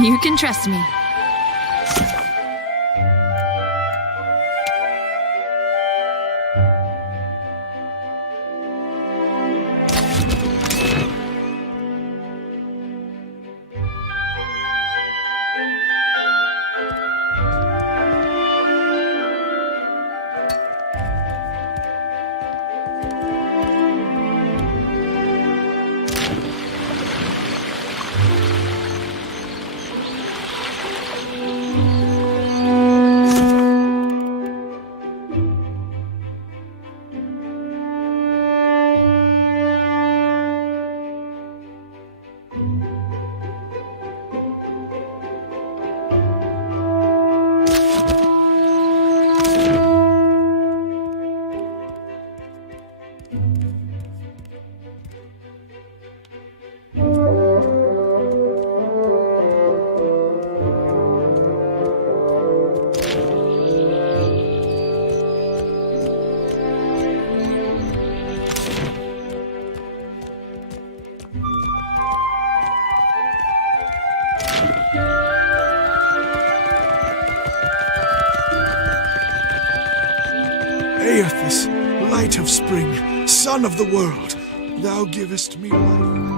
You can trust me. Aethys, light of spring, sun of the world, thou givest me life.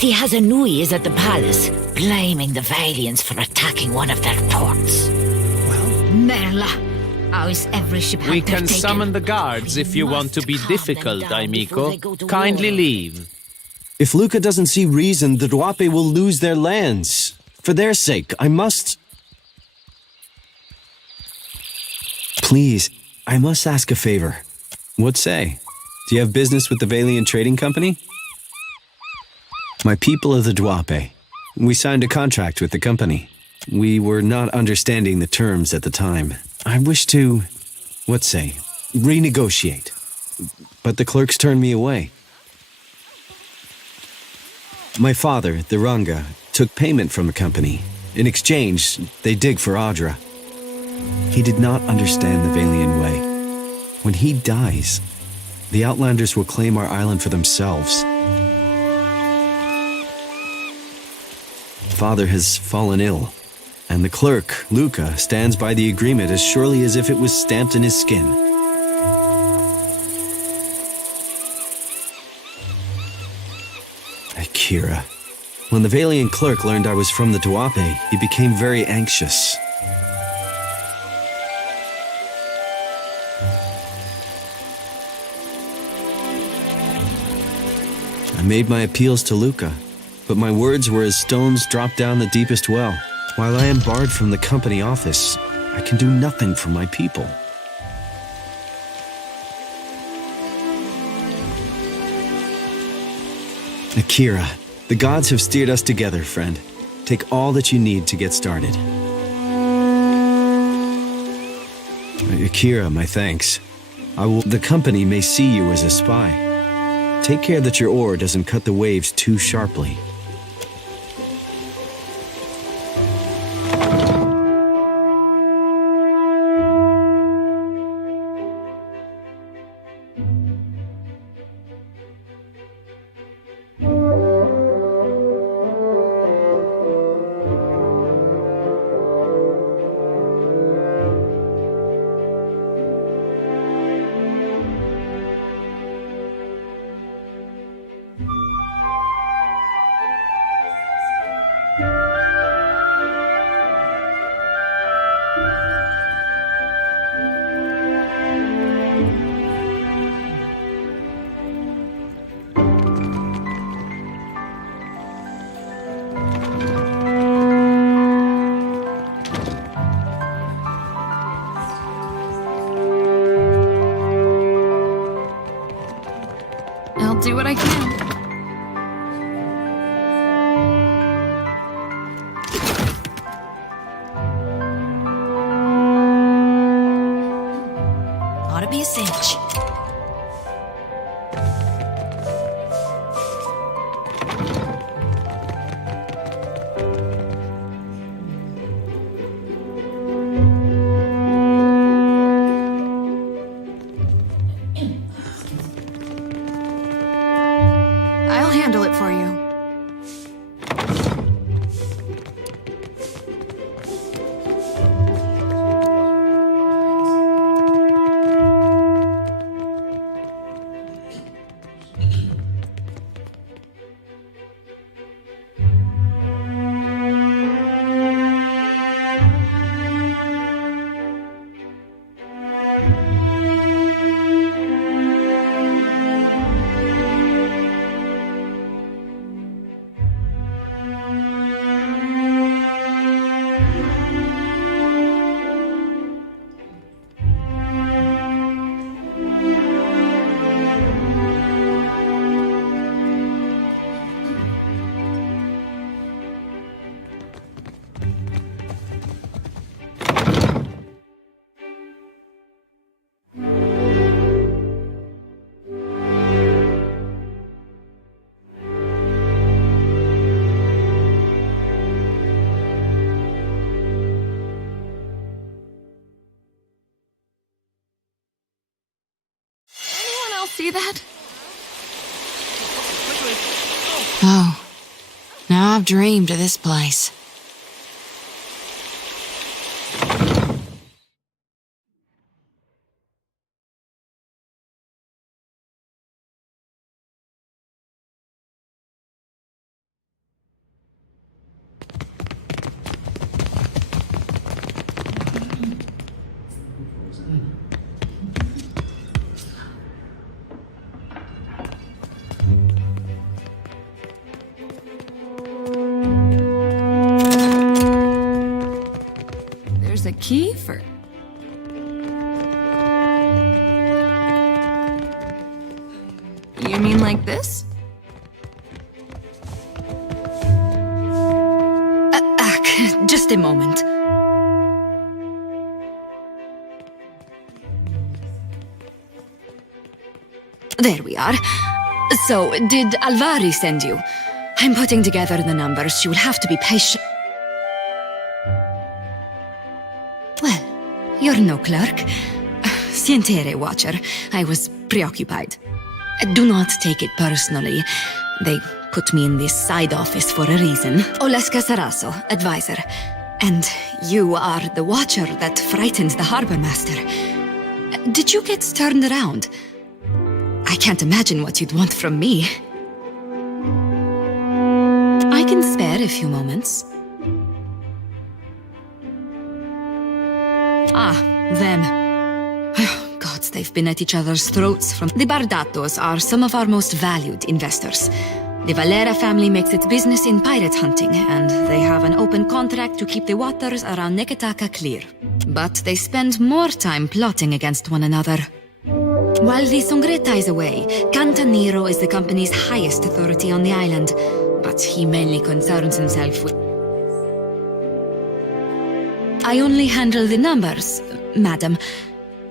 The Hazanui is at the palace, blaming the Valians for attacking one of their ports. Merla, how is every ship We hunter can taken? summon the guards if you want to be difficult, Aimiko. Kindly leave. If Luca doesn't see reason, the Duape will lose their lands. For their sake, I must... Please, I must ask a favor. What say? Do you have business with the Valian Trading Company? My people are the Duape. We signed a contract with the company. We were not understanding the terms at the time. I wish to, what say, renegotiate. But the clerks turned me away. My father, the Ranga, took payment from the company. In exchange, they dig for Audra. He did not understand the Valian way. When he dies, the Outlanders will claim our island for themselves. Father has fallen ill, and the clerk, Luca, stands by the agreement as surely as if it was stamped in his skin. Akira. When the Valian clerk learned I was from the Duape, he became very anxious. I made my appeals to Luca, but my words were as stones dropped down the deepest well. While I am barred from the company office, I can do nothing for my people. Akira, the gods have steered us together, friend. Take all that you need to get started. Akira, my thanks. The company may see you as a spy. Take care that your oar doesn't cut the waves too sharply. I'll do what I can. Ought to be a cinch. I'll handle it for you. See that? Oh, now I've dreamed of this place. There's a key for... You mean like this? Just a moment. There we are. So, did Alvari send you? I'm putting together the numbers. She will have to be patient. Well, you're no clerk. Sientere, Watcher. I was preoccupied. Do not take it personally. They put me in this side office for a reason. Oleska Saraso, advisor. And you are the Watcher that frightened the harbor master. Did you get turned around? I can't imagine what you'd want from me. I can spare a few moments. Ah, them. Gods, they've been at each other's throats from... The Bardatos are some of our most valued investors. The Valera family makes its business in pirate hunting, and they have an open contract to keep the waters around Neketaka clear. But they spend more time plotting against one another. While the Songreta is away, Cantaniro is the company's highest authority on the island, but he mainly concerns himself with... I only handle the numbers, madam.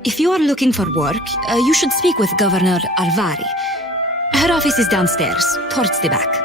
if you are looking for work, you should speak with Governor Arvari. Her office is downstairs, towards the back.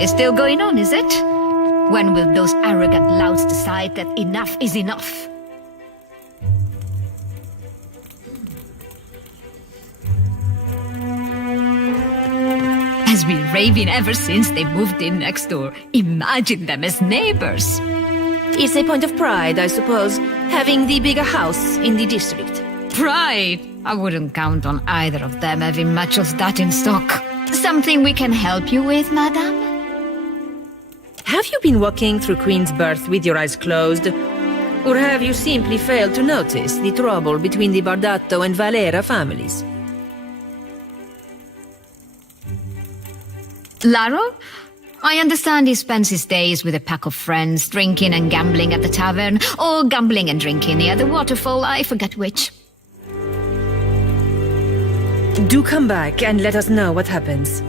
It's still going on, is it? When will those arrogant louts decide that enough is enough? Has been raving ever since they moved in next door. Imagine them as neighbors. It's a point of pride, I suppose, having the bigger house in the district. Pride! I wouldn't count on either of them having much of that in stock. Something we can help you with, madame? Have you been walking through Queensberth with your eyes closed? Or have you simply failed to notice the trouble between the Bardato and Valera families? Laro? I understand he spends his days with a pack of friends, drinking and gambling at the tavern, or gambling and drinking near the waterfall, I forget which. Do come back and let us know what happens.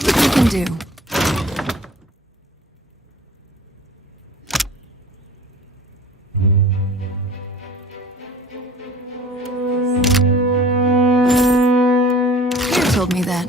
What you can do. Claire told me that.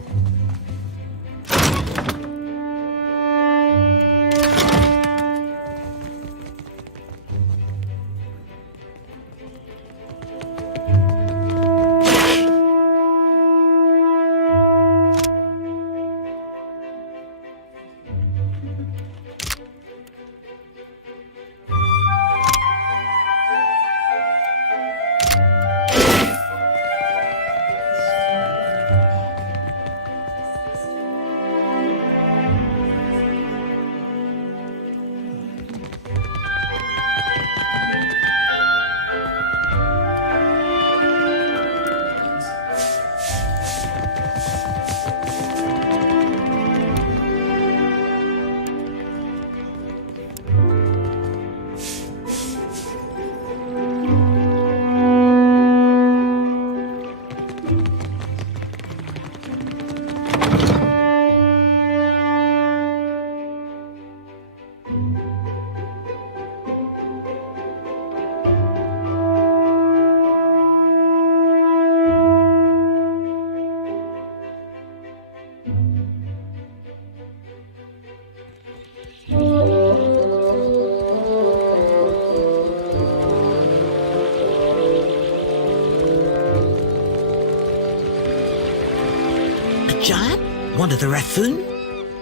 Job? Wanted a raccoon?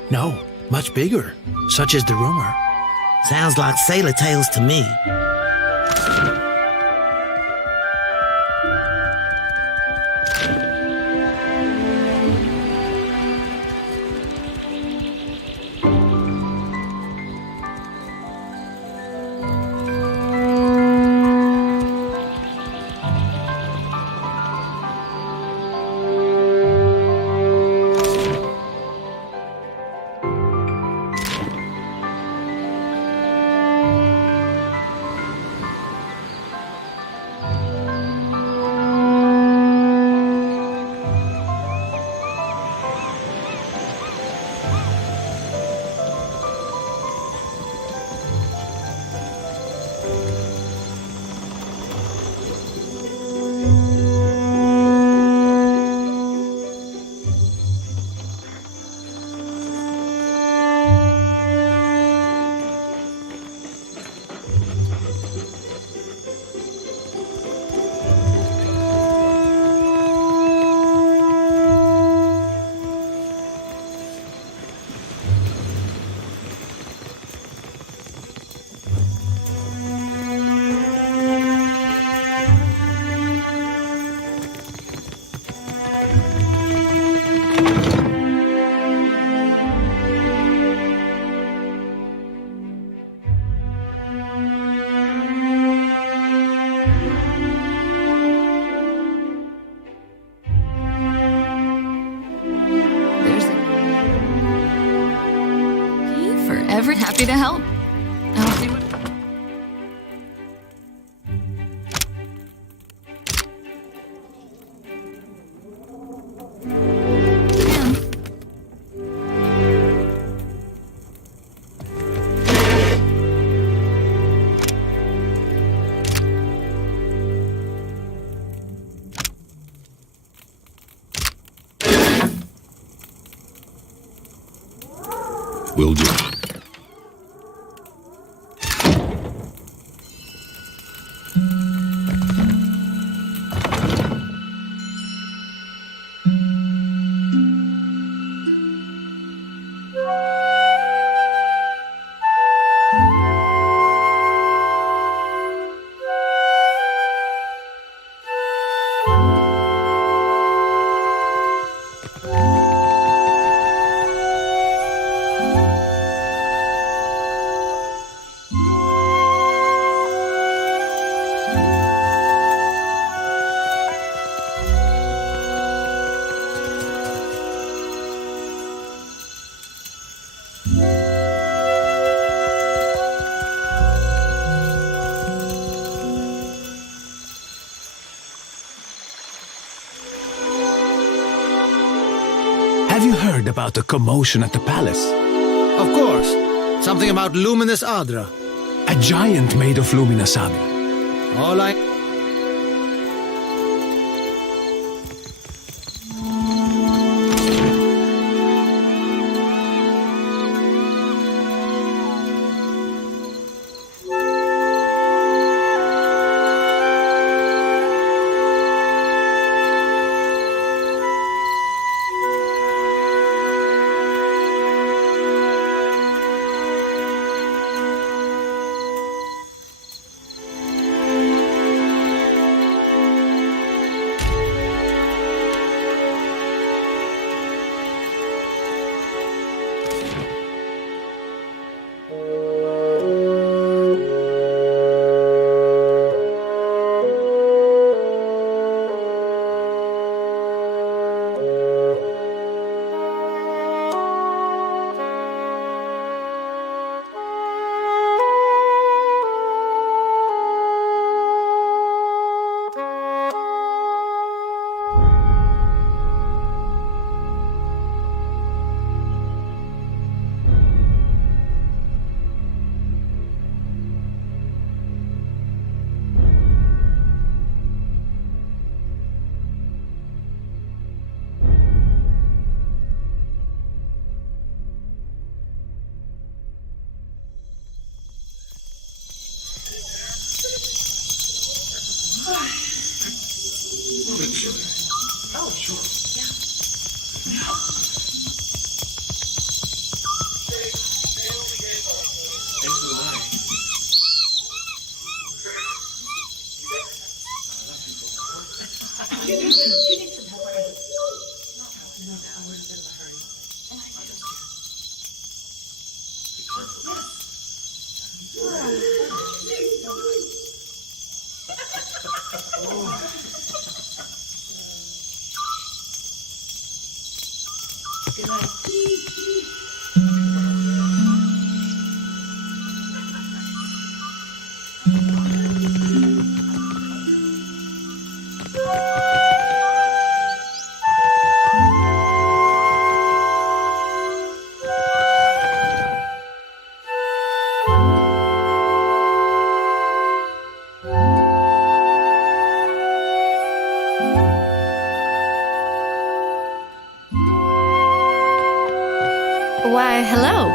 No, much bigger, such is the rumor. Sounds like sailor tales to me. Every happy to help. I'll see what... Will do. Have you heard about the commotion at the palace? Of course. Something about luminous Adra. A giant made of luminous Adra. All I... Why, hello.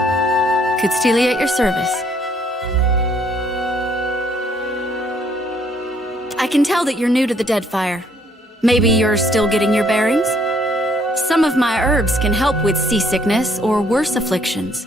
Cudstelia at your service. I can tell that you're new to the Deadfire. Maybe you're still getting your bearings? Some of my herbs can help with seasickness or worse afflictions.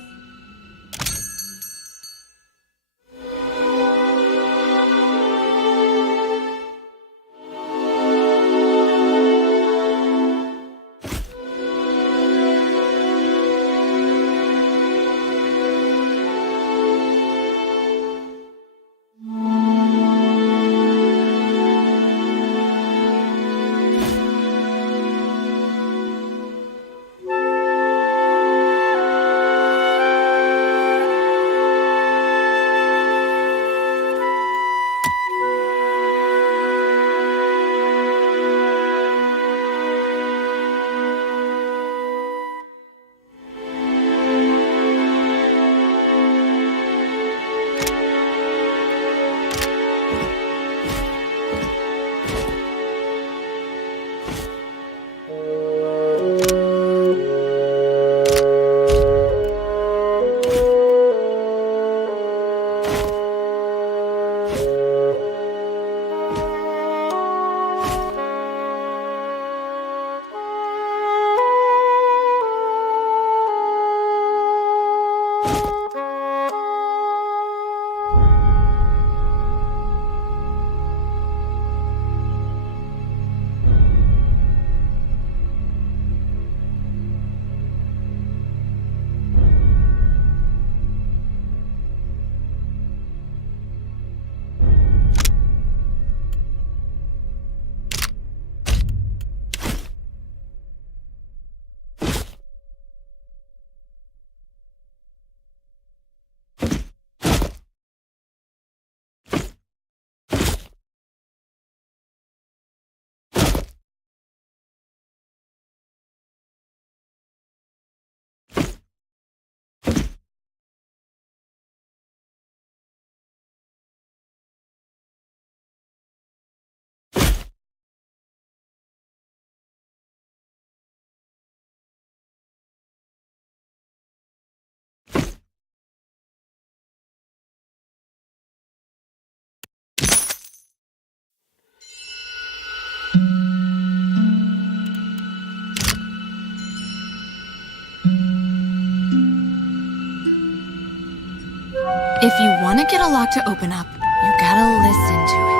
If you want to get a lock to open up, you gotta listen to it.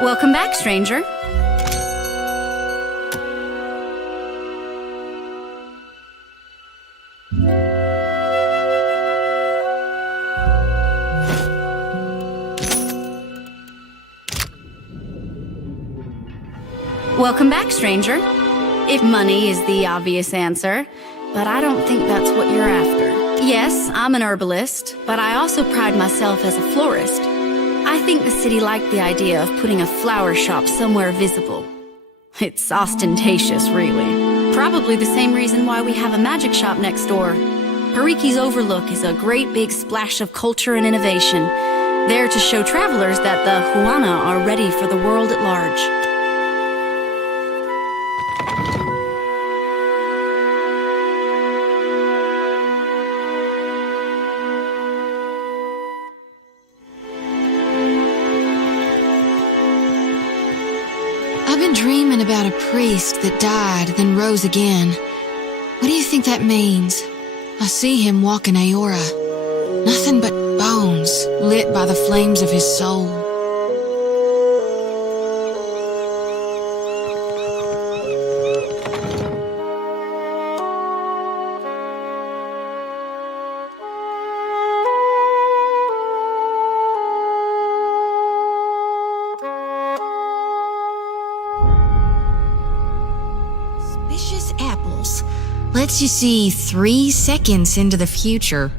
Welcome back, stranger. Welcome back, stranger. If money is the obvious answer, but I don't think that's what you're after. Yes, I'm an herbalist, but I also pride myself as a florist. I think the city liked the idea of putting a flower shop somewhere visible. It's ostentatious, really. Probably the same reason why we have a magic shop next door. Hariki's Overlook is a great big splash of culture and innovation, there to show travelers that the Huana are ready for the world at large. I've been dreaming about a priest that died, then rose again. What do you think that means? I see him walking Aora. Nothing but bones, lit by the flames of his soul. Suspicious apples. Lets you see 3 seconds into the future.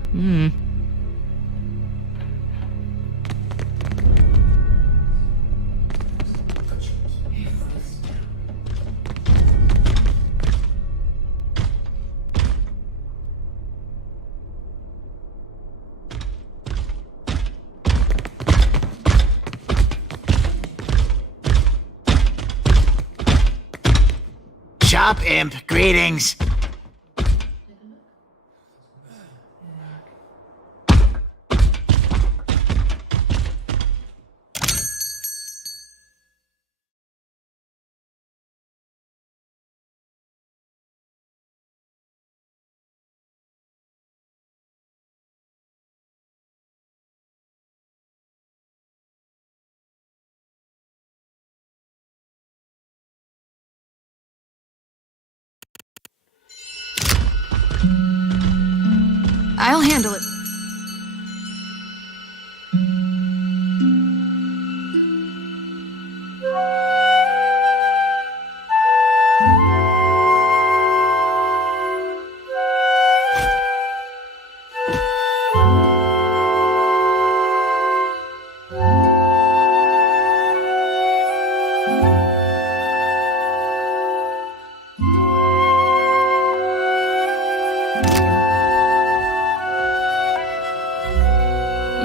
Shop Imp, greetings. I'll handle it.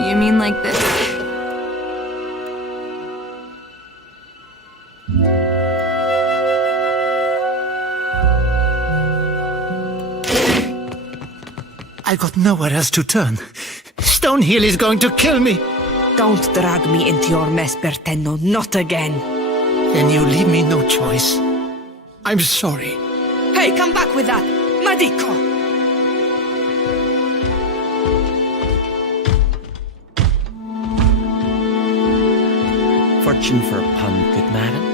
You mean like this? I got nowhere else to turn. Stonehill is going to kill me. Don't drag me into your mess, Bertenno. Not again. Then you leave me no choice. I'm sorry. Hey, come back with that! Madiko! Fortune for a pun, good madam.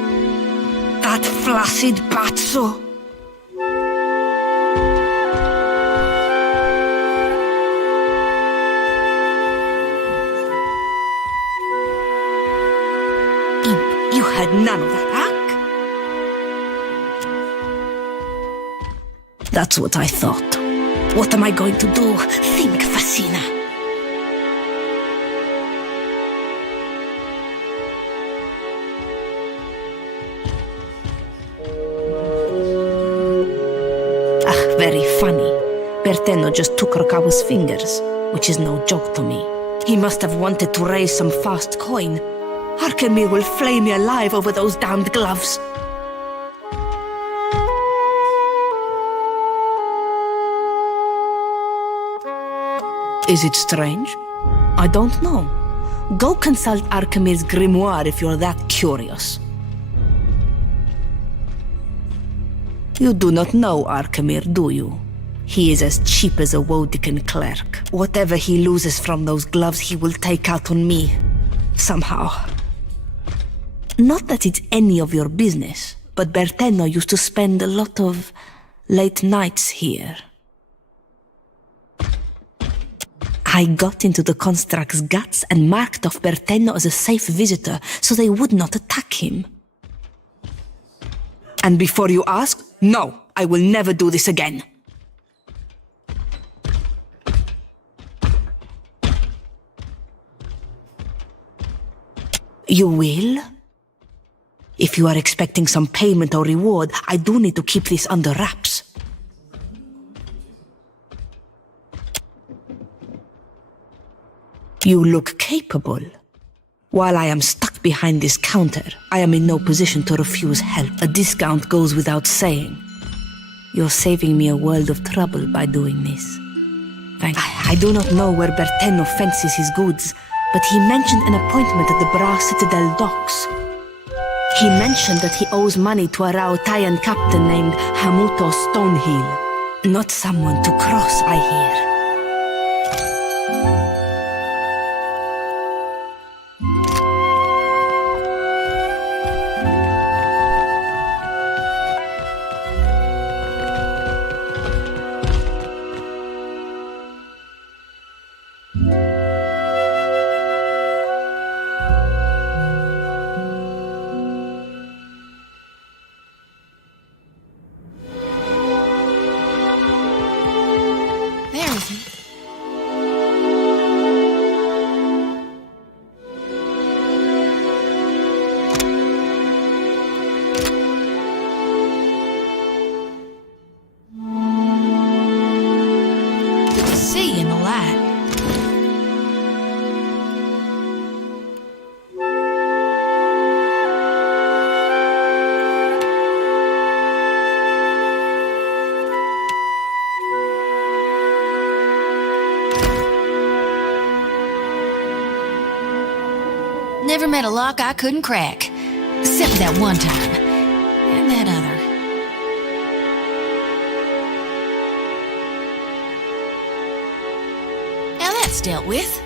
That flaccid pazzo! Imp, you had none of that, huh? That's what I thought. What am I going to do? Think, Fascina. Very funny. Bertenno just took Rokawa's fingers, which is no joke to me. He must have wanted to raise some fast coin. Arkemir will flay me alive over those damned gloves. Is it strange? I don't know. Go consult Archimede's grimoire if you're that curious. You do not know Archimede, do you? He is as cheap as a Wodican clerk. Whatever he loses from those gloves, he will take out on me. Somehow. Not that it's any of your business, but Berteno used to spend a lot of late nights here. I got into the construct's guts and marked off Berteno as a safe visitor so they would not attack him. And before you ask, no, I will never do this again. You will? If you are expecting some payment or reward, I do need to keep this under wraps. You look capable. While I am stuck behind this counter, I am in no position to refuse help. A discount goes without saying. You're saving me a world of trouble by doing this. Thank you. I do not know where Berteno fences his goods, but he mentioned an appointment at the Bra Citadel docks. He mentioned that he owes money to a Raotayan captain named Hamuto Stonehill. Not someone to cross, I hear. Never met a lock I couldn't crack. Except that one time. And that other. Now that's dealt with.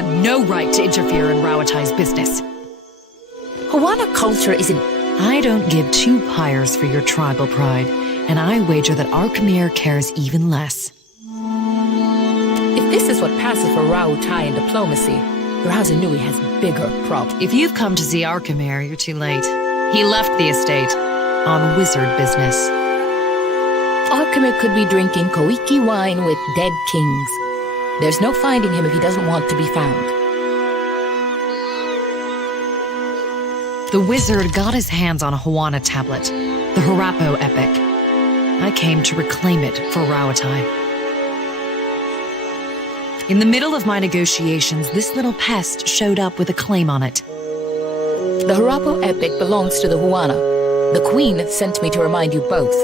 had no right to interfere in Rawatai's business. Huana culture isn't... I don't give two pyres for your tribal pride, and I wager that Arkemir cares even less. If this is what passes for Rawatai in diplomacy, Razanui has bigger problems. If you've come to see Arkemir, you're too late. He left the estate on wizard business. Arkemir could be drinking Koiki wine with dead kings. There's no finding him if he doesn't want to be found. The wizard got his hands on a Huana tablet, the Harapo epic. I came to reclaim it for Rawatai. In the middle of my negotiations, this little pest showed up with a claim on it. The Harapo epic belongs to the Huana. The Queen sent me to remind you both.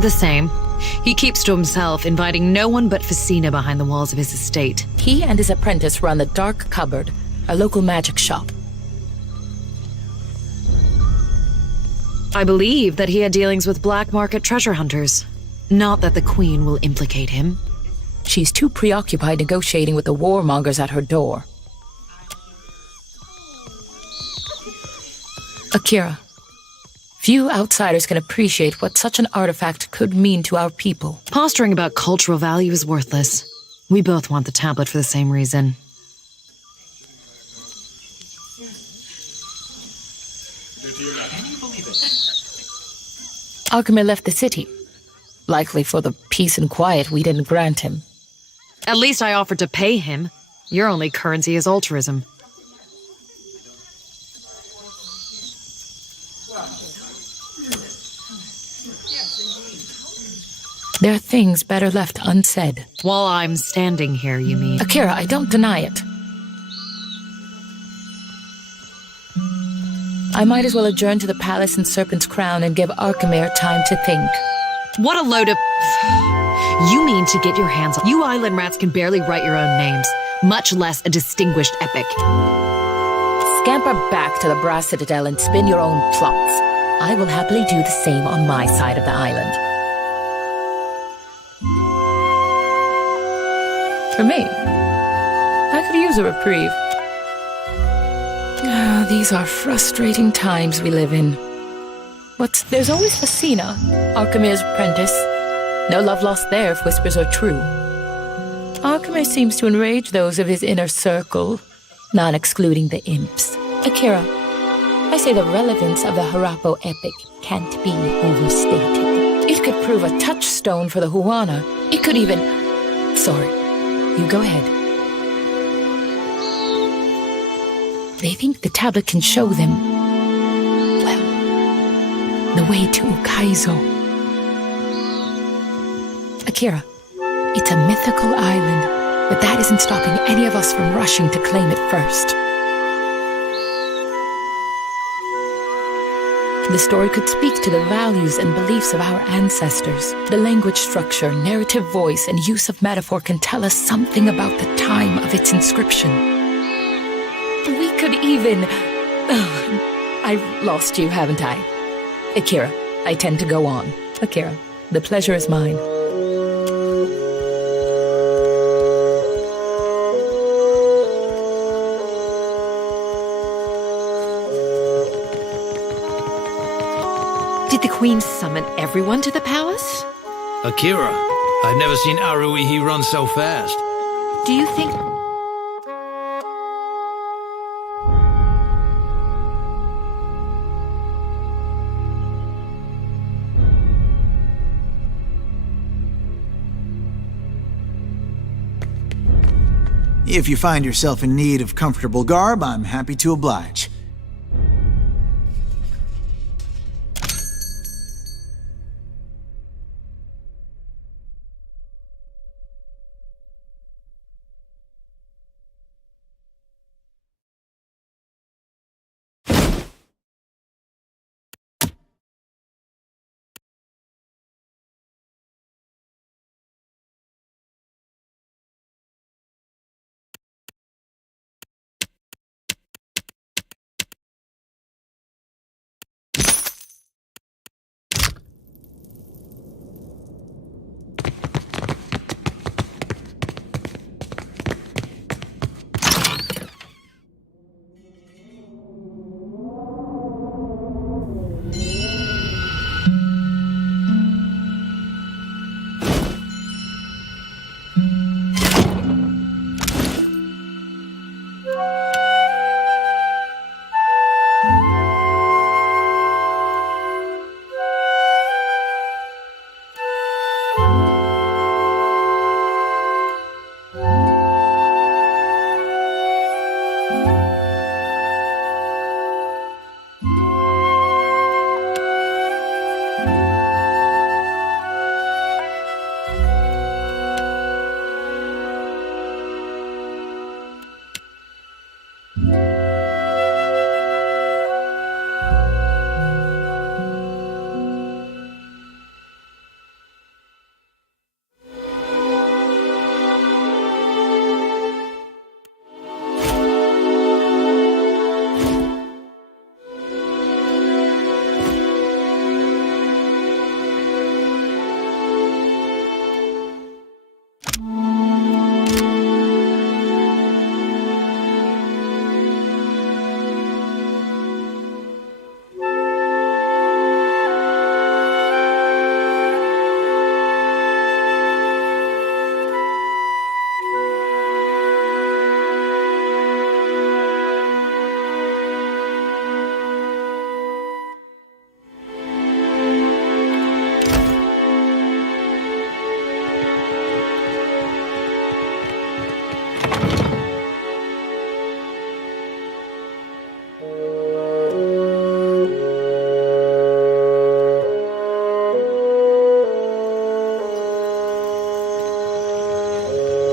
The same. He keeps to himself, inviting no one but Facina behind the walls of his estate. He and his apprentice run the Dark Cupboard, a local magic shop. I believe that he had dealings with black market treasure hunters. Not that the Queen will implicate him. She's too preoccupied negotiating with the warmongers at her door. Akira. Few outsiders can appreciate what such an artifact could mean to our people. Posturing about cultural value is worthless. We both want the tablet for the same reason. Arkemir left the city, likely for the peace and quiet we didn't grant him. At least I offered to pay him. Your only currency is altruism. There are things better left unsaid. While I'm standing here, you mean? Akira, I don't deny it. I might as well adjourn to the palace in Serpent's Crown and give Arkemir time to think. What a load of... You mean to get your hands on... You island rats can barely write your own names, much less a distinguished epic. Scamper back to the Brass Citadel and spin your own plots. I will happily do the same on my side of the island. For me, I could use a reprieve. These are frustrating times we live in. But there's always Facina, Arkemir's apprentice. No love lost there if whispers are true. Arkemir seems to enrage those of his inner circle, not excluding the imps. Akira, I say the relevance of the Harapo epic can't be overstated. It could prove a touchstone for the Huana. It could even... Sorry, you go ahead. They think the tablet can show them, well, the way to Ukaizo. Akira, it's a mythical island, but that isn't stopping any of us from rushing to claim it first. The story could speak to the values and beliefs of our ancestors. The language structure, narrative voice, and use of metaphor can tell us something about the time of its inscription. We could even... I've lost you, haven't I? Akira, I tend to go on. Akira, the pleasure is mine. Did the Queen summon everyone to the palace? Akira, I've never seen Aruihi run so fast. Do you think... If you find yourself in need of comfortable garb, I'm happy to oblige.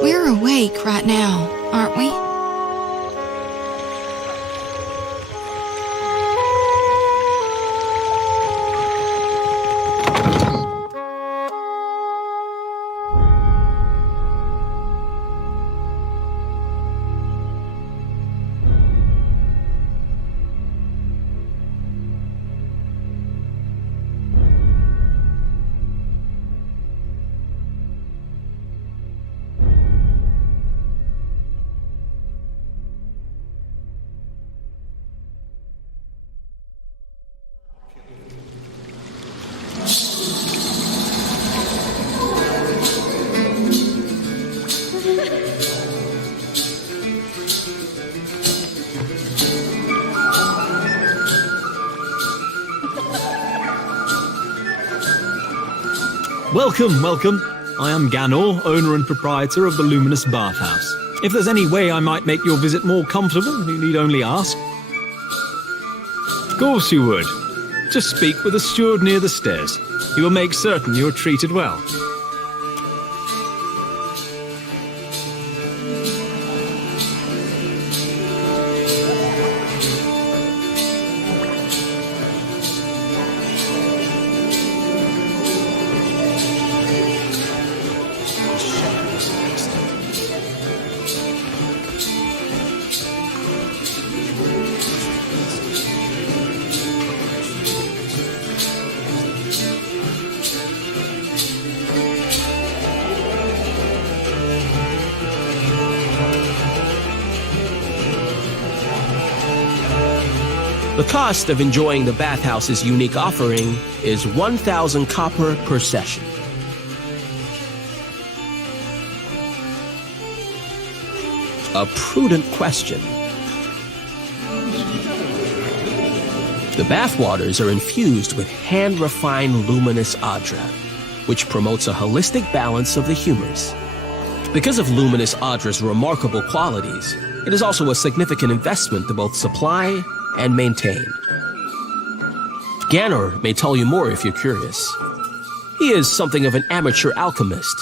We're awake right now, aren't we? Welcome, welcome. I am Ganor, owner and proprietor of the Luminous Bathhouse. If there's any way I might make your visit more comfortable, you need only ask. Of course you would. Just speak with the steward near the stairs. He will make certain you are treated well. The cost of enjoying the bathhouse's unique offering is 1,000 copper per session. A prudent question. The bathwaters are infused with hand-refined luminous adra, which promotes a holistic balance of the humors. Because of luminous adra's remarkable qualities, it is also a significant investment to both supply and maintain. Ganor may tell you more if you're curious. He is something of an amateur alchemist,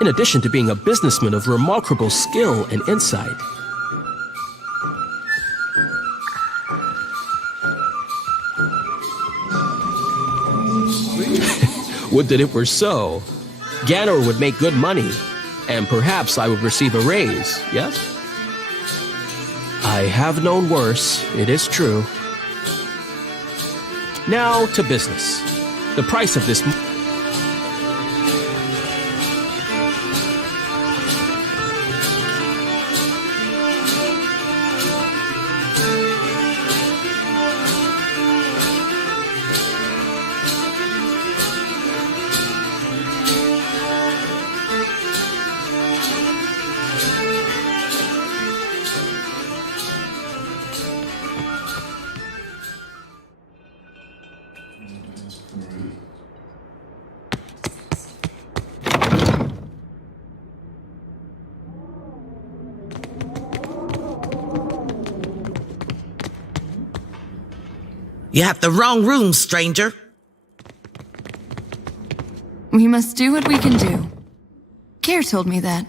in addition to being a businessman of remarkable skill and insight. Would that it were so. Ganor would make good money, and perhaps I would receive a raise, yes? I have known worse, it is true. Now to business. The price of this... You have the wrong room, stranger. We must do what we can do. Care told me that.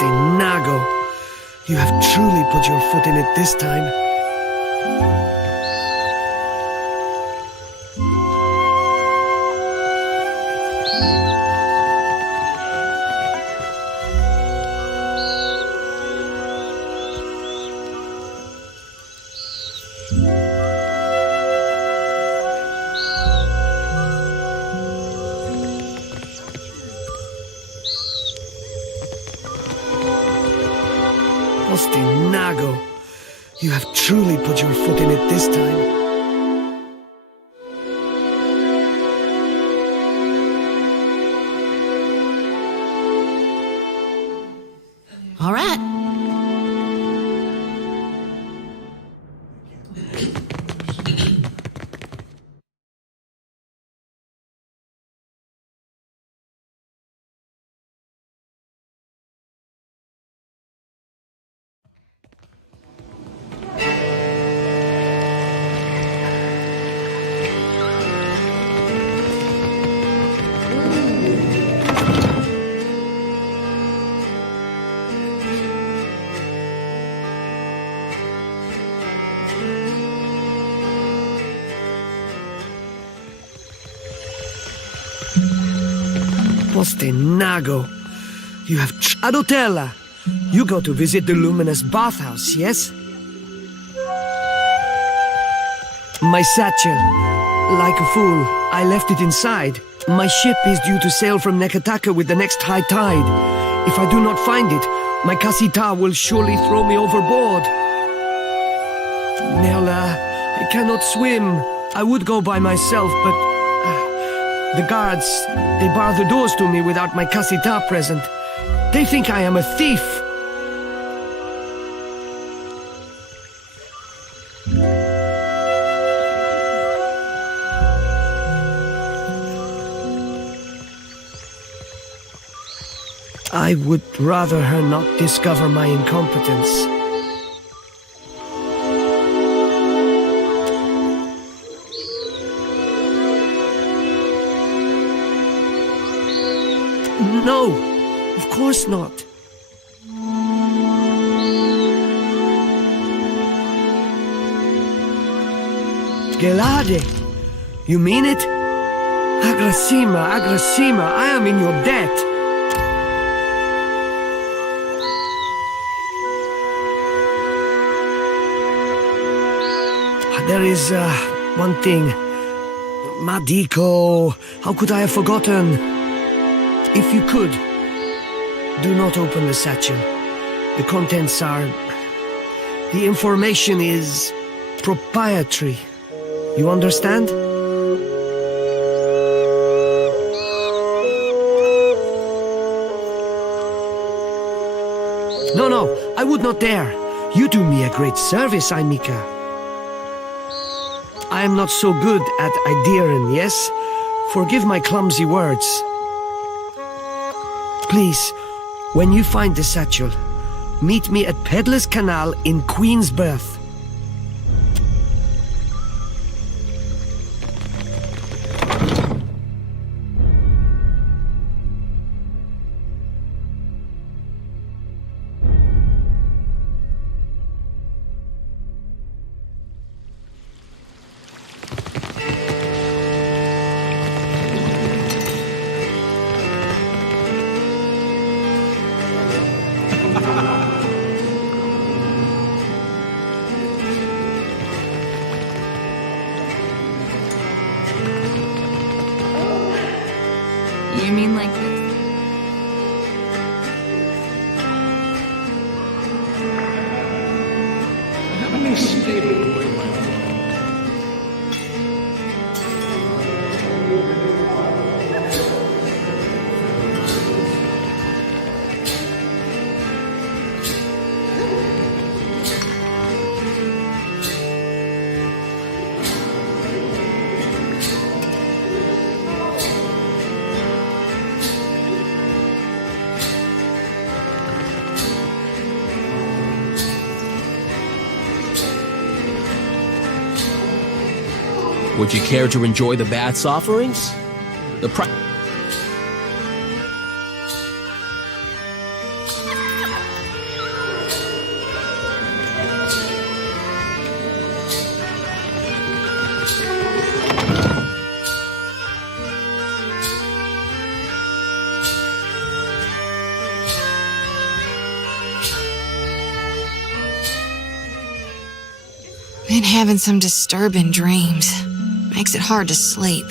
Poste Nago. You have truly put your foot in it this time. Poste Nago. You have truly put your foot in it this time. All right. Poste Nago. You have Adotella. You go to visit the luminous bathhouse, yes? My satchel. Like a fool, I left it inside. My ship is due to sail from Nekataka with the next high tide. If I do not find it, my Kasita will surely throw me overboard. Merla, I cannot swim. I would go by myself, but the guards, they bar the doors to me without my Kasita present. They think I am a thief. I would rather her not discover my incompetence. No, of course not. Gelade, you mean it? Agrasima, I am in your debt. There is, one thing. Madiko, how could I have forgotten? If you could, do not open the satchel. The contents are... The information is proprietary. You understand? No, I would not dare. You do me a great service, Aimika. I am not so good at Ideiren, yes? Forgive my clumsy words. Please, when you find the satchel, meet me at Peddler's Canal in Queensberth. You mean like this? I have a new stable boy, my lord. Would you care to enjoy the bath's offerings? having some disturbing dreams. Makes it hard to sleep.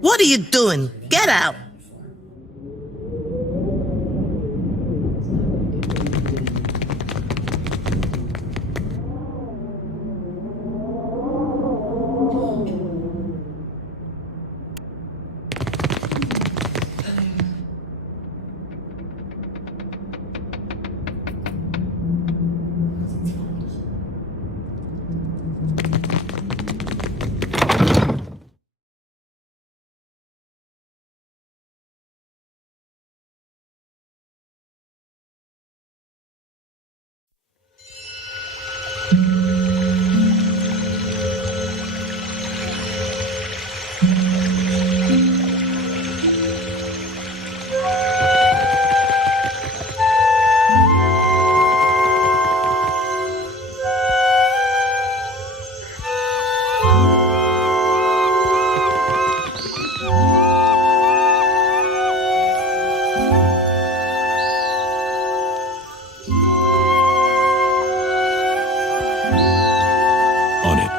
What are you doing? Get out! On it.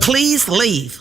Please leave.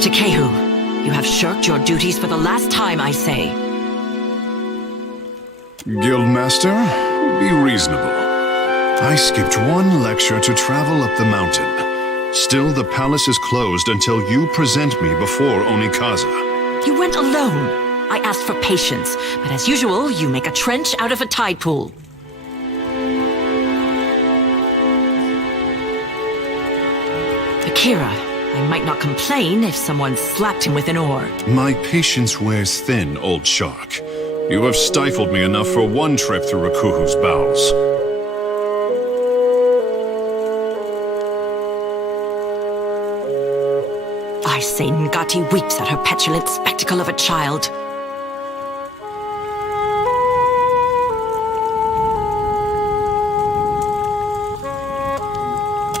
Takehu, you have shirked your duties for the last time, I say. Guildmaster, be reasonable. I skipped one lecture to travel up the mountain. Still, the palace is closed until you present me before Onikaza. You went alone. I asked for patience, but as usual, you make a trench out of a tide pool. Akira, I might not complain if someone slapped him with an oar. My patience wears thin, old shark. You have stifled me enough for one trip through Rakuhu's bowels. I say Ngati weeps at her petulant spectacle of a child.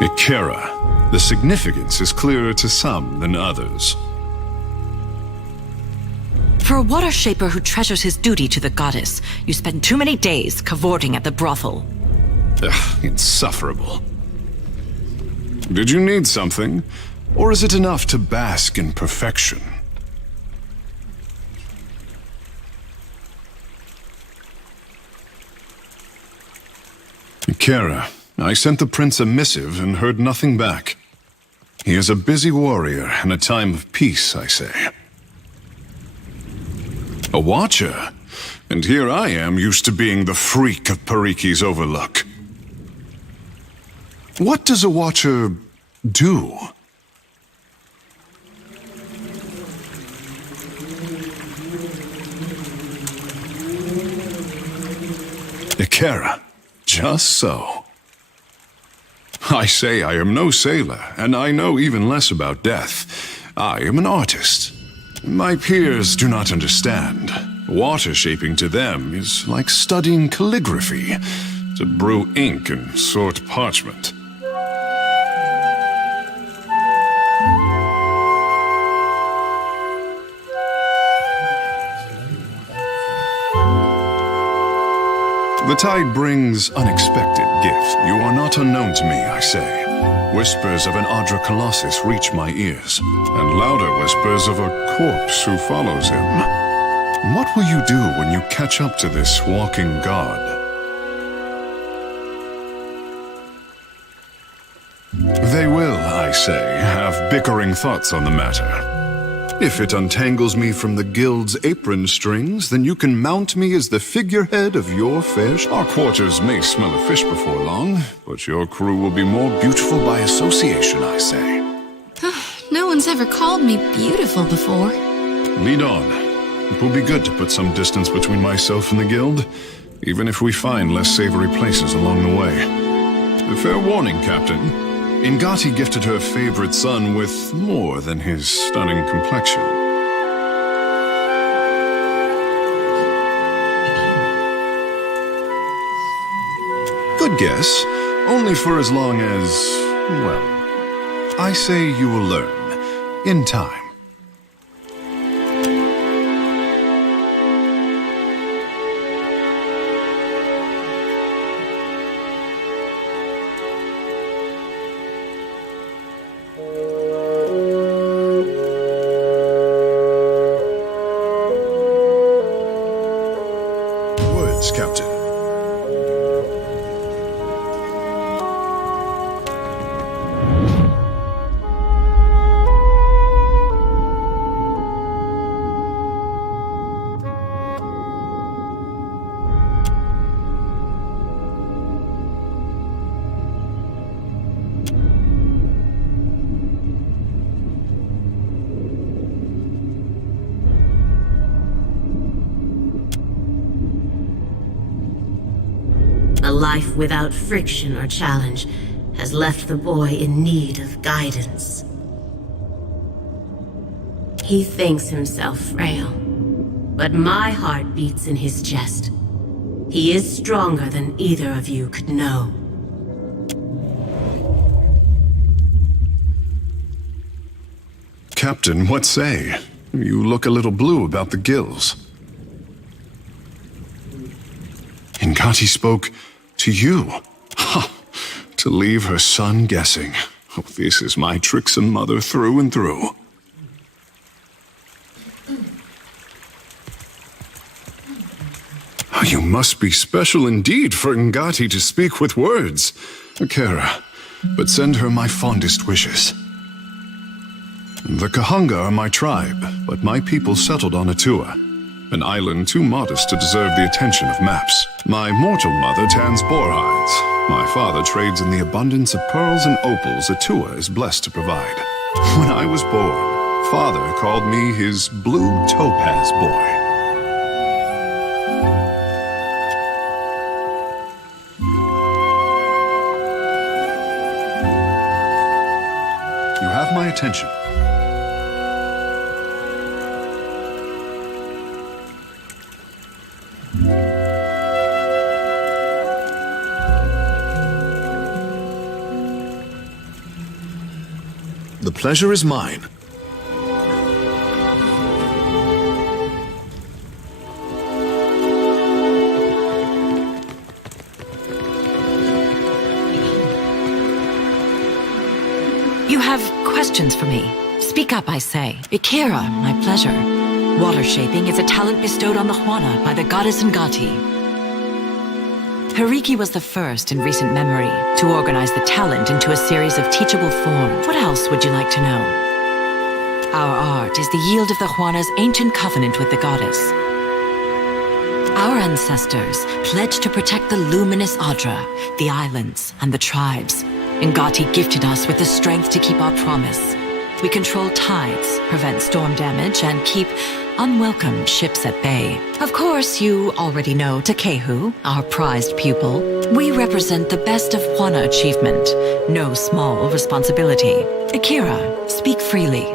Akira, the significance is clearer to some than others. For a water shaper who treasures his duty to the goddess, you spend too many days cavorting at the brothel. Ugh, insufferable. Did you need something? Or is it enough to bask in perfection? Akira, I sent the prince a missive and heard nothing back. He is a busy warrior in a time of peace, I say. A watcher? And here I am, used to being the freak of Pariki's overlook. What does a watcher do? Akira, just so. I say I am no sailor, and I know even less about death. I am an artist. My peers do not understand. Water shaping to them is like studying calligraphy, to brew ink and sort parchment. The tide brings unexpected gifts. You are not unknown to me, I say. Whispers of an Adra Colossus reach my ears, and louder whispers of a corpse who follows him. What will you do when you catch up to this walking god? They will, I say, have bickering thoughts on the matter. If it untangles me from the guild's apron strings, then you can mount me as the figurehead of your fair Our quarters may smell of fish before long, but your crew will be more beautiful by association, I say. No one's ever called me beautiful before. Lead on. It will be good to put some distance between myself and the guild, even if we find less savory places along the way. A fair warning, Captain. Ngati gifted her favorite son with more than his stunning complexion. Good guess, only for as long as, well, I say you will learn, in time. Captain. A life without friction or challenge has left the boy in need of guidance. He thinks himself frail, but my heart beats in his chest. He is stronger than either of you could know. Captain, what say? You look a little blue about the gills. Ngati spoke to you. Ha! To leave her son guessing. Oh, this is my tricksome mother through and through. must be special indeed for Ngati to speak with words. Akera, but send her my fondest wishes. The Kahanga are my tribe, but my people settled on Atua, an island too modest to deserve the attention of maps. My mortal mother tans boar hides. My father trades in the abundance of pearls and opals Atua is blessed to provide. When I was born, father called me his blue topaz boy. You have my attention. The pleasure is mine. You have questions for me. Speak up, I say. Ikera, my pleasure. Water shaping is a talent bestowed on the Juana by the goddess Ngati. Periki was the first in recent memory to organize the talent into a series of teachable forms. What else would you like to know? Our art is the yield of the Juana's ancient covenant with the goddess. Our ancestors pledged to protect the luminous Adra, the islands, and the tribes. Ngati gifted us with the strength to keep our promise. We control tides, prevent storm damage, and keep unwelcome ships at bay. Of course, you already know Takehu, our prized pupil. We represent the best of Juana achievement. No small responsibility. Akira, speak freely.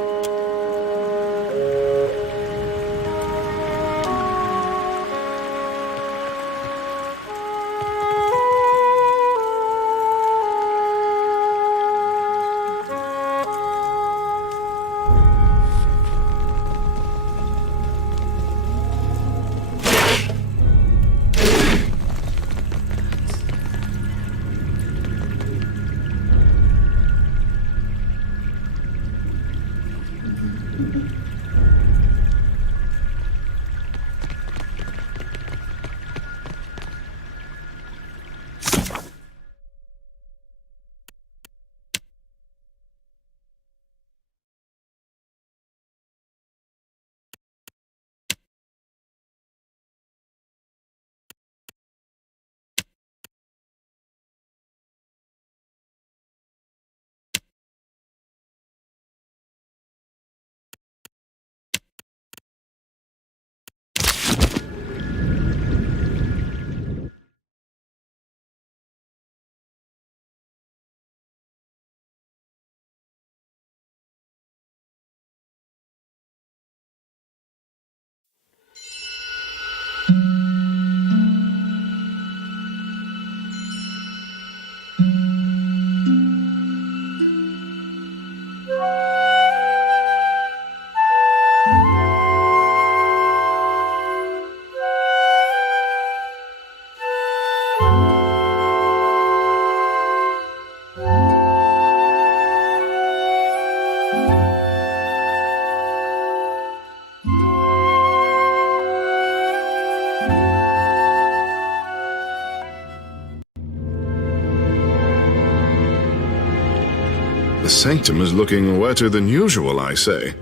The sanctum is looking wetter than usual, I say.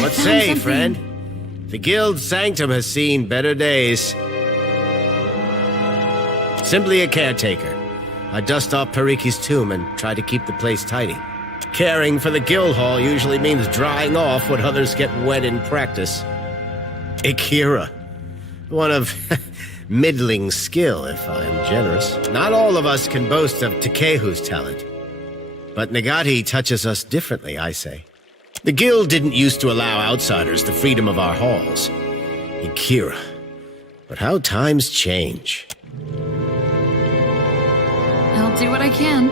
What say, friend? The guild's sanctum has seen better days. Simply a caretaker. I dust off Periki's tomb and try to keep the place tidy. Caring for the guild hall usually means drying off what others get wet in practice. Akira. One of middling skill, if I'm generous. Not all of us can boast of Takehu's talent. But Nagati touches us differently, I say. The guild didn't used to allow outsiders the freedom of our halls. Akira. But how times change. I'll do what I can.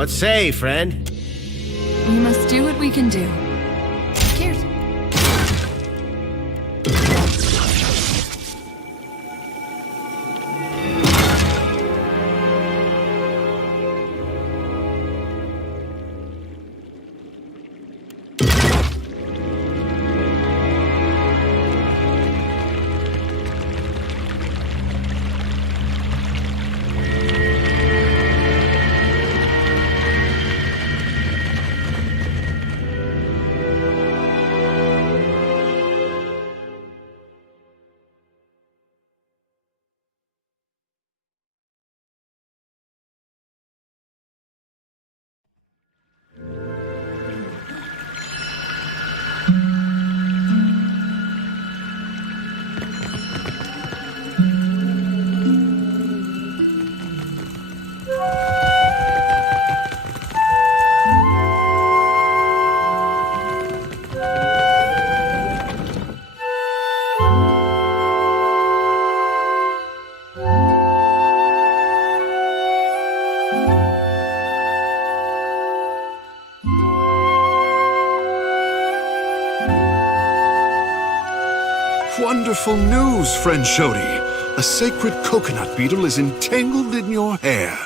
What say, friend? We must do what we can do. Cheers. Wonderful news, friend Shodi. A sacred coconut beetle is entangled in your hair.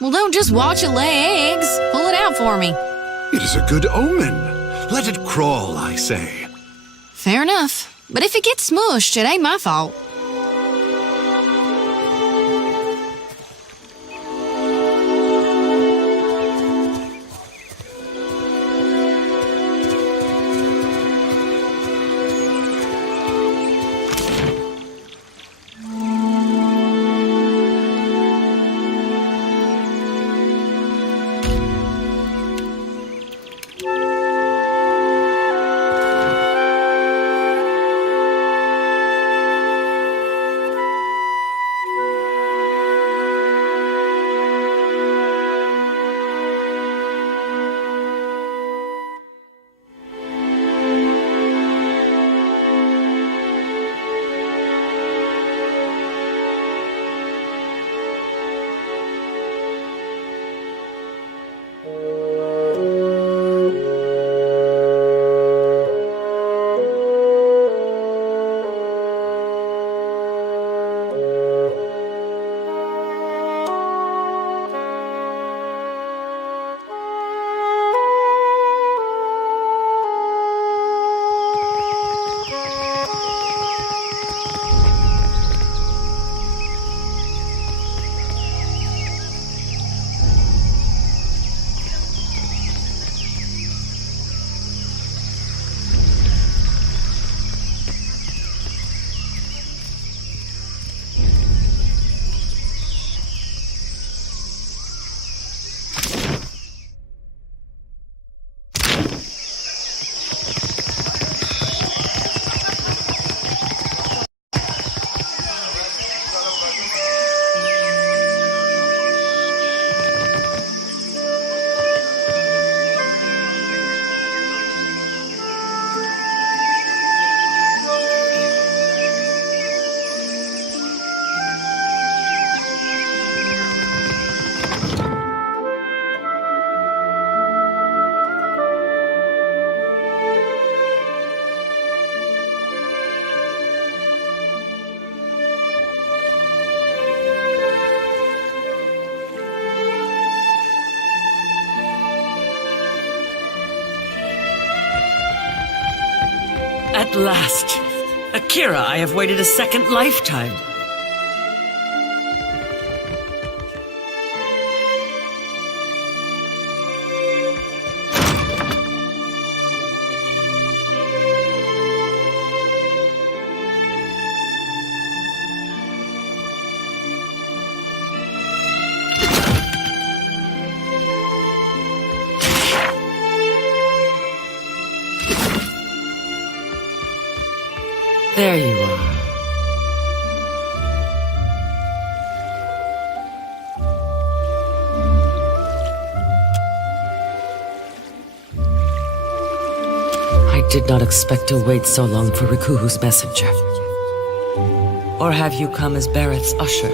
Well, don't just watch it lay eggs. Pull it out for me. It is a good omen. Let it crawl, I say. Fair enough. But if it gets smushed, it ain't my fault. At last! Akira, I have waited a second lifetime. There you are. I did not expect to wait so long for Rikuhu's messenger. Or have you come as Barrett's usher?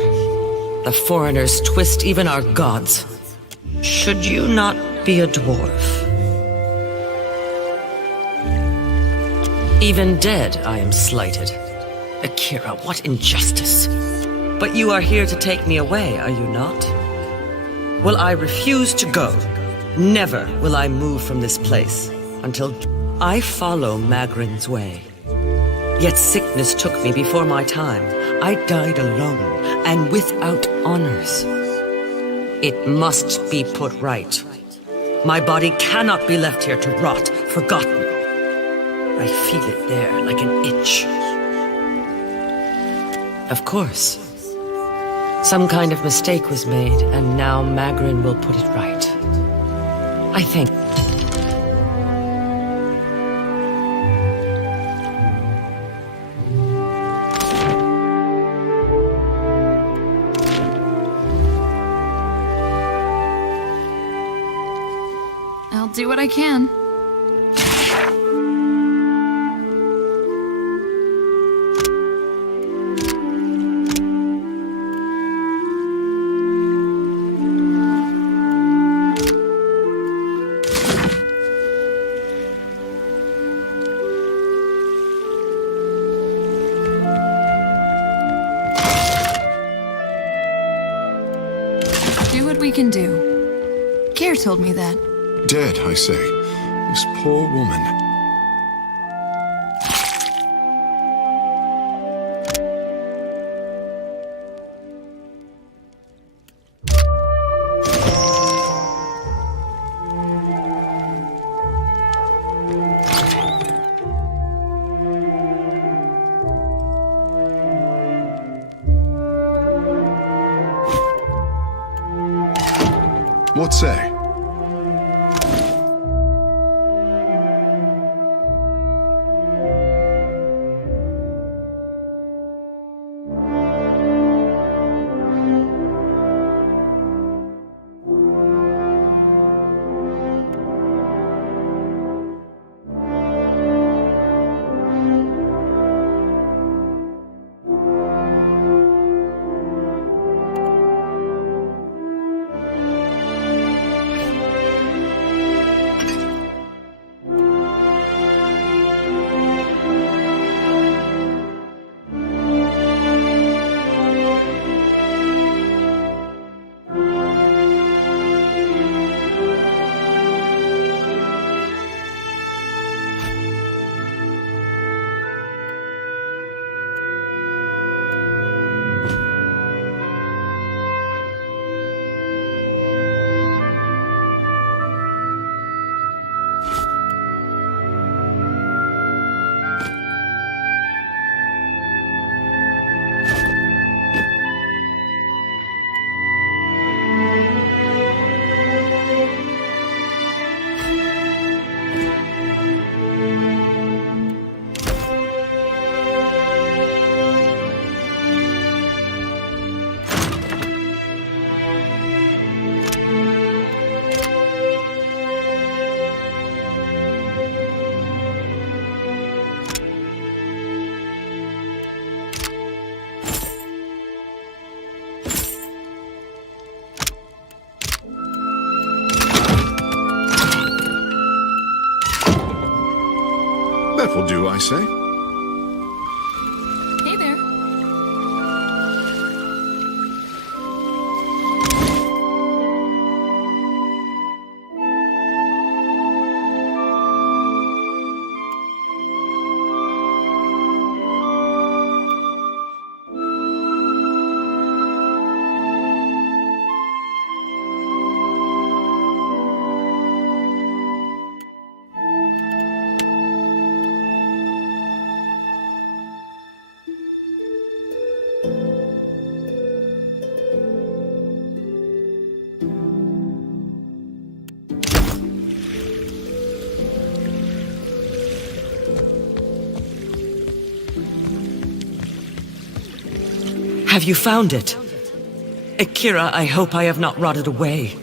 The foreigners twist even our gods. Should you not be a dwarf? Even dead, I am slighted. Akira, what injustice! But you are here to take me away, are you not? Well, I refuse to go. Never will I move from this place until I follow Magrin's way. Yet sickness took me before my time. I died alone and without honors. It must be put right. My body cannot be left here to rot, forgotten. I feel it there like an itch. Of course. Some kind of mistake was made, and now Magrin will put it right. I think. I'll do what I can. Do what we can do. Care told me that. Dead, I say. This poor woman. What say? That will do, I say. Hey there. Have you found it? Akira, I hope I have not rotted away.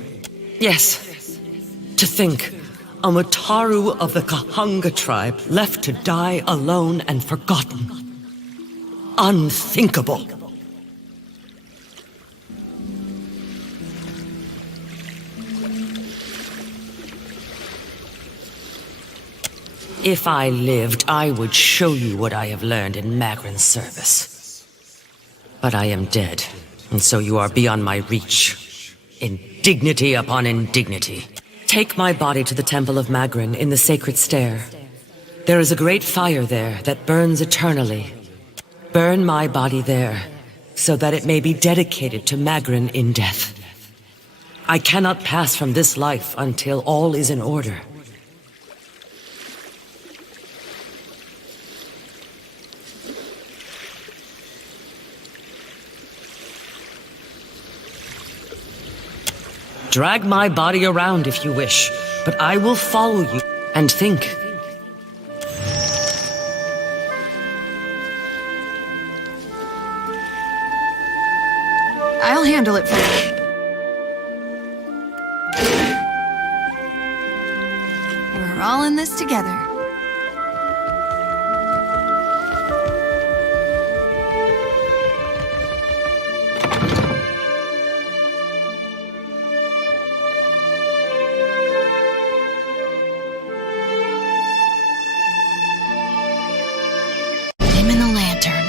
Yes. To think, a Mutaru of the Kahanga tribe left to die alone and forgotten. Unthinkable. If I lived, I would show you what I have learned in Magrin's service. But I am dead, and so you are beyond my reach. Indignity upon indignity. Take my body to the Temple of Magrin in the Sacred Stair. There is a great fire there that burns eternally. Burn my body there, so that it may be dedicated to Magrin in death. I cannot pass from this life until all is in order. Drag my body around if you wish, but I will follow you and think. I'll handle it for you. We're all in this together. Him in the lantern.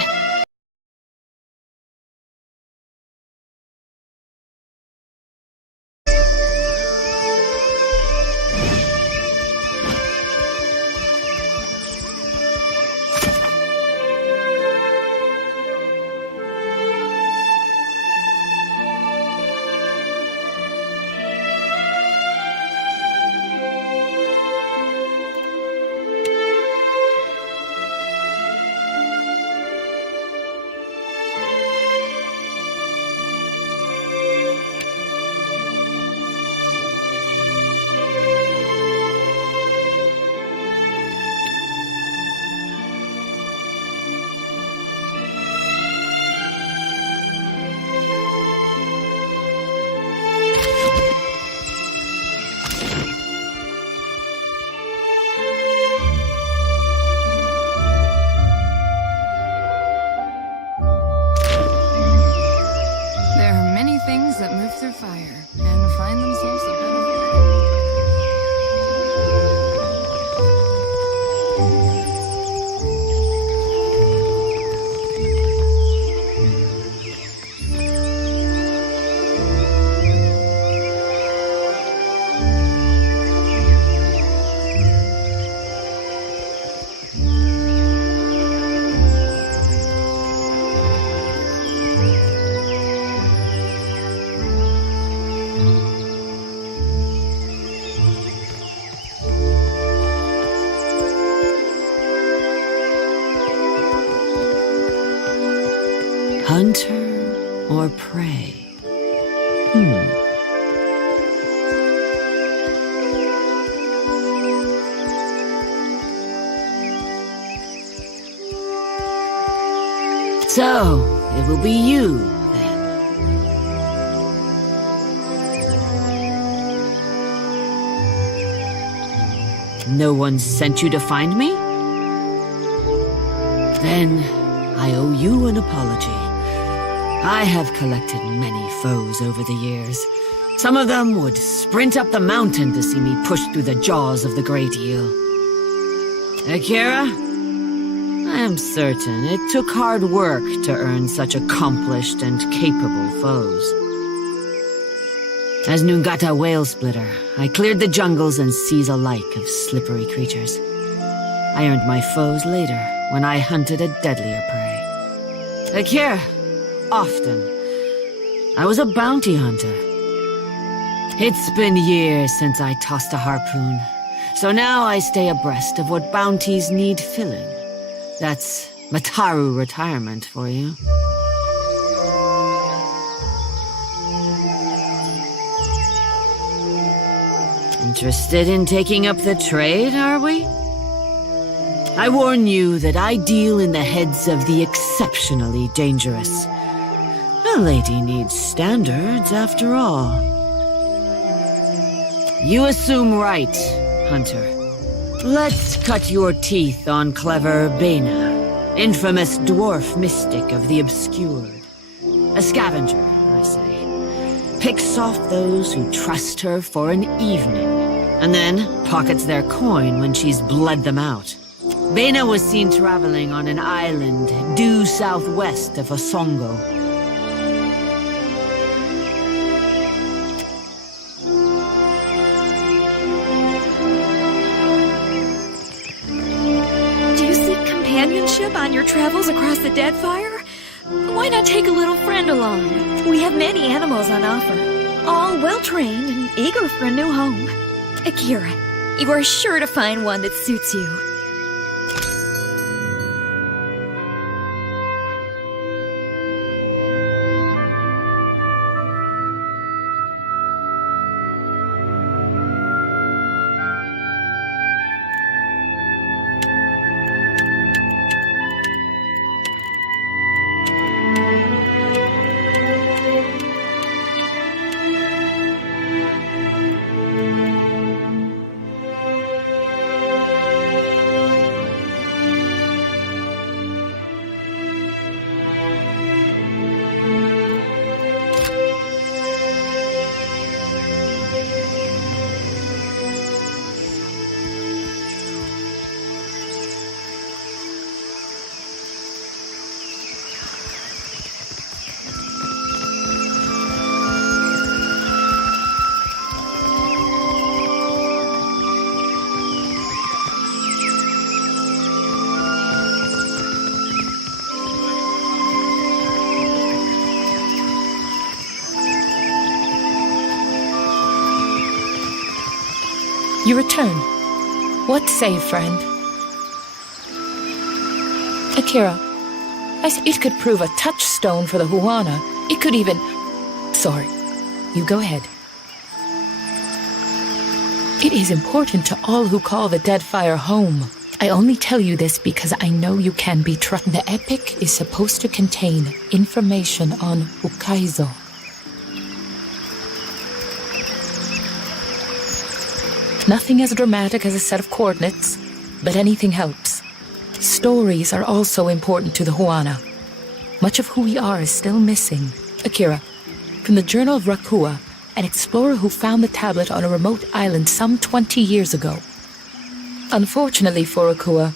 That move through fire and find themselves a Hunter or prey? So, it will be you, then. No one sent you to find me? Then, I owe you an apology. I have collected many foes over the years. Some of them would sprint up the mountain to see me push through the jaws of the great eel. Akira, I am certain it took hard work to earn such accomplished and capable foes. As Nungata Whale Splitter, I cleared the jungles and seas alike of slippery creatures. I earned my foes later, when I hunted a deadlier prey. Akira, often, I was a bounty hunter. It's been years since I tossed a harpoon, so now I stay abreast of what bounties need filling. That's Mataru retirement for you. Interested in taking up the trade, are we? I warn you that I deal in the heads of the exceptionally dangerous. A lady needs standards, after all. You assume right, Hunter. Let's cut your teeth on clever Bena, infamous dwarf mystic of the obscured. A scavenger, I say. Picks off those who trust her for an evening, and then pockets their coin when she's bled them out. Bena was seen traveling on an island due southwest of Osongo. Do you seek companionship on your travels across the Deadfire? Why not take a little friend along? We have many animals on offer, all well-trained and eager for a new home. Akira, you are sure to find one that suits you. You return. What say, friend? Akira, it could prove a touchstone for the Huana. It could even... Sorry. You go ahead. It is important to all who call the Deadfire home. I only tell you this because I know you can be trusted. The epic is supposed to contain information on Ukaizo. Nothing as dramatic as a set of coordinates, but anything helps. Stories are also important to the Huana. Much of who we are is still missing. Akira, from the Journal of Rakua, an explorer who found the tablet on a remote island some 20 years ago. Unfortunately for Rakua,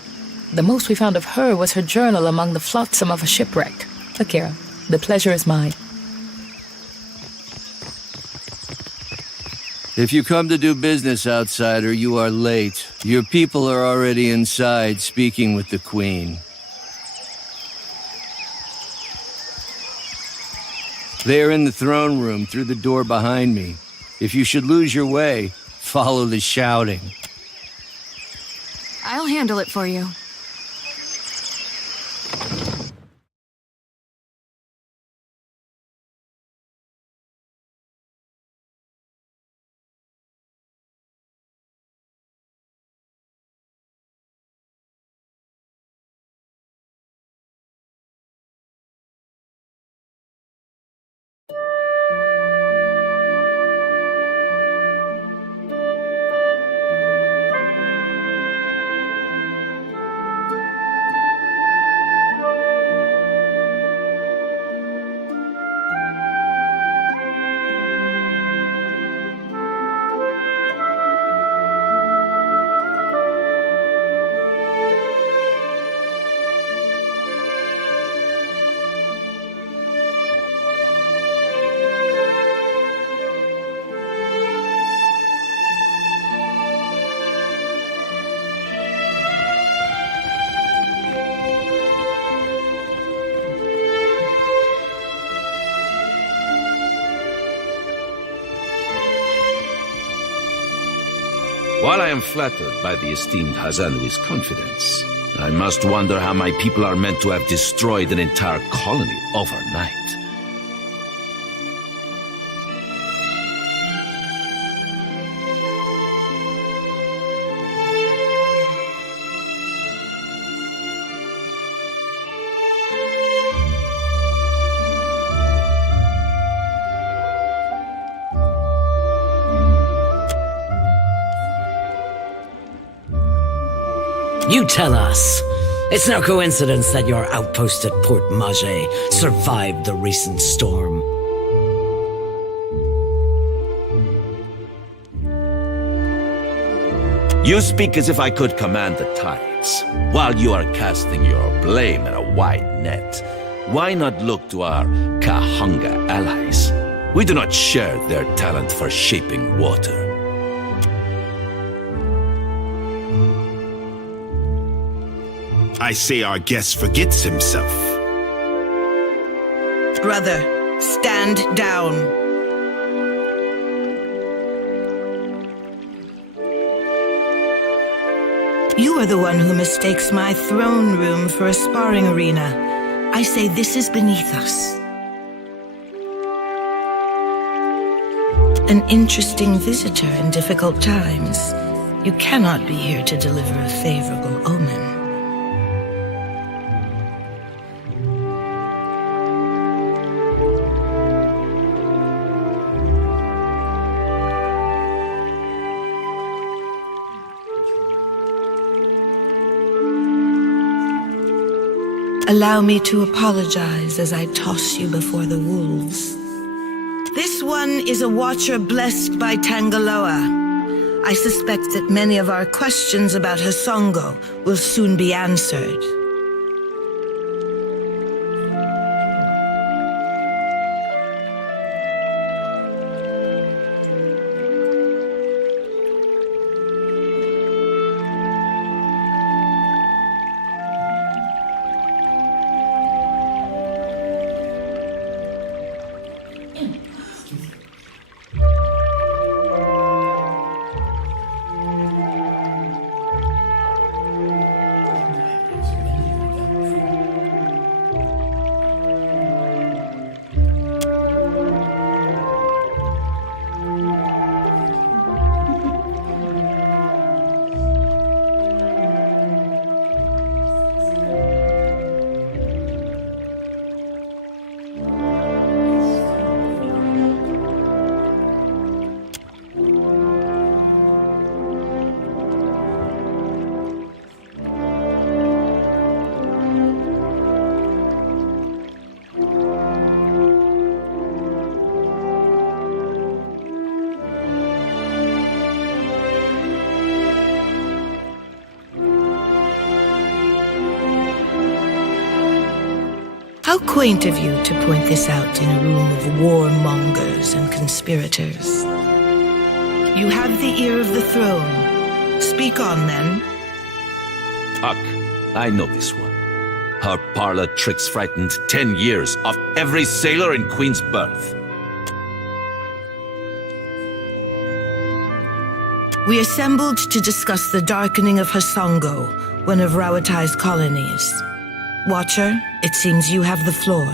the most we found of her was her journal among the flotsam of a shipwreck. Akira, the pleasure is mine. If you come to do business, outsider, you are late. Your people are already inside, speaking with the Queen. They are in the throne room, through the door behind me. If you should lose your way, follow the shouting. I'll handle it for you. While I am flattered by the esteemed Hazanui's confidence, I must wonder how my people are meant to have destroyed an entire colony overnight. You tell us. It's no coincidence that your outpost at Port Mage survived the recent storm. You speak as if I could command the tides. While you are casting your blame in a wide net, why not look to our Kahunga allies? We do not share their talent for shaping water. I say our guest forgets himself. Brother, stand down. You are the one who mistakes my throne room for a sparring arena. I say this is beneath us. An interesting visitor in difficult times. You cannot be here to deliver a favorable omen. Allow me to apologize as I toss you before the wolves. This one is a watcher blessed by Tangaloa. I suspect that many of our questions about Hasongo will soon be answered. How quaint of you to point this out in a room of warmongers and conspirators. You have the ear of the throne. Speak on, then. Huck, I know this one. Her parlor tricks frightened 10 years of every sailor in Queen's Birth. We assembled to discuss the darkening of Hasongo, one of Rawatai's colonies. Watcher, it seems you have the floor.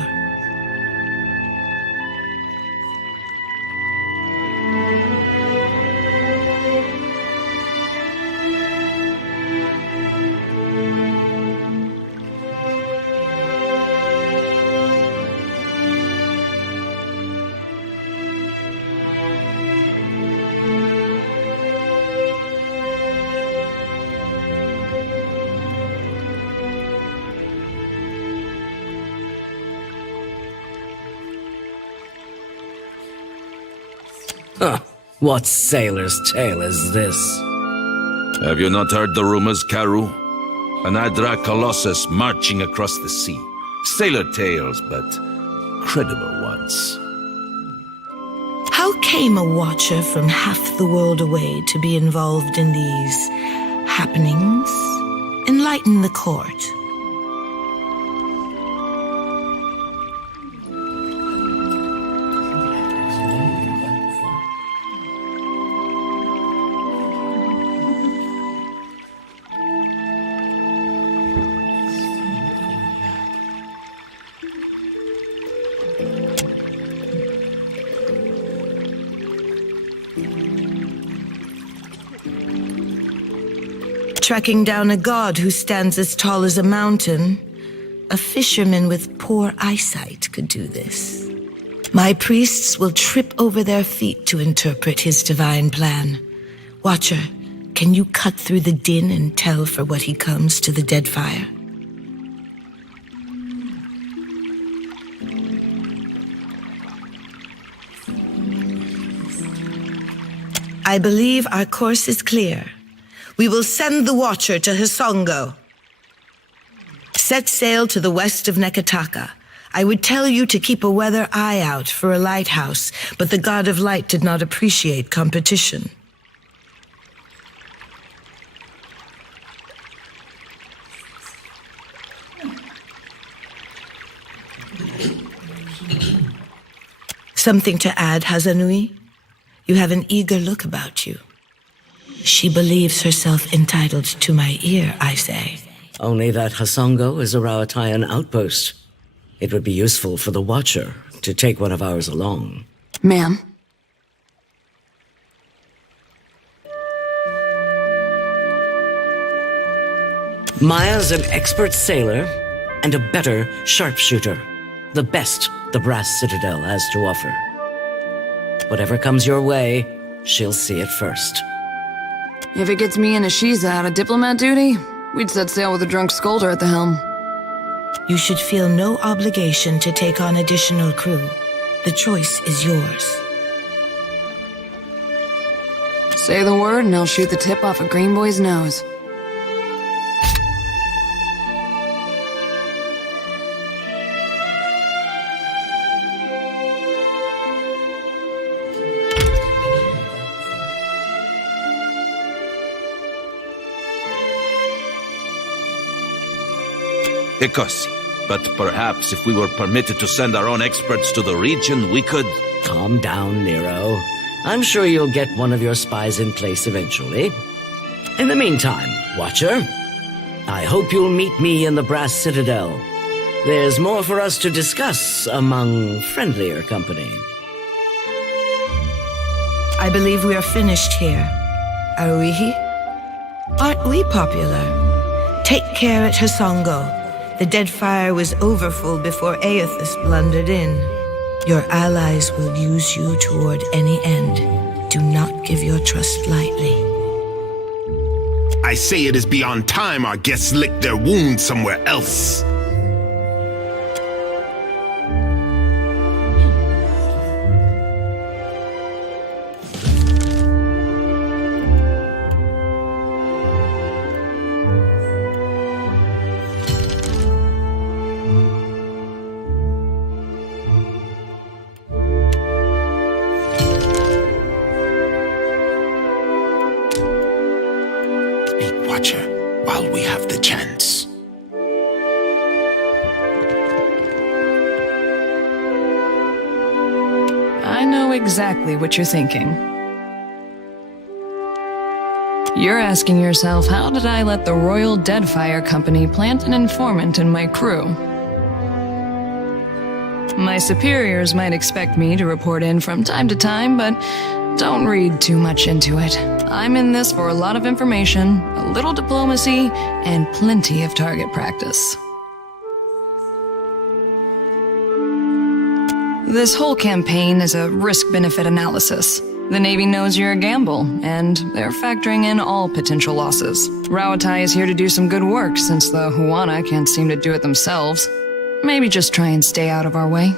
Huh. What sailor's tale is this? Have you not heard the rumors, Karu? An Adra Colossus marching across the sea. Sailor tales, but credible ones. How came a watcher from half the world away to be involved in these happenings? Enlighten the court. Tracking down a god who stands as tall as a mountain. A fisherman with poor eyesight could do this. My priests will trip over their feet to interpret his divine plan. Watcher, can you cut through the din and tell for what he comes to the Deadfire? I believe our course is clear. We will send the Watcher to Hisongo. Set sail to the west of Nekataka. I would tell you to keep a weather eye out for a lighthouse, but the God of Light did not appreciate competition. Something to add, Hazanui? You have an eager look about you. She believes herself entitled to my ear, I say. Only that Hasongo is a Rawatayan outpost. It would be useful for the Watcher to take one of ours along. Ma'am. Maya's an expert sailor and a better sharpshooter. The best the Brass Citadel has to offer. Whatever comes your way, she'll see it first. If it gets me and Ashiza out of diplomat duty, we'd set sail with a drunk scolder at the helm. You should feel no obligation to take on additional crew. The choice is yours. Say the word and I'll shoot the tip off a green boy's nose. Ikosi. But perhaps if we were permitted to send our own experts to the region, we could... Calm down, Nero. I'm sure you'll get one of your spies in place eventually. In the meantime, Watcher, I hope you'll meet me in the Brass Citadel. There's more for us to discuss among friendlier company. I believe we are finished here. Are we? Aren't we popular? Take care at Hisongo. The Deadfire was overfull before Aethys blundered in. Your allies will use you toward any end. Do not give your trust lightly. I say it is beyond time our guests lick their wounds somewhere else. Watcher, while we have the chance. I know exactly what you're thinking. You're asking yourself, how did I let the Royal Deadfire Company plant an informant in my crew? My superiors might expect me to report in from time to time, but don't read too much into it. I'm in this for a lot of information, a little diplomacy, and plenty of target practice. This whole campaign is a risk-benefit analysis. The Navy knows you're a gamble, and they're factoring in all potential losses. Rawatai is here to do some good work, since the Huana can't seem to do it themselves. Maybe just try and stay out of our way.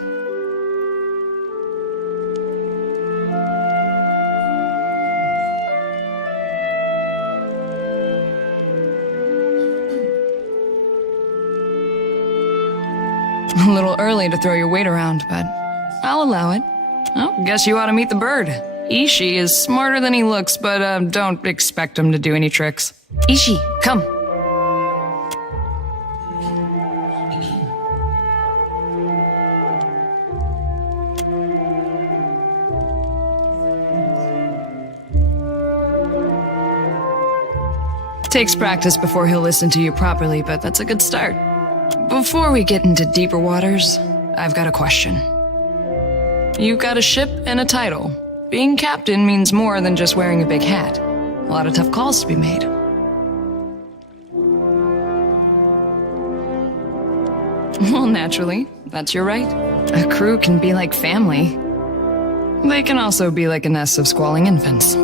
A little early to throw your weight around, but I'll allow it. Oh, guess you ought to meet the bird. Ishi is smarter than he looks, but don't expect him to do any tricks. Ishi, come. Takes practice before he'll listen to you properly, but that's a good start. Before we get into deeper waters, I've got a question. You've got a ship and a title. Being captain means more than just wearing a big hat. A lot of tough calls to be made. Well, naturally, that's your right. A crew can be like family. They can also be like a nest of squalling infants.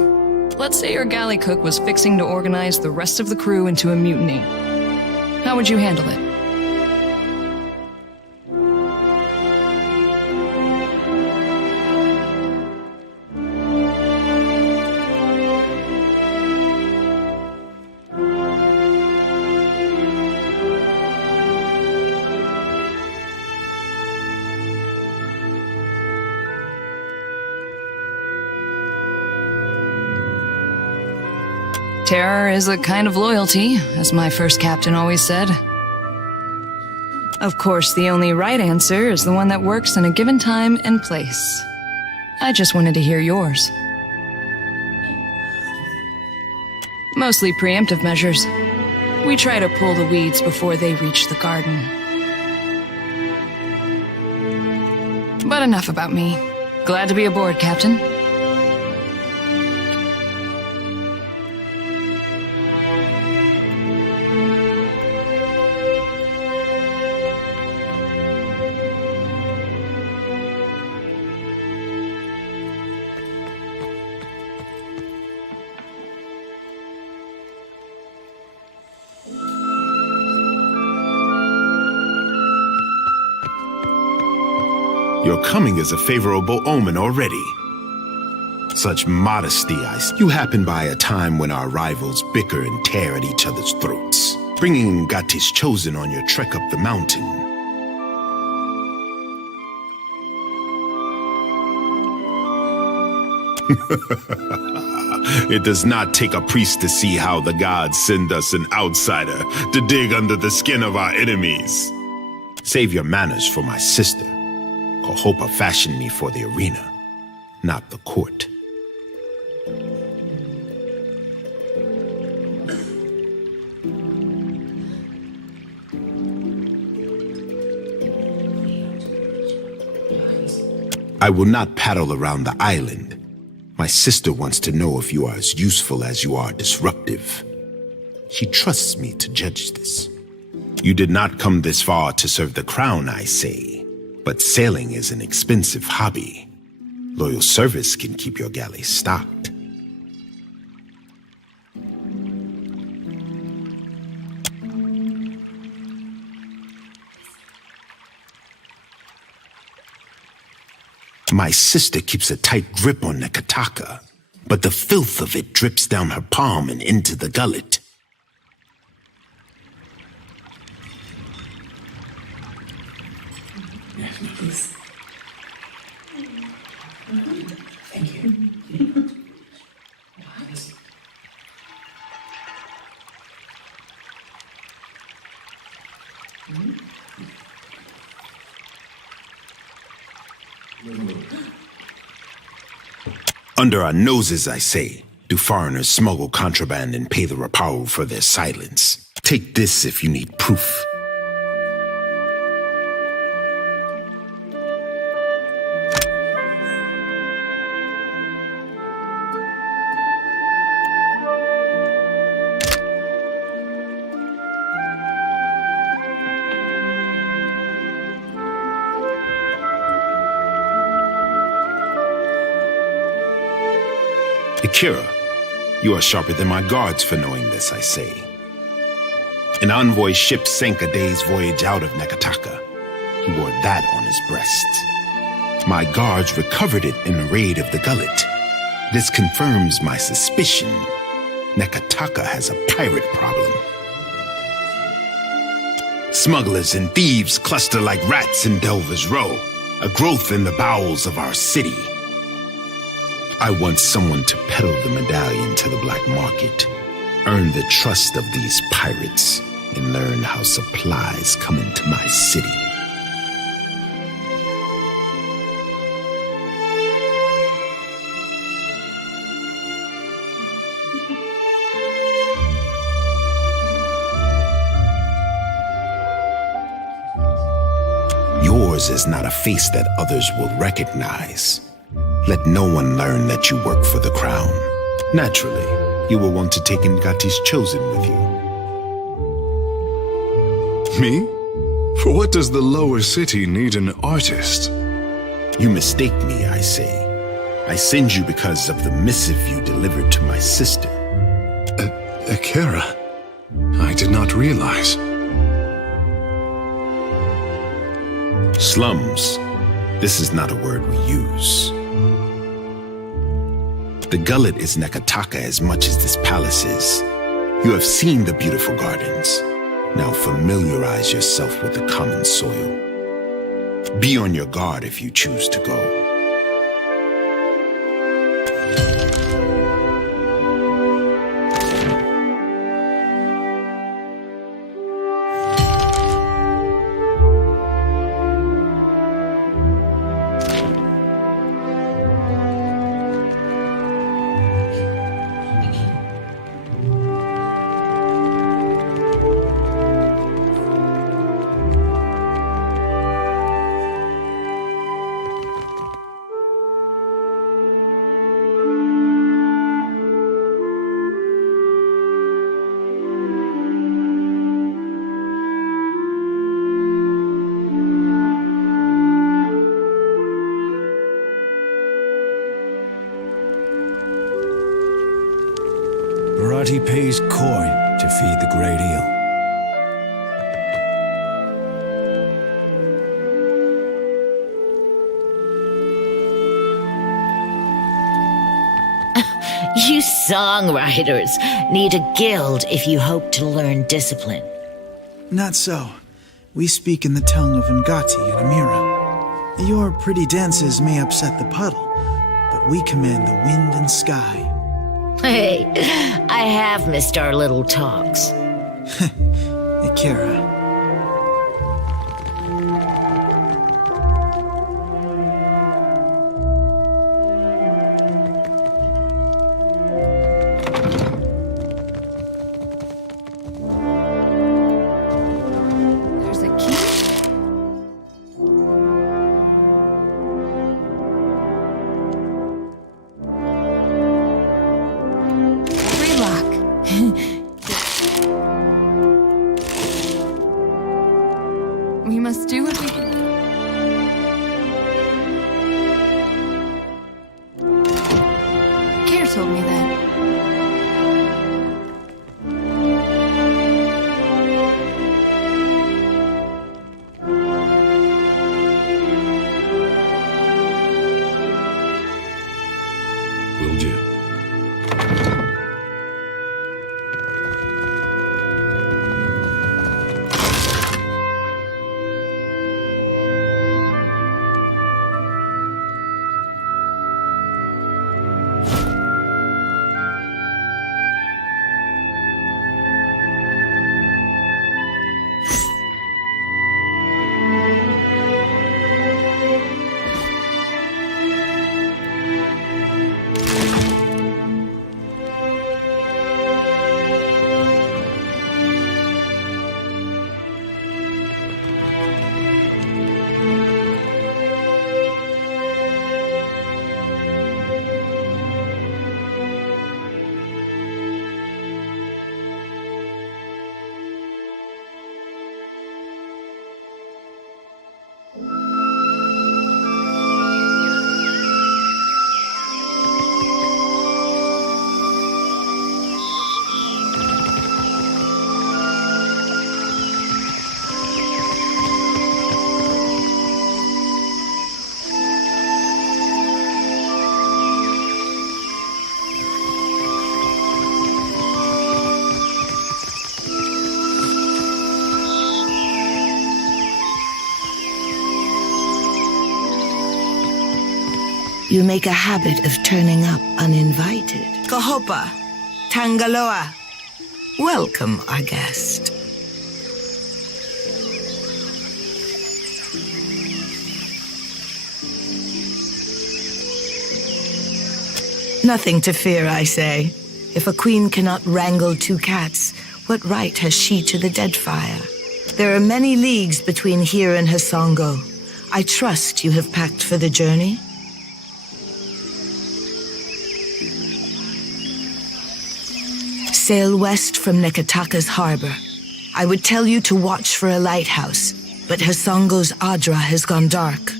Let's say your galley cook was fixing to organize the rest of the crew into a mutiny. How would you handle it? Terror is a kind of loyalty, as my first captain always said. Of course, the only right answer is the one that works in a given time and place. I just wanted to hear yours. Mostly preemptive measures. We try to pull the weeds before they reach the garden. But enough about me. Glad to be aboard, Captain. Your coming is a favorable omen already. Such modesty, you happen by a time when our rivals bicker and tear at each other's throats, bringing Ngati's chosen on your trek up the mountain. It does not take a priest to see how the gods send us an outsider to dig under the skin of our enemies. Save your manners for my sister. Kohopa fashioned me for the arena, not the court. I will not paddle around the island. My sister wants to know if you are as useful as you are disruptive. She trusts me to judge this. You did not come this far to serve the crown, I say. But sailing is an expensive hobby. Loyal service can keep your galley stocked. My sister keeps a tight grip on Nekataka, but the filth of it drips down her palm and into the gullet. Please. Thank you. Under our noses, I say, do foreigners smuggle contraband and pay the Rapau for their silence? Take this if you need proof. Akira, you are sharper than my guards for knowing this, I say. An envoy ship sank a day's voyage out of Nekataka. He wore that on his breast. My guards recovered it in a raid of the gullet. This confirms my suspicion. Nekataka has a pirate problem. Smugglers and thieves cluster like rats in Delver's Row, a growth in the bowels of our city. I want someone to peddle the medallion to the black market, earn the trust of these pirates, and learn how supplies come into my city. Yours is not a face that others will recognize. Let no one learn that you work for the crown. Naturally, you will want to take Ngati's chosen with you. Me? For what does the lower city need an artist? You mistake me, I say. I send you because of the missive you delivered to my sister. Akira, I did not realize. Slums. This is not a word we use. The gullet is Nekataka as much as this palace is. You have seen the beautiful gardens. Now familiarize yourself with the common soil. Be on your guard if you choose to go. Gatti pays coin to feed the great eel. You songwriters need a guild if you hope to learn discipline. Not so. We speak in the tongue of Ngati and Amira. Your pretty dances may upset the puddle, but we command the wind and sky. Hey, I have missed our little talks. Akira. There's a key. Free lock. We must do what we can. Care told me that. Will do. You make a habit of turning up uninvited. Kahopa, Tangaloa. Welcome, our guest. Nothing to fear, I say. If a queen cannot wrangle two cats, what right has she to the Deadfire? There are many leagues between here and Hasongo. I trust you have packed for the journey. Sail west from Nekataka's harbor. I would tell you to watch for a lighthouse, but Hasongo's Adra has gone dark.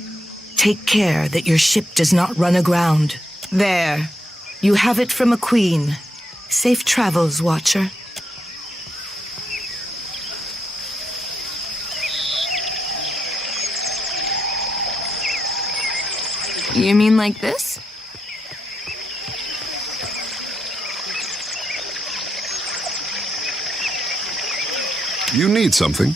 Take care that your ship does not run aground. There. You have it from a queen. Safe travels, Watcher. You mean like this? You need something?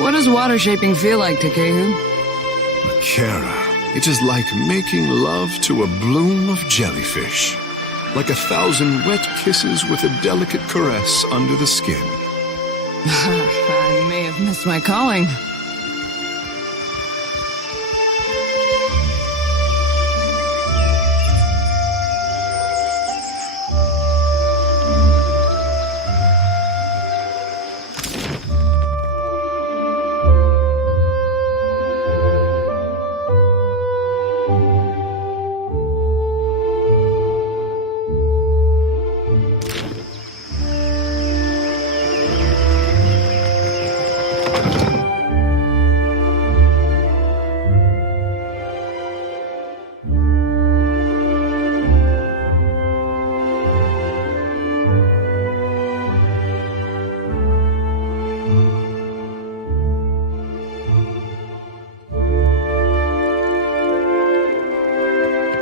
What does water shaping feel like, Takehu? Kara, it is like making love to a bloom of jellyfish. Like 1,000 wet kisses with a delicate caress under the skin. I may have missed my calling.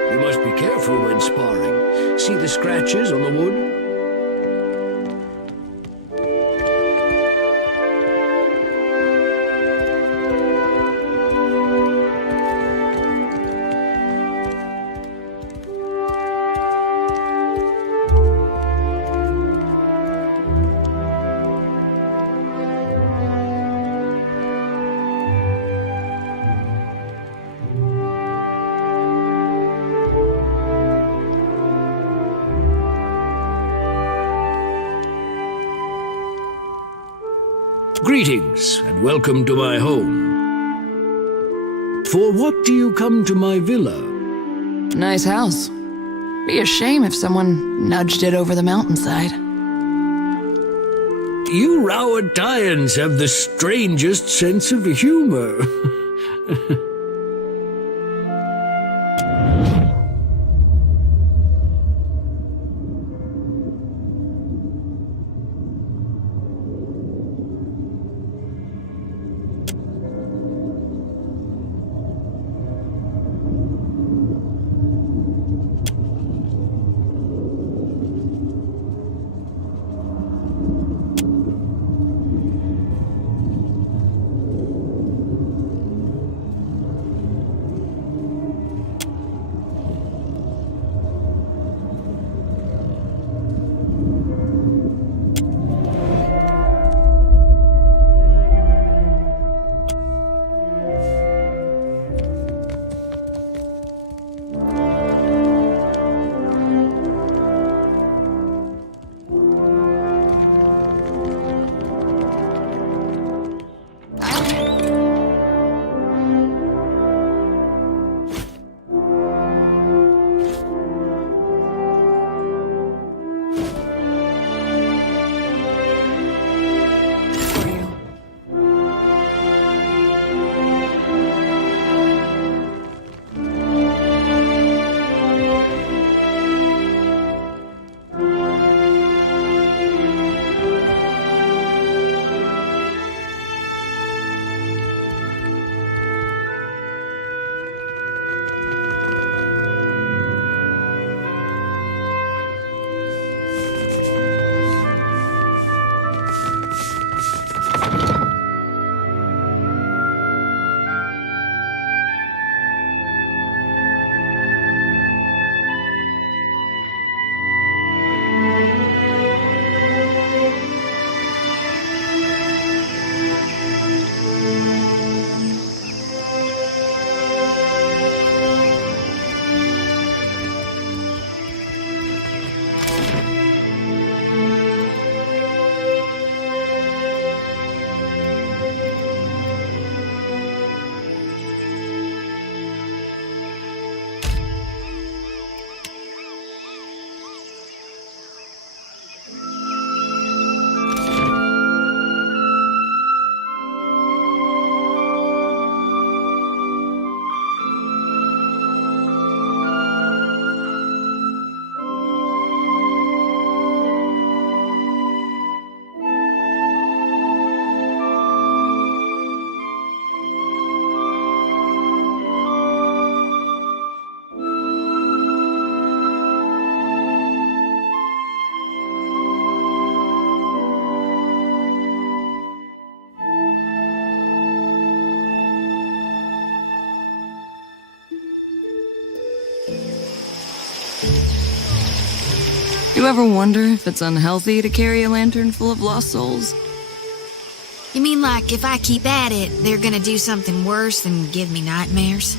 You must be careful when sparring. See the scratches on the wood? Greetings, and welcome to my home. For what do you come to my villa? Nice house. Be a shame if someone nudged it over the mountainside. You Rowattians have the strangest sense of humor. you ever wonder if it's unhealthy to carry a lantern full of lost souls? You mean like if I keep at it, they're gonna do something worse than give me nightmares?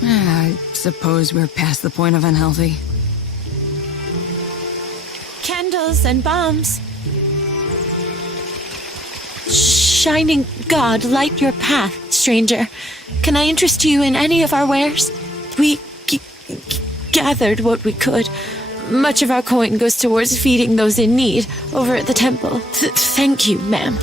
I suppose we're past the point of unhealthy. Candles and bombs. Shining God, light your path, stranger. Can I interest you in any of our wares? We gathered what we could. Much of our coin goes towards feeding those in need over at the temple. Thank you, ma'am.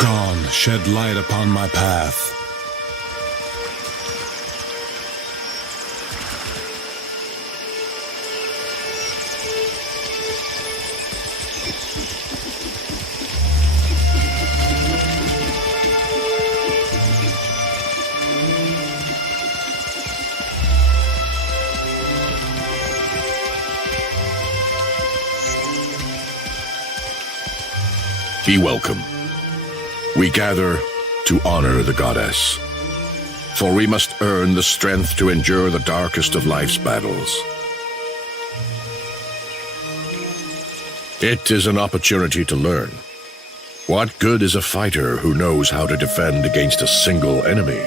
Gone, shed light upon my path. Be welcome. We gather to honor the goddess, for we must earn the strength to endure the darkest of life's battles. It is an opportunity to learn. What good is a fighter who knows how to defend against a single enemy?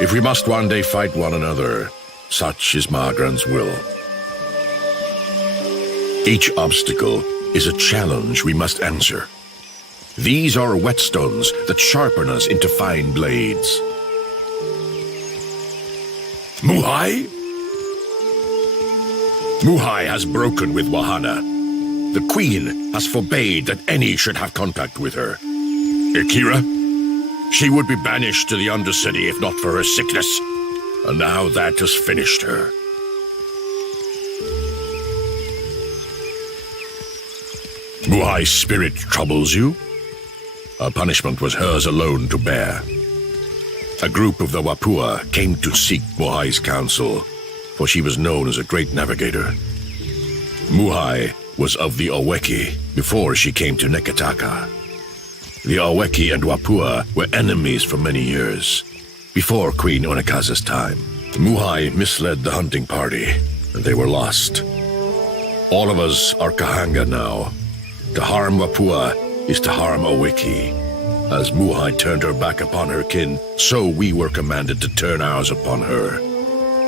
If we must one day fight one another, such is Margran's will. Each obstacle is a challenge we must answer. These are whetstones that sharpen us into fine blades. Muhai? Muhai has broken with Wahana. The queen has forbade that any should have contact with her. Akira? She would be banished to the Undercity if not for her sickness. And now that has finished her. Muhai's spirit troubles you? Her punishment was hers alone to bear. A group of the Wapua came to seek Muhai's counsel, for she was known as a great navigator. Muhai was of the Oweki before she came to Neketaka. The Oweki and Wapua were enemies for many years, before Queen Onekaza's time. Muhai misled the hunting party, and they were lost. All of us are Kahanga now. To harm Wapua is to harm Oweki, As Muhai turned her back upon her kin, so we were commanded to turn ours upon her.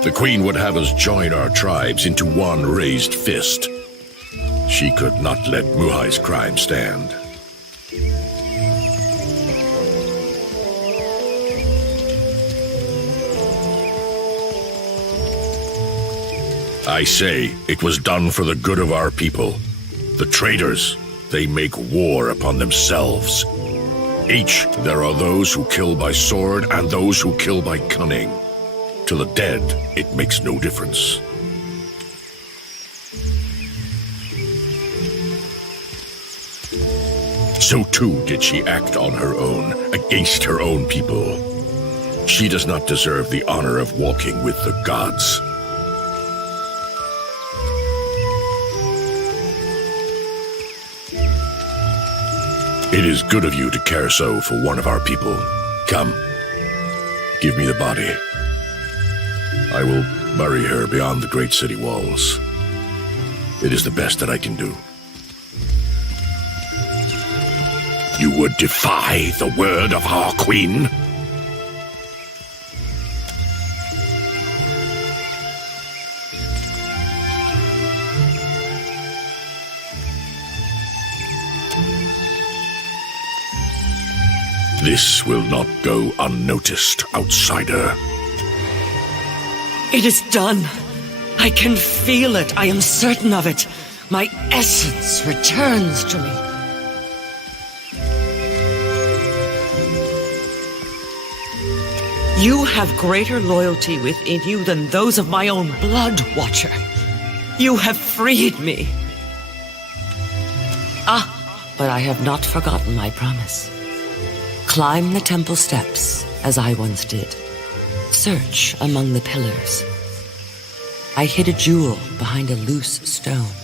The queen would have us join our tribes into one raised fist. She could not let Muhai's crime stand. I say it was done for the good of our people. The traitors, they make war upon themselves. Each there are those who kill by sword and those who kill by cunning. To the dead, it makes no difference. So too did she act on her own, against her own people. She does not deserve the honor of walking with the gods. It is good of you to care so for one of our people. Come, give me the body. I will bury her beyond the great city walls. It is the best that I can do. You would defy the word of our queen? This will not go unnoticed, outsider. It is done. I can feel it. I am certain of it. My essence returns to me. You have greater loyalty within you than those of my own blood, Watcher. You have freed me. But I have not forgotten my promise. Climb the temple steps, as I once did. Search among the pillars. I hid a jewel behind a loose stone,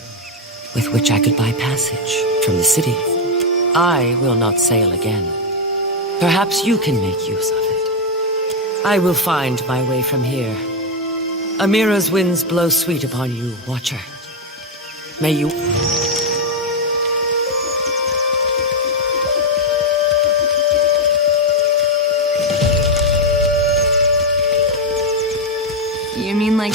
with which I could buy passage from the city. I will not sail again. Perhaps you can make use of it. I will find my way from here. Amira's winds blow sweet upon you, Watcher. May you... You mean like...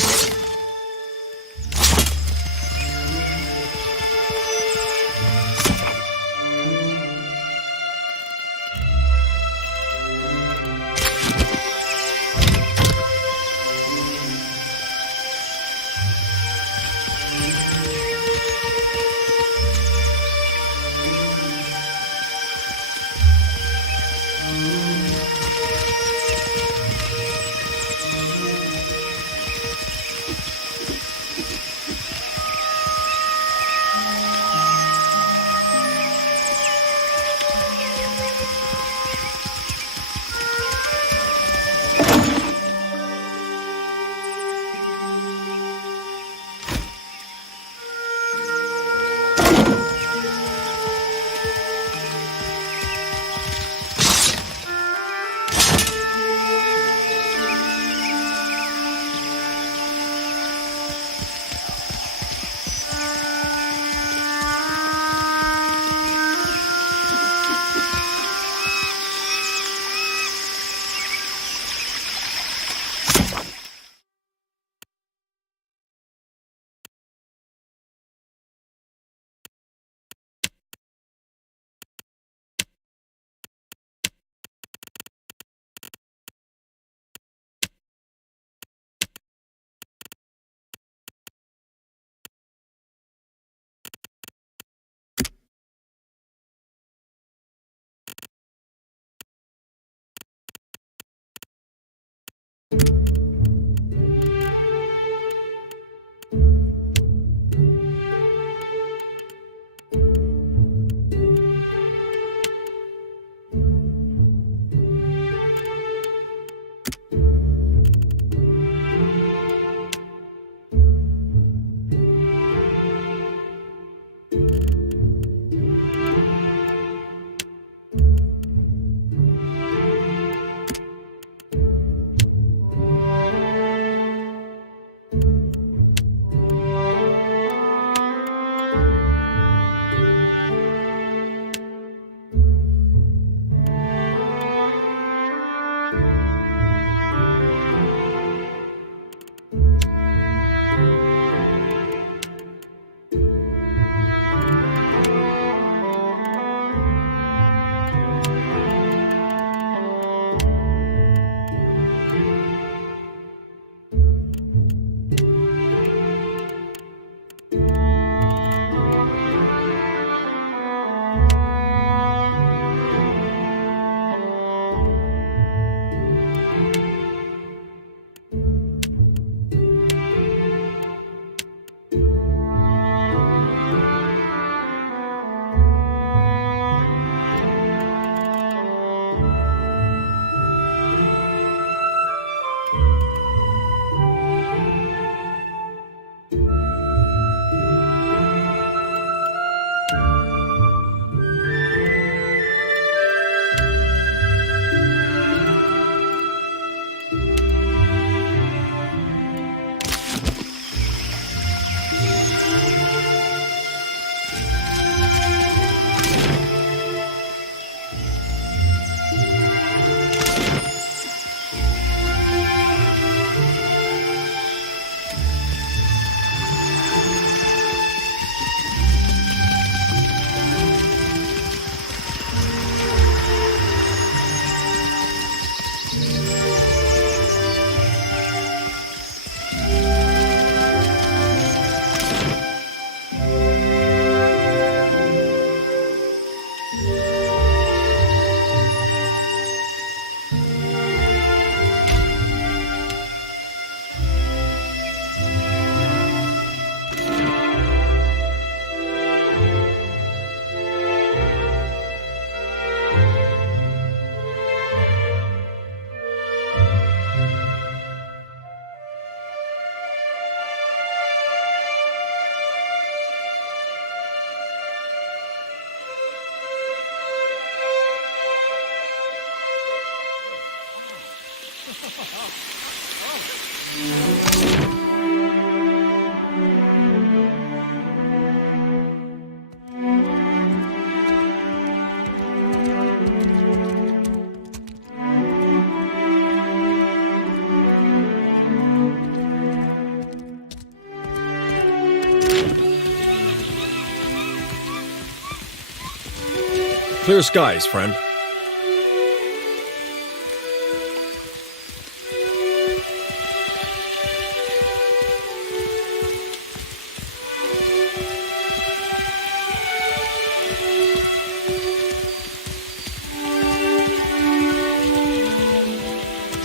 Clear skies, friend.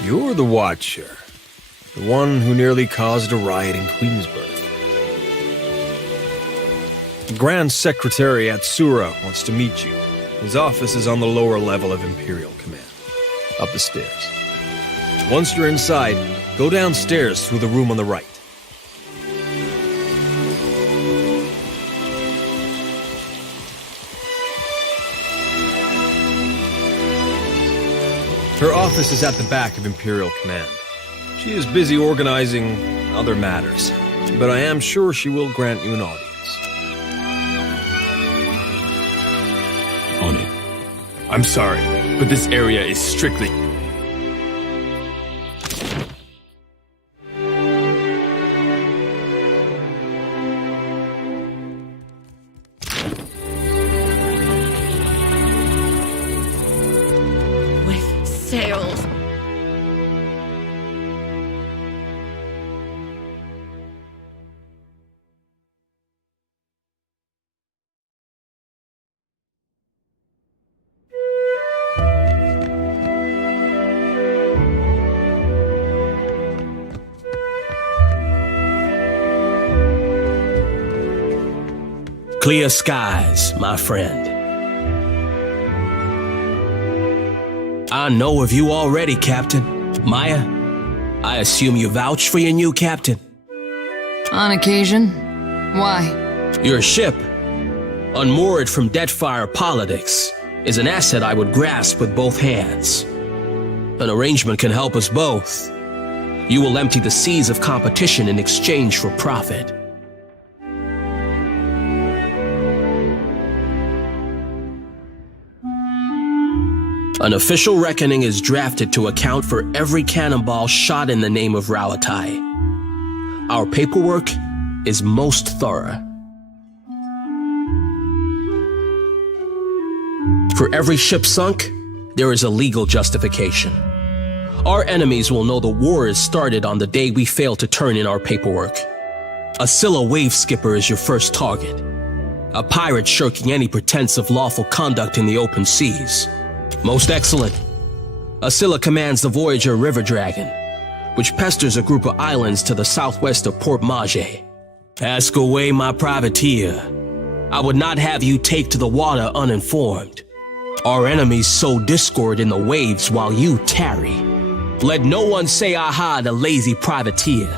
You're the Watcher. The one who nearly caused a riot in Queensburg. The Grand Secretary at Sura wants to meet you. His office is on the lower level of Imperial Command. Up the stairs. Once you're inside, go downstairs through the room on the right. Her office is at the back of Imperial Command. She is busy organizing other matters, but I am sure she will grant you an audience. On it. I'm sorry, but this area is strictly... With sails. Clear skies, my friend. I know of you already, Captain. Maya, I assume you vouch for your new captain. On occasion. Why? Your ship, unmoored from Deadfire politics, is an asset I would grasp with both hands. An arrangement can help us both. You will empty the seas of competition in exchange for profit. An official reckoning is drafted to account for every cannonball shot in the name of Rauatai. Our paperwork is most thorough. For every ship sunk, there is a legal justification. Our enemies will know the war is started on the day we fail to turn in our paperwork. A Scylla wave skipper is your first target. A pirate shirking any pretense of lawful conduct in the open seas. Most excellent. Asilla commands the Voyager River Dragon, which pesters a group of islands to the southwest of Port Mage. Ask away, my privateer. I would not have you take to the water uninformed. Our enemies sow discord in the waves while you tarry. Let no one say aha to lazy privateer.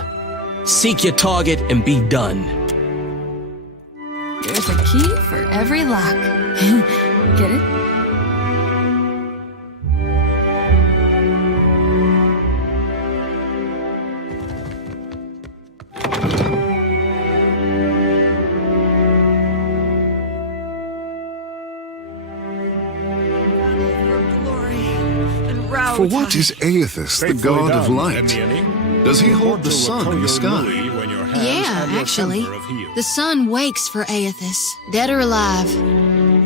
Seek your target and be done. There's a key for every lock. Get it? For what is Aethys, the god of light? Does he hold the sun in the sky? Yeah, actually. The sun wakes for Aethys, dead or alive.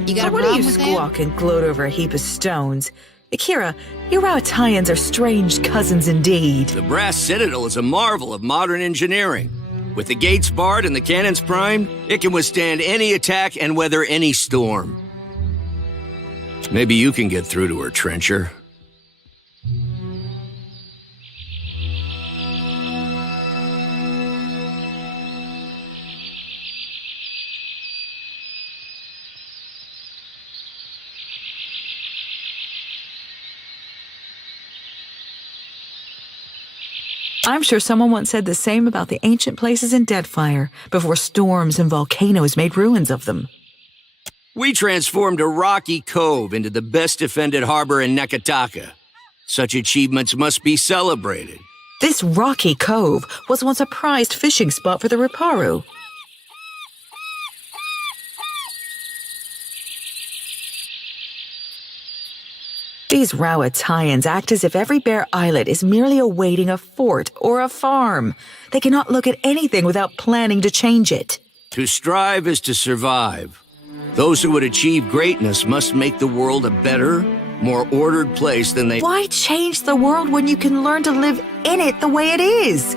You got a What do problem you with that? squawk and gloat over a heap of stones? Akira, you Rauataians are strange cousins indeed. The Brass Citadel is a marvel of modern engineering. With the gates barred and the cannons primed, it can withstand any attack and weather any storm. Maybe you can get through to her, Trencher. I'm sure someone once said the same about the ancient places in Deadfire, before storms and volcanoes made ruins of them. We transformed a rocky cove into the best defended harbor in Nekataka. Such achievements must be celebrated. This rocky cove was once a prized fishing spot for the Riparu. These Rawatayans act as if every bare islet is merely awaiting a fort or a farm. They cannot look at anything without planning to change it. To strive is to survive. Those who would achieve greatness must make the world a better, more ordered place than they... Why change the world when you can learn to live in it the way it is?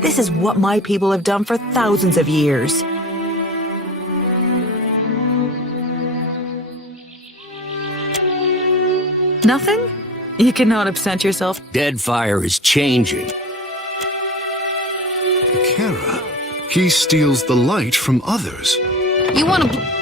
This is what my people have done for thousands of years. Nothing? You cannot upset yourself. Deadfire is changing. Kara, he steals the light from others. You want to...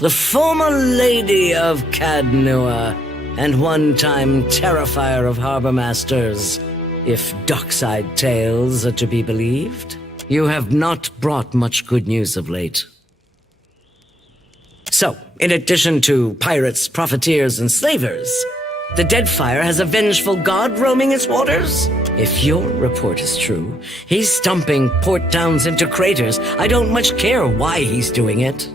The former Lady of Cadnua, and one-time Terrifier of Harbor Masters, if dockside tales are to be believed. You have not brought much good news of late. So, in addition to pirates, profiteers, and slavers, the Deadfire has a vengeful god roaming its waters? If your report is true, he's stumping port towns into craters. I don't much care why he's doing it.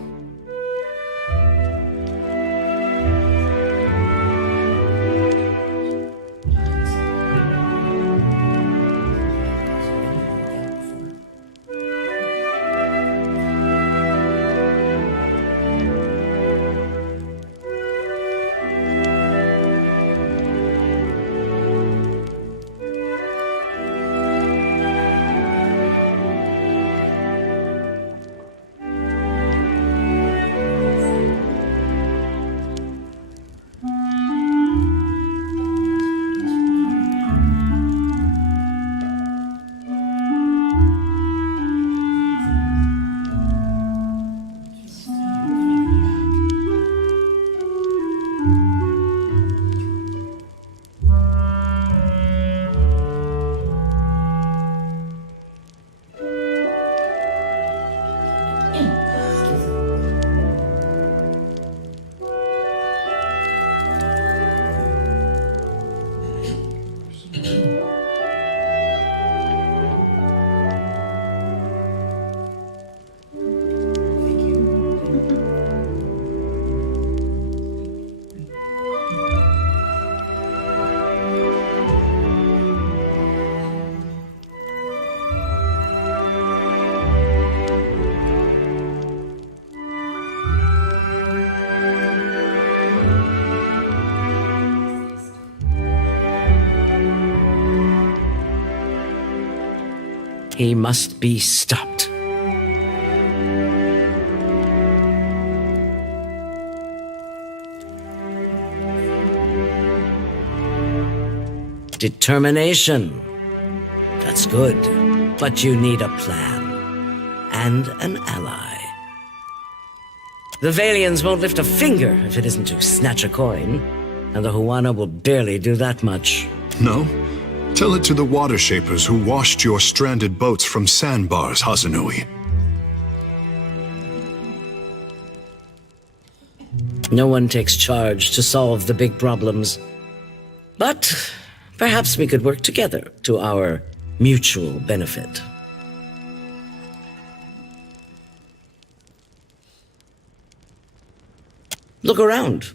He must be stopped. Determination. That's good. But you need a plan. And an ally. The Valians won't lift a finger if it isn't to snatch a coin. And the Huana will barely do that much. No? Tell it to the water shapers who washed your stranded boats from sandbars, Hazanui. No one takes charge to solve the big problems. But perhaps we could work together to our mutual benefit. Look around.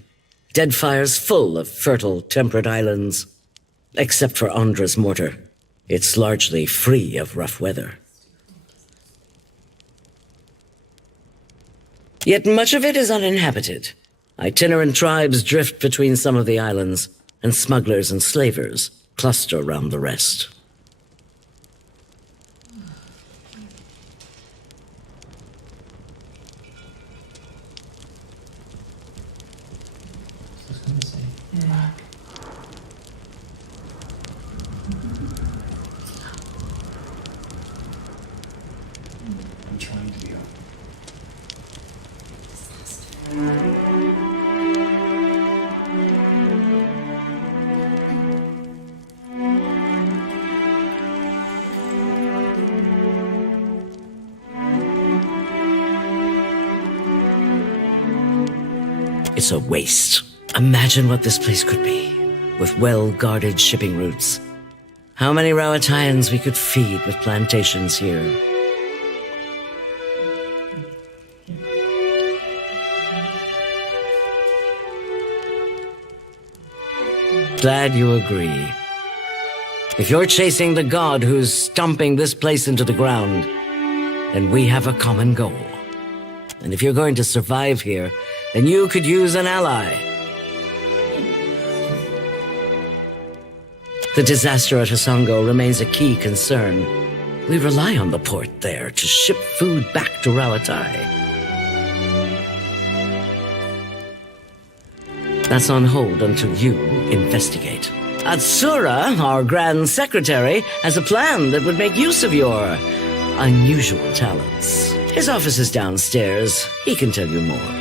Deadfire's full of fertile, temperate islands. Except for Andra's mortar. It's largely free of rough weather. Yet much of it is uninhabited. Itinerant tribes drift between some of the islands, and smugglers and slavers cluster around the rest. It's a waste. Imagine what this place could be, with well-guarded shipping routes. How many Rawatayans we could feed with plantations here. Glad you agree. If you're chasing the god who's stomping this place into the ground, then we have a common goal. And if you're going to survive here, then you could use an ally. The disaster at Hasango remains a key concern. We rely on the port there to ship food back to Rawatai. That's on hold until you investigate. Atsura, our Grand Secretary, has a plan that would make use of your unusual talents. His office is downstairs. He can tell you more.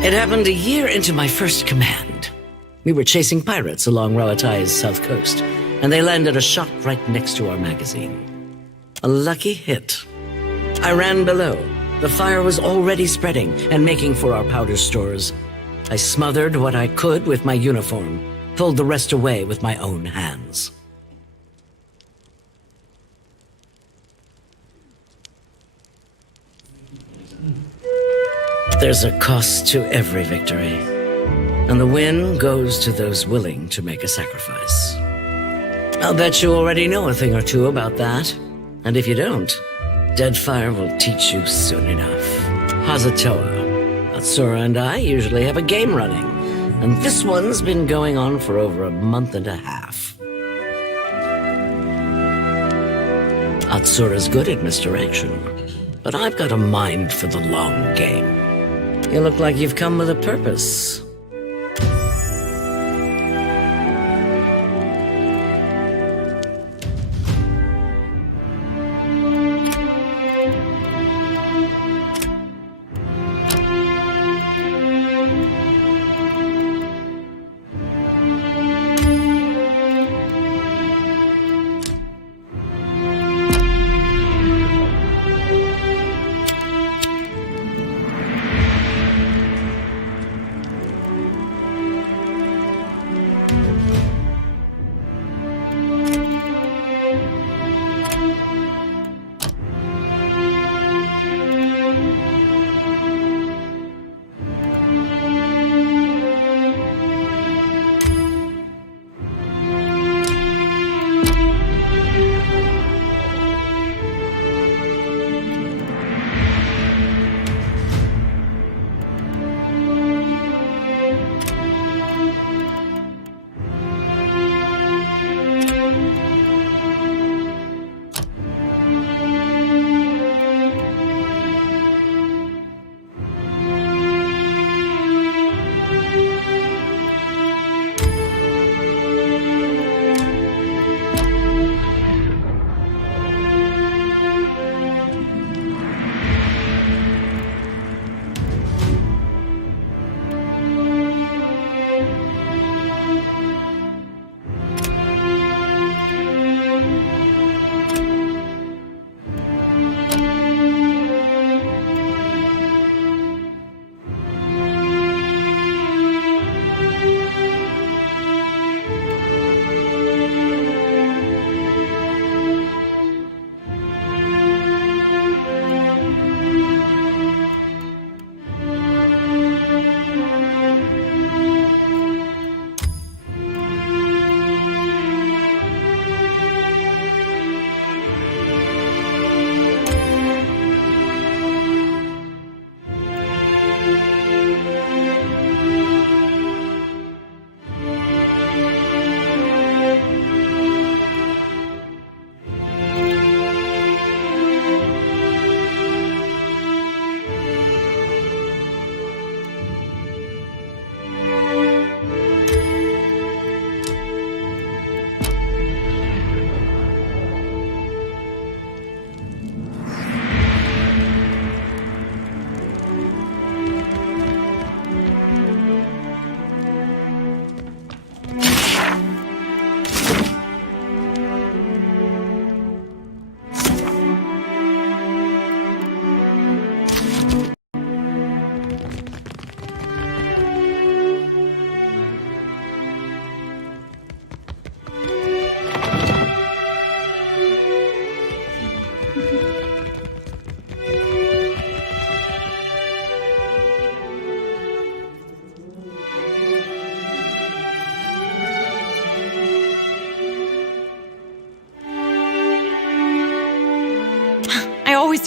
It happened a year into my first command. We were chasing pirates along Rawatai's south coast, and they landed a shot right next to our magazine. A lucky hit. I ran below. The fire was already spreading and making for our powder stores. I smothered what I could with my uniform, pulled the rest away with my own hands. There's a cost to every victory, and the win goes to those willing to make a sacrifice. I'll bet you already know a thing or two about that, and if you don't, Deadfire will teach you soon enough. Hazatoa, Atsura and I usually have a game running, and this one's been going on for over a month and a half. Atsura's good at misdirection, but I've got a mind for the long game. You look like you've come with a purpose.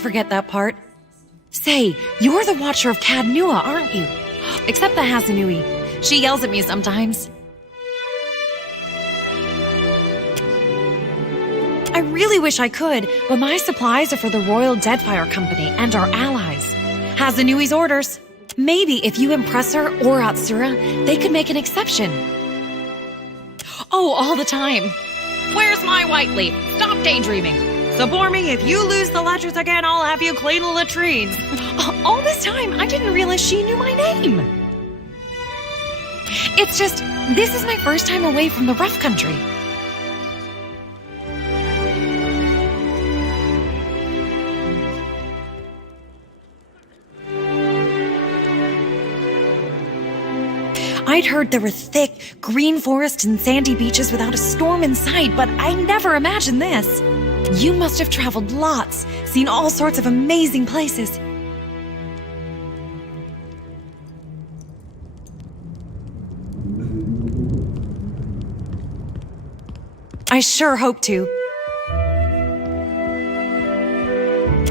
let's forget that part. Say, you're the Watcher of Cadnua, aren't you? Except the Hasanui. She yells at me sometimes. I really wish I could, but my supplies are for the Royal Deadfire Company and our allies. Hasanui's orders. Maybe if you impress her or Atsura, they could make an exception. Oh, all the time. Where's my white leaf? Stop daydreaming. Support me. If you lose the ledgers again, I'll have you clean the latrines. All this time, I didn't realize she knew my name. It's just, this is my first time away from the rough country. I'd heard there were thick, green forests and sandy beaches without a storm in sight, but I never imagined this. You must have traveled lots, seen all sorts of amazing places. I sure hope to.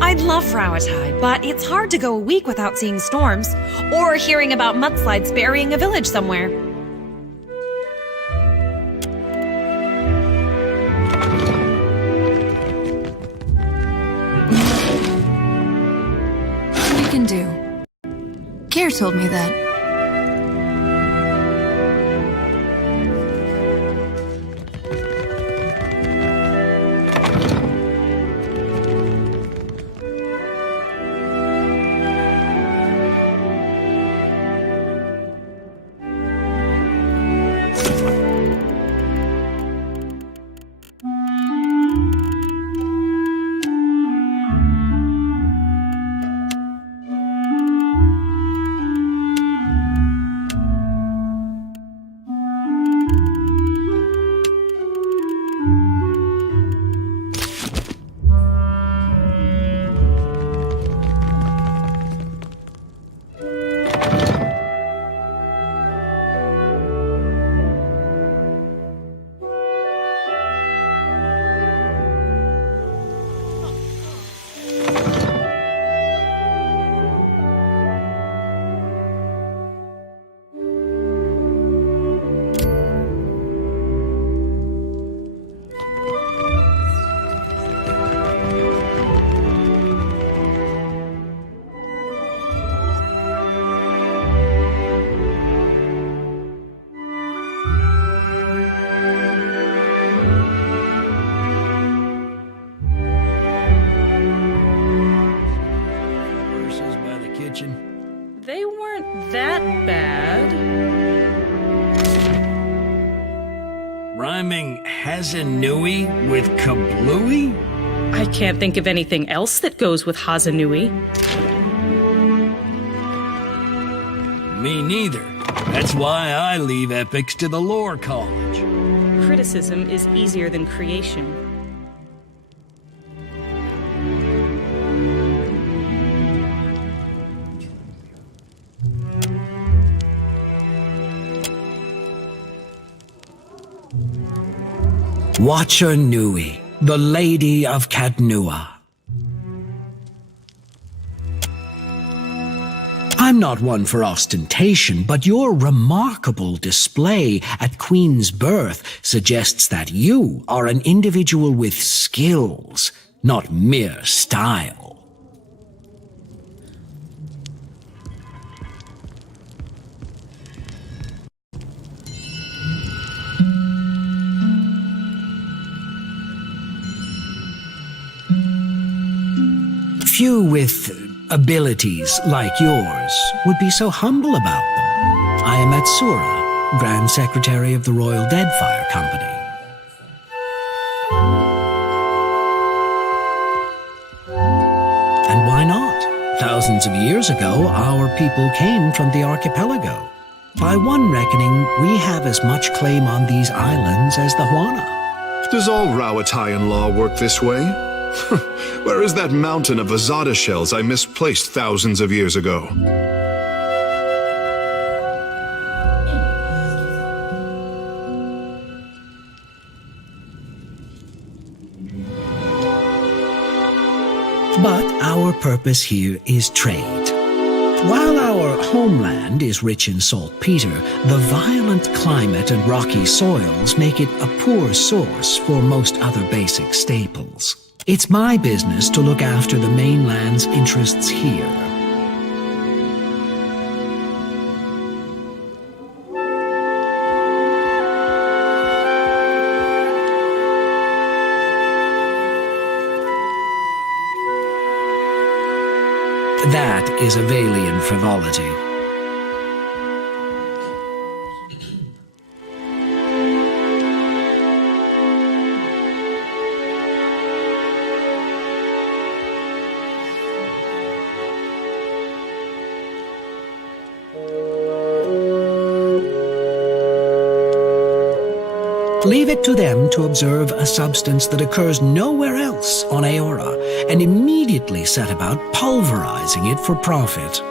I'd love Rauatai, but it's hard to go a week without seeing storms, or hearing about mudslides burying a village somewhere. What you can do. Care told me that. They weren't that bad. Rhyming Hasanui with kablooey? I can't think of anything else that goes with Hasanui. Me neither. That's why I leave epics to the lore college. Criticism is easier than creation. Watcher Nui, the Lady of Cadnua. I'm not one for ostentation, but your remarkable display at Queen's birth suggests that you are an individual with skills, not mere style. Few with abilities like yours would be so humble about them. I am Atsura, Grand Secretary of the Royal Deadfire Company. And why not? Thousands of years ago, our people came from the archipelago. By one reckoning, we have as much claim on these islands as the Huana. Does all Rauatayan law work this way? Where is that mountain of Azada shells I misplaced thousands of years ago? But our purpose here is trade. While our homeland is rich in saltpeter, the violent climate and rocky soils make it a poor source for most other basic staples. It's my business to look after the mainland's interests here. That is a Valian frivolity. Leave it to them to observe a substance that occurs nowhere else on Aora, and immediately set about pulverizing it for profit.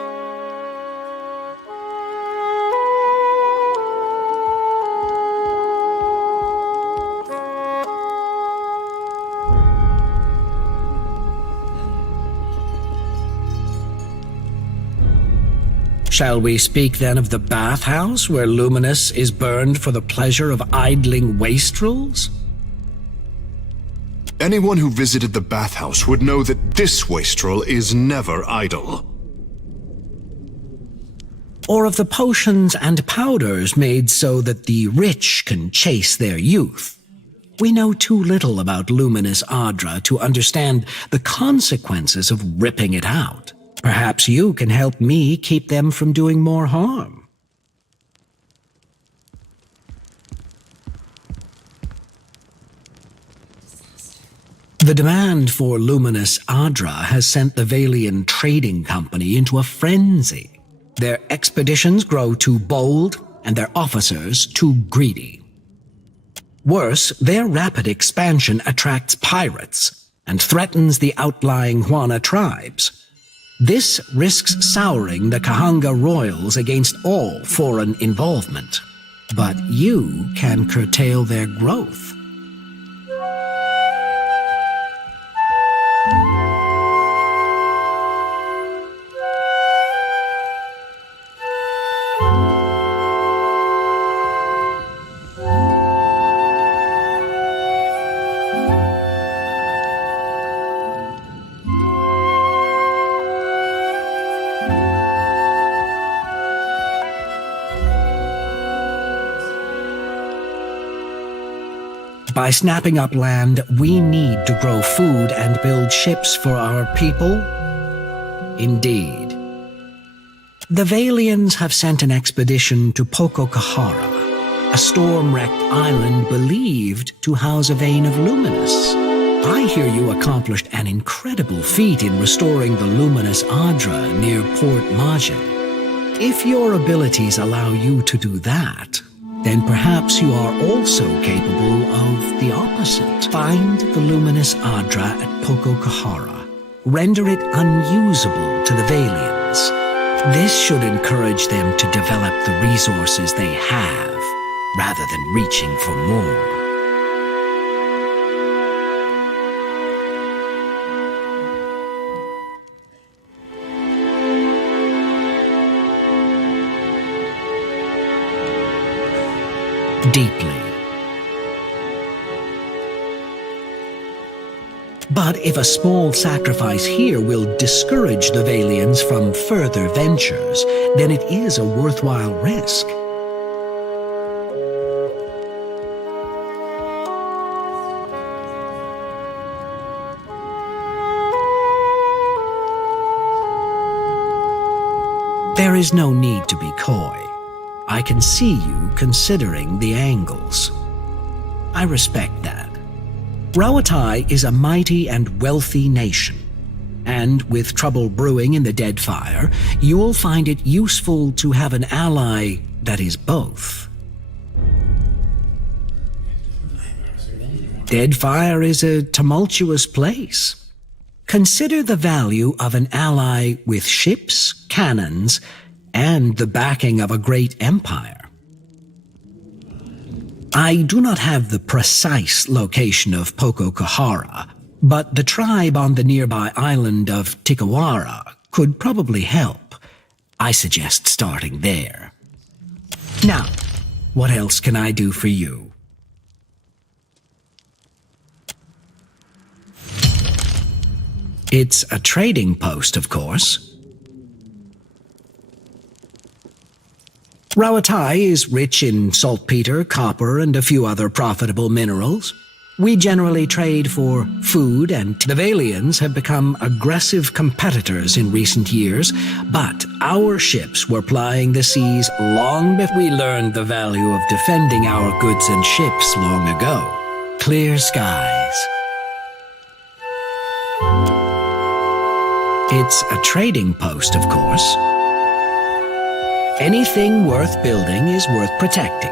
Shall we speak then of the bathhouse, where Luminous is burned for the pleasure of idling wastrels? Anyone who visited the bathhouse would know that this wastrel is never idle. Or of the potions and powders made so that the rich can chase their youth? We know too little about Luminous Adra to understand the consequences of ripping it out. Perhaps you can help me keep them from doing more harm. The demand for Luminous Adra has sent the Valian Trading Company into a frenzy. Their expeditions grow too bold, and their officers too greedy. Worse, their rapid expansion attracts pirates and threatens the outlying Huana tribes. This risks souring the Kahanga royals against all foreign involvement. But you can curtail their growth. By snapping up land, we need to grow food and build ships for our people? Indeed. The Valians have sent an expedition to Pococahara, a storm-wrecked island believed to house a vein of Luminous. I hear you accomplished an incredible feat in restoring the Luminous Adra near Port Maje. If your abilities allow you to do that, then perhaps you are also capable of the opposite. Find the Luminous Adra at Pococahara. Render it unusable to the Valians. This should encourage them to develop the resources they have, rather than reaching for more. Deeply. But if a small sacrifice here will discourage the Valians from further ventures, then it is a worthwhile risk. There is no need to be coy. I can see you considering the angles. I respect that. Rauatai is a mighty and wealthy nation, and with trouble brewing in the Deadfire, you will find it useful to have an ally that is both. Deadfire is a tumultuous place. Consider the value of an ally with ships, cannons, and the backing of a great empire. I do not have the precise location of Pococahara, But the tribe on the nearby island of Tikawara could probably help. I suggest starting there. Now, what else can I do for you? It's a trading post, of course. Rawatai is rich in saltpeter, copper, and a few other profitable minerals. We generally trade for food, and the Valians have become aggressive competitors in recent years, but our ships were plying the seas long before we learned the value of defending our goods and ships long ago. Clear skies. It's a trading post, of course. Anything worth building is worth protecting.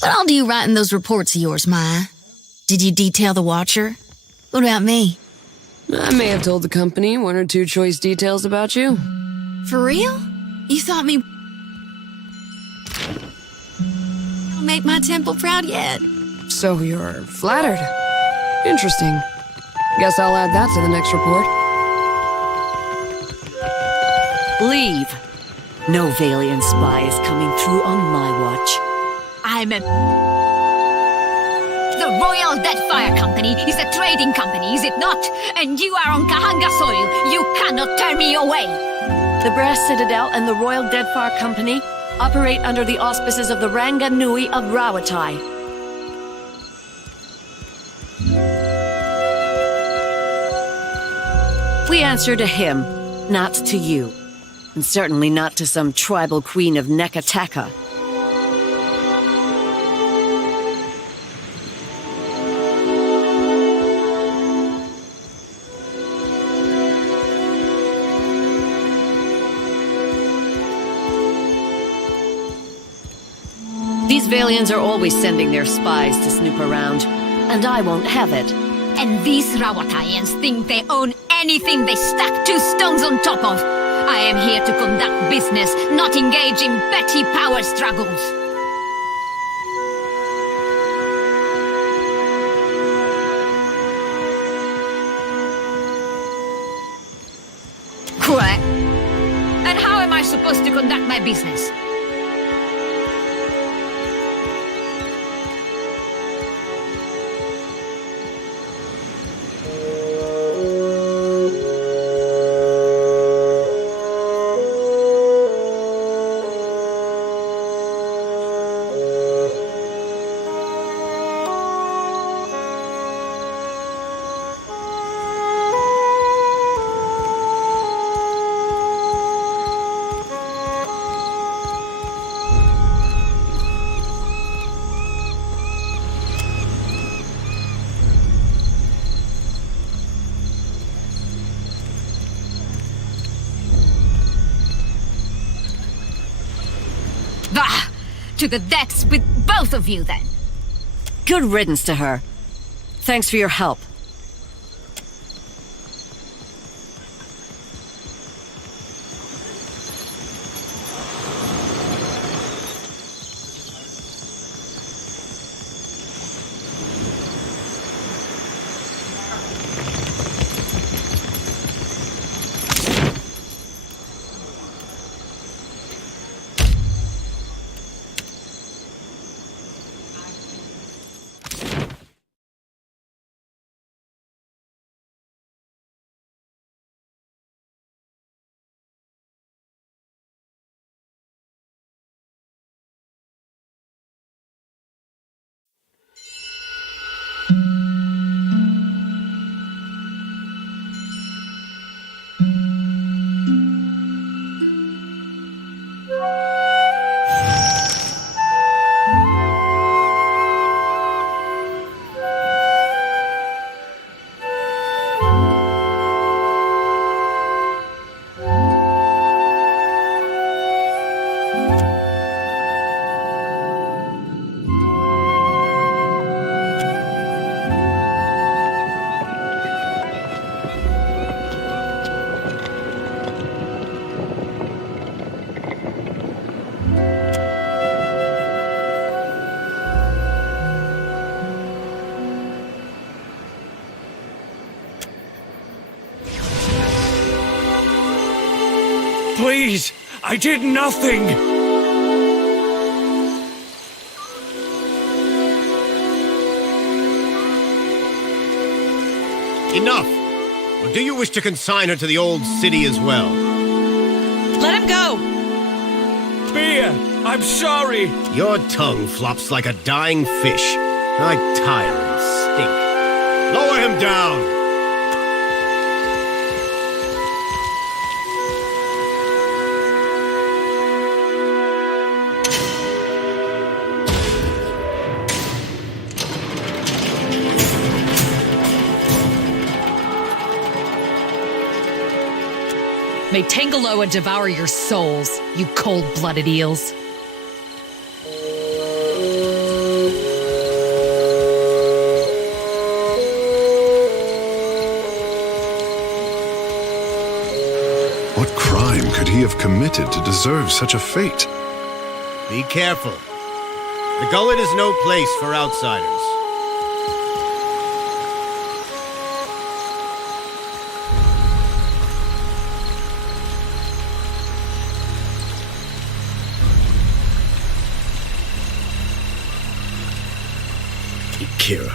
What all do you write in those reports of yours, Maya? Did you detail the Watcher? What about me? I may have told the company one or two choice details about you. For real? You thought me... I'll make my temple proud yet. So you're flattered. Interesting. Guess I'll add that to the next report. Leave. No Valian spy is coming through on my watch. I'm a... The Royal Deadfire Company is a trading company, is it not? And you are on Kahanga soil. You cannot turn me away. The Brass Citadel and the Royal Deadfire Company operate under the auspices of the Ranga Nui of Rawatai. We answer to him, not to you. And certainly not to some tribal queen of Nekataka. These Valians are always sending their spies to snoop around, and I won't have it. And these Rawataians think they own anything they stack 2 stones on top of. I am here to conduct business, not engage in petty power struggles. I supposed to conduct my business? Bah! To the depths with both of you, then. Good riddance to her. Thanks for your help. Please, I did nothing! Enough! Or do you wish to consign her to the old city as well? Let him go! Bia, I'm sorry! Your tongue flops like a dying fish. I tire and stink. Lower him down! May Tangaloa devour your souls, you cold-blooded eels. What crime could he have committed to deserve such a fate? Be careful. The gullet is no place for outsiders. Kira.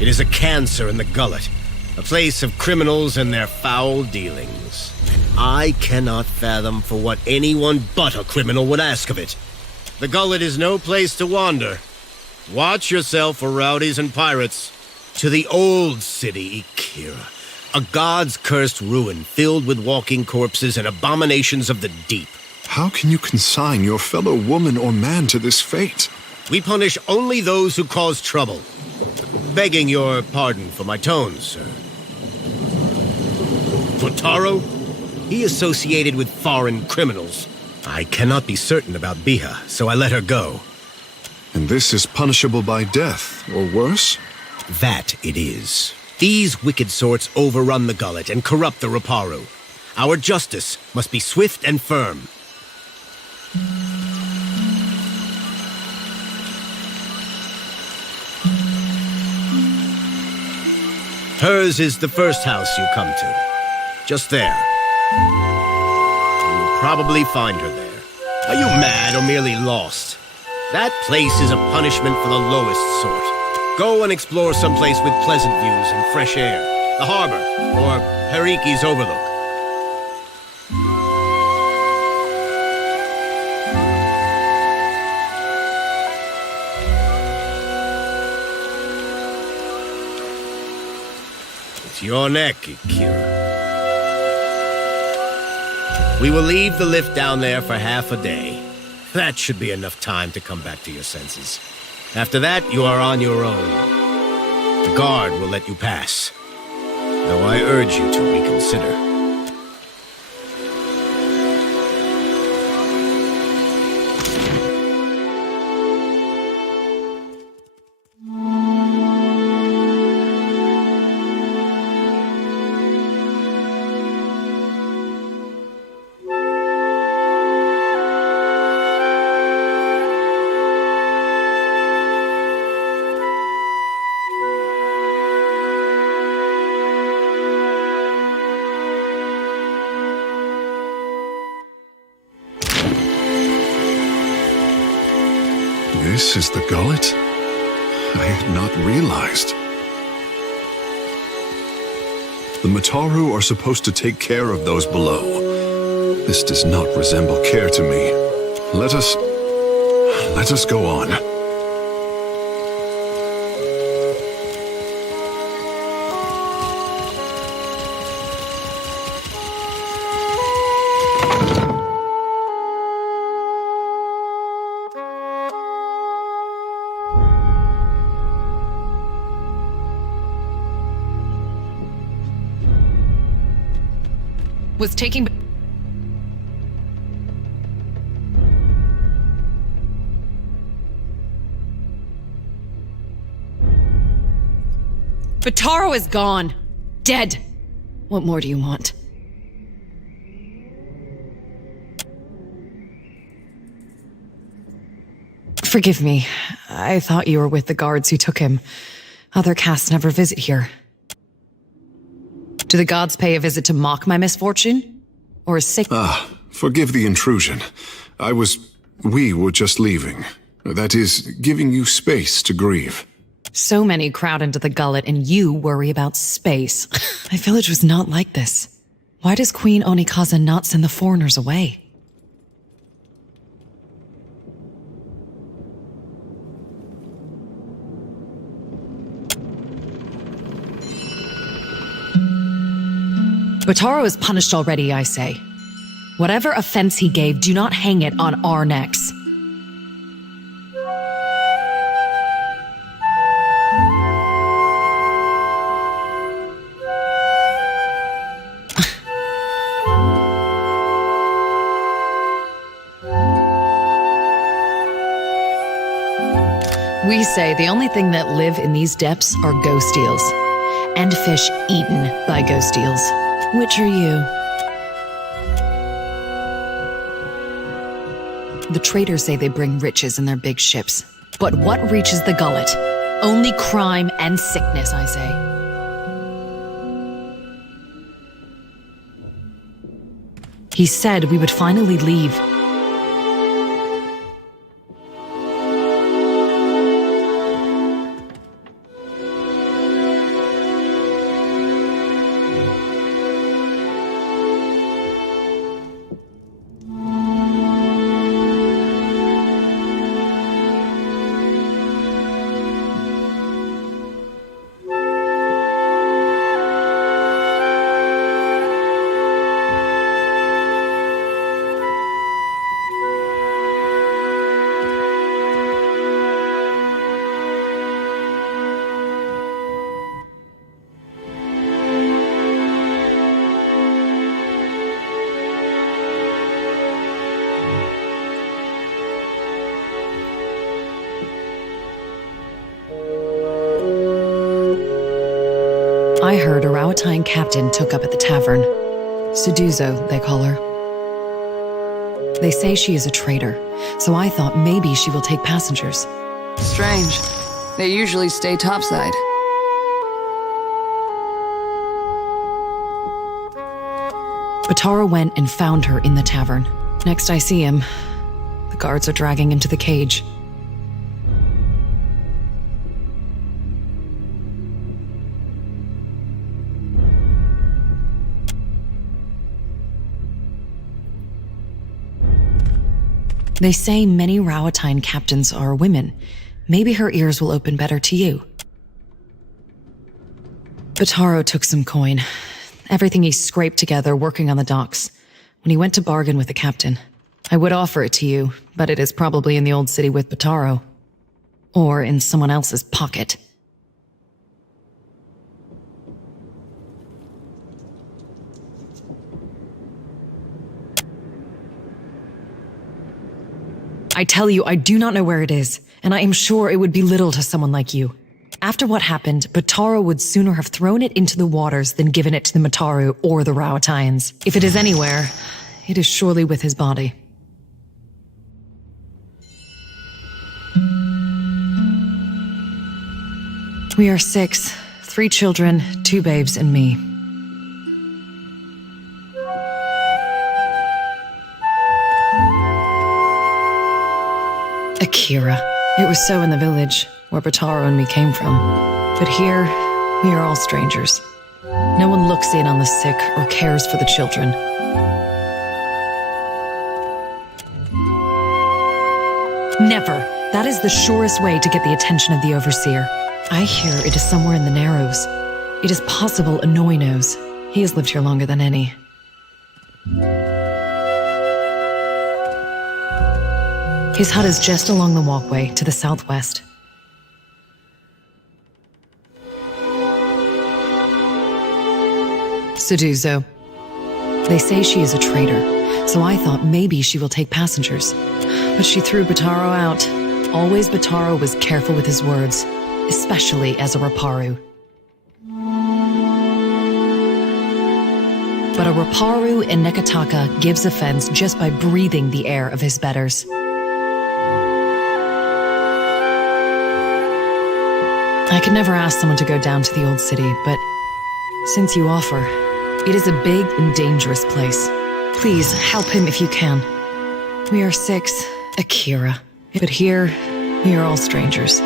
It is a cancer in the gullet, a place of criminals and their foul dealings. I cannot fathom for what anyone but a criminal would ask of it. The gullet is no place to wander. Watch yourself for rowdies and pirates. To the old city, Ikira, a god's cursed ruin filled with walking corpses and abominations of the deep. How can you consign your fellow woman or man to this fate? We punish only those who cause trouble. Begging your pardon for my tones, sir. Totaro? He associated with foreign criminals. I cannot be certain about Biha, so I let her go. And this is punishable by death, or worse? That it is. These wicked sorts overrun the gullet and corrupt the Raparu. Our justice must be swift and firm. Hers is the first house you come to. Just there. You probably find her there. Are you mad or merely lost? That place is a punishment for the lowest sort. Go and explore someplace with pleasant views and fresh air. The harbor, or Heriki's Overlook. It's your neck, Akira. We will leave the lift down there for half a day. That should be enough time to come back to your senses. After that, you are on your own. The guard will let you pass, though I urge you to reconsider. This is the gullet? I had not realized. The Mataru are supposed to take care of those below. This does not resemble care to me. Let us go on. Was taking... Bataro is gone. Dead. What more do you want? Forgive me. I thought you were with the guards who took him. Other casts never visit here. Do the gods pay a visit to mock my misfortune? Or is sick? Forgive the intrusion. We were just leaving. That is, giving you space to grieve. So many crowd into the gullet and you worry about space. My village was not like this. Why does Queen Onikaza not send the foreigners away? Bataro is punished already, I say. Whatever offense he gave, do not hang it on our necks. We say the only thing that live in these depths are ghost eels. And fish eaten by ghost eels. Which are you? The traders say they bring riches in their big ships. But what reaches the gullet? Only crime and sickness, I say. He said we would finally leave. I heard a Rawatine captain took up at the tavern. Suduzo, they call her. They say she is a traitor, so I thought maybe she will take passengers. Strange. They usually stay topside. Batara went and found her in the tavern. Next I see him, the guards are dragging him to the cage. They say many Rowatine captains are women. Maybe her ears will open better to you. Bataro took some coin. Everything he scraped together working on the docks. When he went to bargain with the captain. I would offer it to you, but it is probably in the old city with Bataro. Or in someone else's pocket. I tell you, I do not know where it is, and I am sure it would be little to someone like you. After what happened, Bataro would sooner have thrown it into the waters than given it to the Mataru or the Rowatines. If it is anywhere, it is surely with his body. We are 6, 3 children, 2 babes, and me. Akira. It was so in the village, where Bataro and me came from. But here, we are all strangers. No one looks in on the sick or cares for the children. Never. That is the surest way to get the attention of the Overseer. I hear it is somewhere in the Narrows. It is possible Anoi knows. He has lived here longer than any. His hut is just along the walkway to the southwest. Suduzo. They say she is a traitor, so I thought maybe she will take passengers. But she threw Bataro out. Always Bataro was careful with his words, especially as a Raparu. But a Raparu in Nekataka gives offense just by breathing the air of his betters. I could never ask someone to go down to the old city, but since you offer, it is a big and dangerous place. Please, help him if you can. We are 6, Akira. But here, we are all strangers.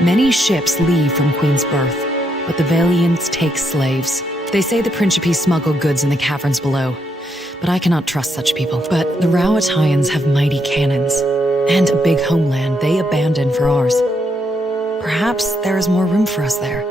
Many ships leave from Queen's Birth, but the Valiants take slaves. They say the Principe smuggle goods in the caverns below, but I cannot trust such people. But the Rowatines have mighty cannons, and a big homeland they abandoned for ours. Perhaps there is more room for us there.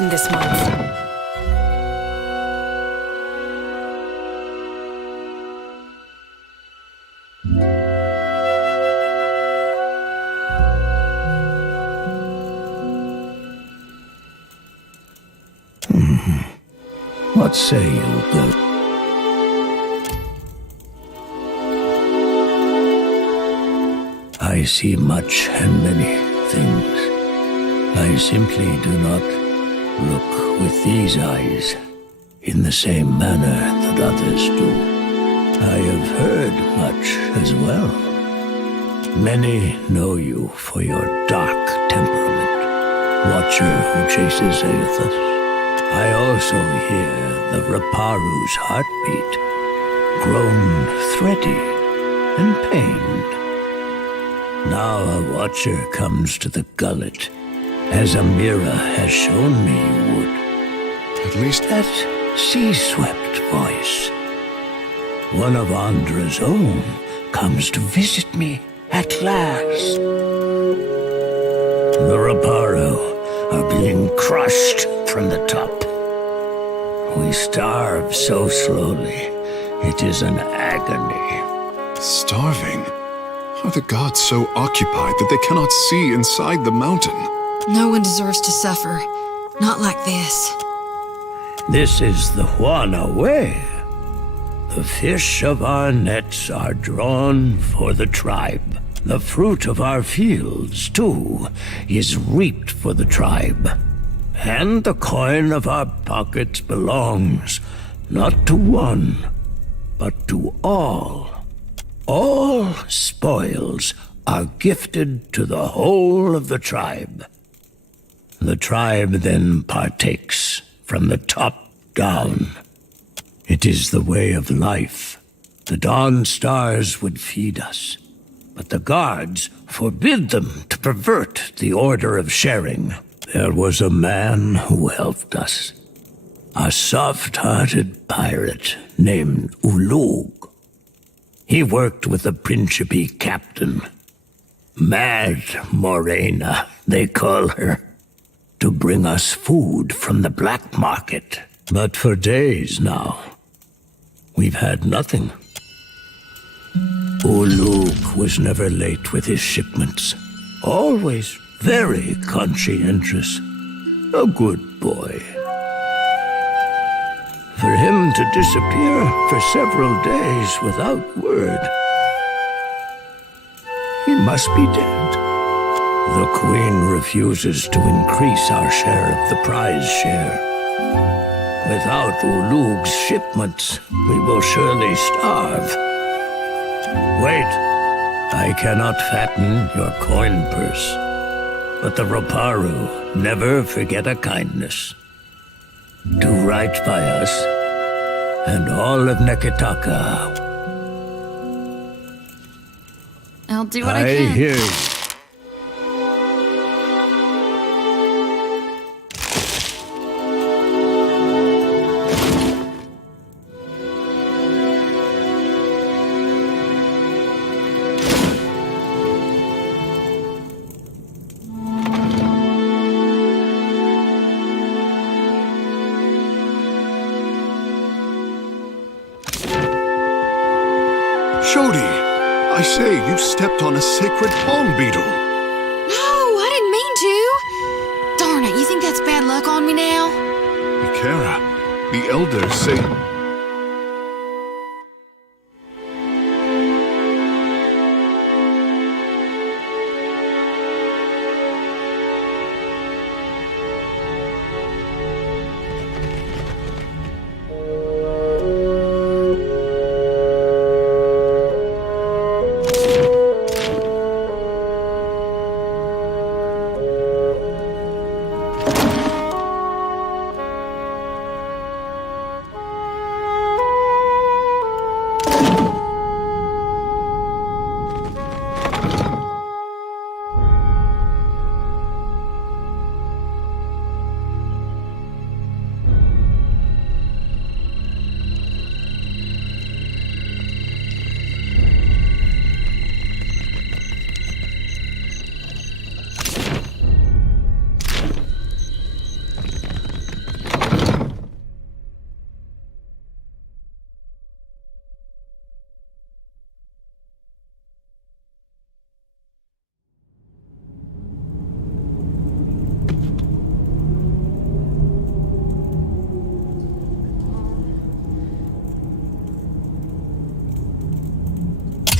This month. What say you, good? I see much and many things. I simply do not look with these eyes in the same manner that others do. I have heard much as well. Many know you for your dark temperament, Watcher who chases Aethus, I also hear the Raparu's heartbeat, grown thready and pained. Now a watcher comes to the gullet, as Amira has shown me you would. At least that sea-swept voice. One of Andra's own comes to visit me at last. The Raparu are being crushed from the top. We starve so slowly, it is an agony. Starving? Are the gods so occupied that they cannot see inside the mountain? No one deserves to suffer. Not like this. This is the Juana way. The fish of our nets are drawn for the tribe. The fruit of our fields, too, is reaped for the tribe. And the coin of our pockets belongs not to one, but to all. All spoils are gifted to the whole of the tribe. The tribe then partakes from the top down. It is the way of life. The dawn stars would feed us, but the guards forbid them to pervert the order of sharing. There was a man who helped us, a soft-hearted pirate named Ulug. He worked with the Principe captain, Mad Morena, they call her, to bring us food from the black market. But for days now, we've had nothing. Ulug was never late with his shipments. Always very conscientious. A good boy. For him to disappear for several days without word, he must be dead. The Queen refuses to increase our share of the prize share. Without Ulug's shipments, we will surely starve. Wait, I cannot fatten your coin purse, but the Raparu never forget a kindness. Do right by us, and all of Neketaka. I'll do what I can. I hear you. Shodi, I say you stepped on a sacred palm beetle. No, I didn't mean to. Darn it, you think that's bad luck on me now? Ikera, the elders say...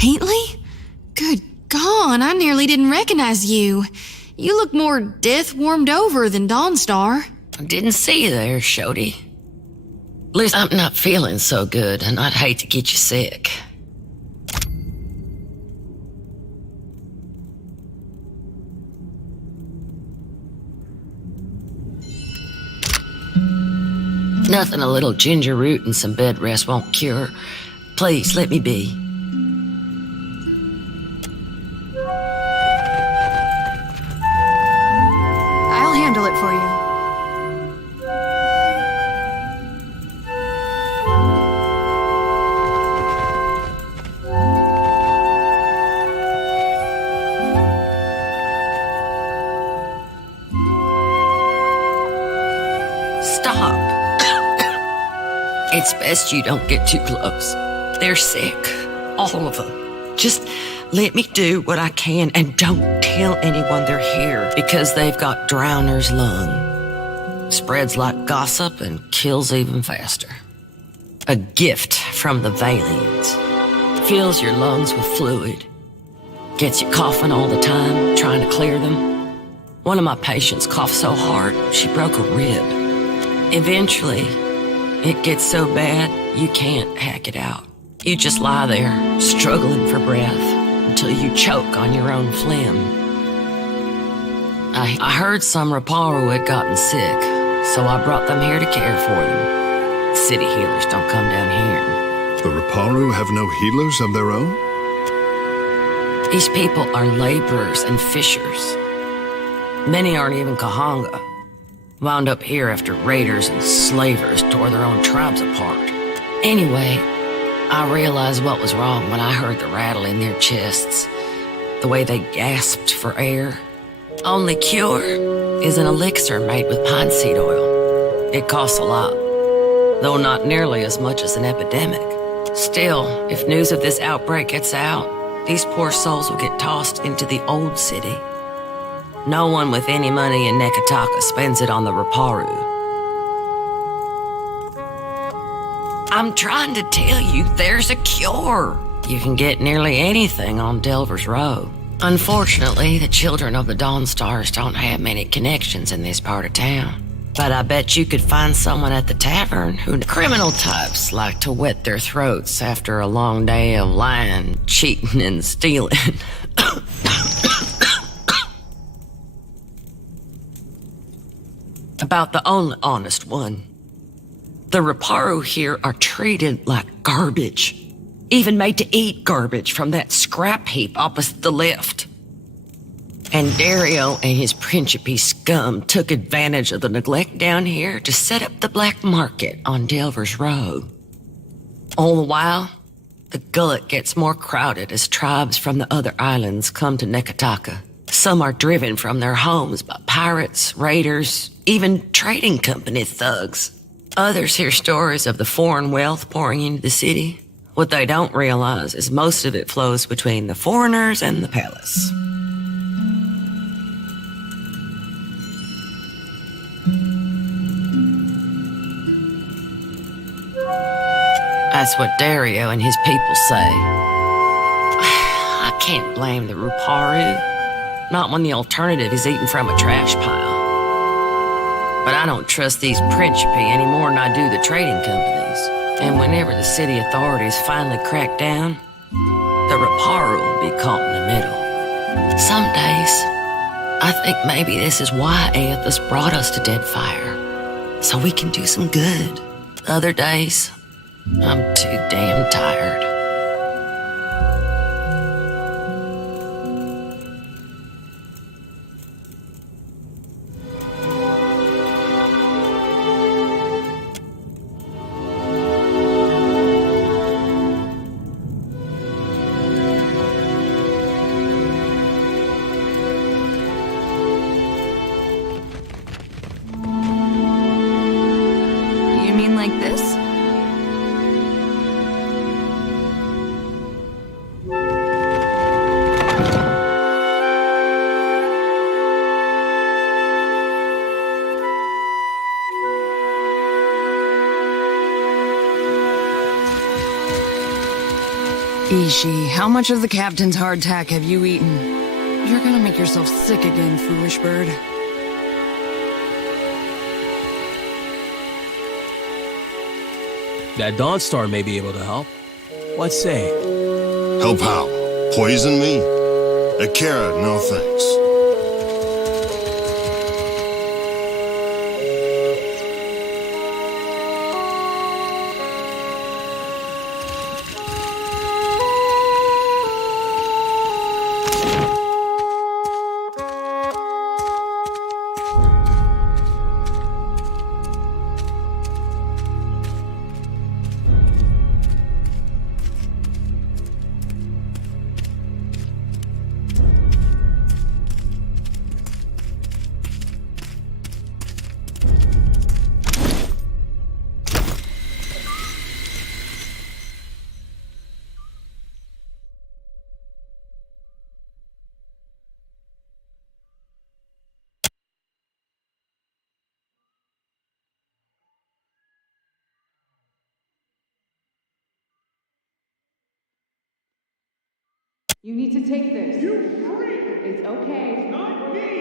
Paintley? Good gone, I nearly didn't recognize you. You look more death-warmed over than Dawnstar. Didn't see you there, Shodi. At least I'm not feeling so good, and I'd hate to get you sick. Nothing a little ginger root and some bed rest won't cure. Please, let me be. I'll handle it for you. Stop. It's best you don't get too close. They're sick. All of them. Just let me do what I can and don't tell anyone they're here because they've got drowner's lung. Spreads like gossip and kills even faster. A gift from the Valians. Fills your lungs with fluid. Gets you coughing all the time, trying to clear them. One of my patients coughed so hard, she broke a rib. Eventually, it gets so bad, you can't hack it out. You just lie there, struggling for breath, until you choke on your own phlegm. I heard some Raparu had gotten sick, so I brought them here to care for them. City healers don't come down here. The Raparu have no healers of their own? These people are laborers and fishers. Many aren't even Kahanga. Wound up here after raiders and slavers tore their own tribes apart. Anyway, I realized what was wrong when I heard the rattle in their chests. The way they gasped for air. Only cure is an elixir made with pine seed oil. It costs a lot, though not nearly as much as an epidemic. Still, if news of this outbreak gets out, these poor souls will get tossed into the old city. No one with any money in Nekataka spends it on the Raparu. I'm trying to tell you, there's a cure. You can get nearly anything on Delver's Row. Unfortunately, the children of the Dawn Stars don't have many connections in this part of town. But I bet you could find someone at the tavern who criminal types like to wet their throats after a long day of lying, cheating, and stealing. About the only honest one. The Raparu here are treated like garbage. Even made to eat garbage from that scrap heap opposite the lift. And Dario and his Principe scum took advantage of the neglect down here to set up the black market on Delver's Row. All the while, the gullet gets more crowded as tribes from the other islands come to Nekataka. Some are driven from their homes by pirates, raiders, even trading company thugs. Others hear stories of the foreign wealth pouring into the city. What they don't realize is most of it flows between the foreigners and the palace. That's what Dario and his people say. I can't blame the Raparu. Not when the alternative is eating from a trash pile. But I don't trust these Principe any more than I do the trading companies. And whenever the city authorities finally crack down, the Raparu will be caught in the middle. Some days, I think maybe this is why Aethys brought us to Deadfire. So we can do some good. Other days, I'm too damn tired. You mean like this? Ishi, how much of the captain's hardtack have you eaten? You're gonna make yourself sick again, foolish bird. That Dawnstar may be able to help. What say? Help how? Poison me? Akira, no thanks. You need to take this. You freak! It's okay. Not me!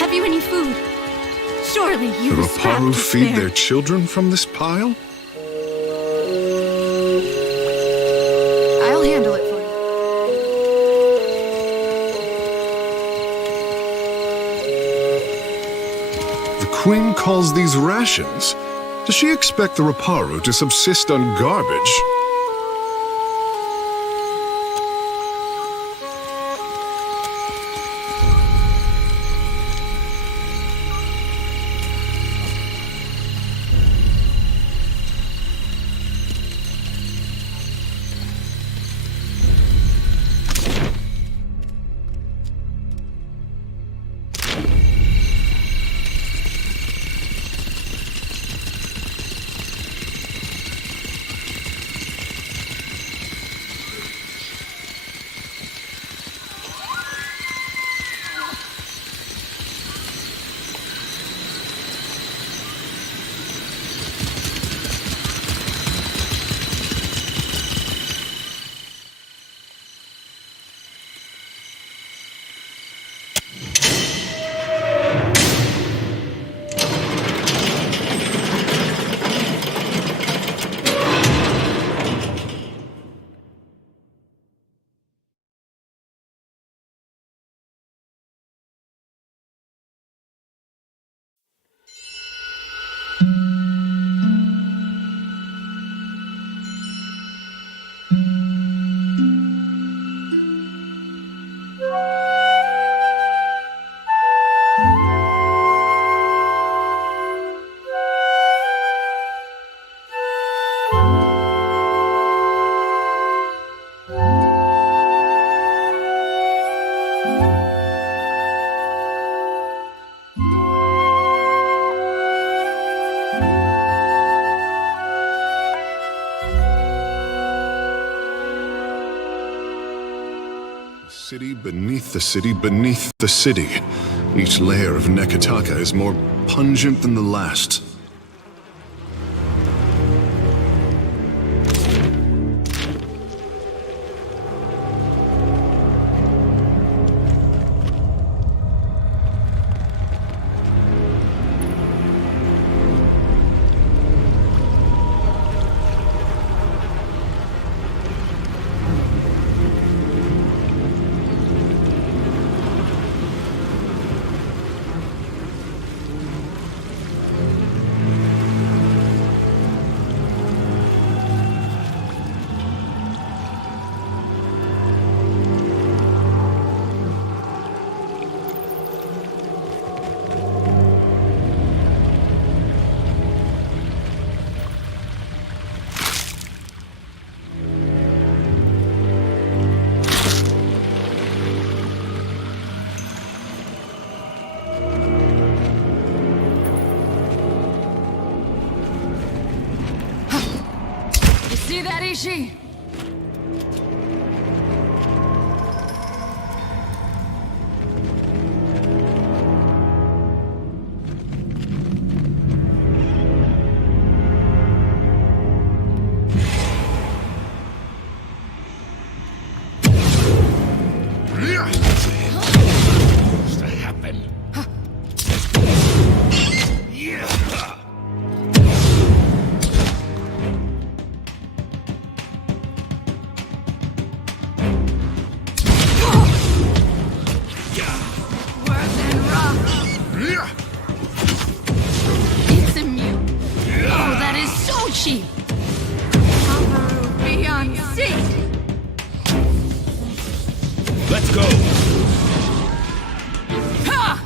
Have you any food? Surely you The were strapped Raparu to feed spare. their children from this pile? I'll handle it for you. The Queen calls these rations. Does she expect the Raparu to subsist on garbage? City beneath the city beneath the city. Each layer of Nekataka is more pungent than the last. see that, Ishi? What's to happen? It's immune. Oh, that is so cheap. Beyond sea. Let's go! Ha!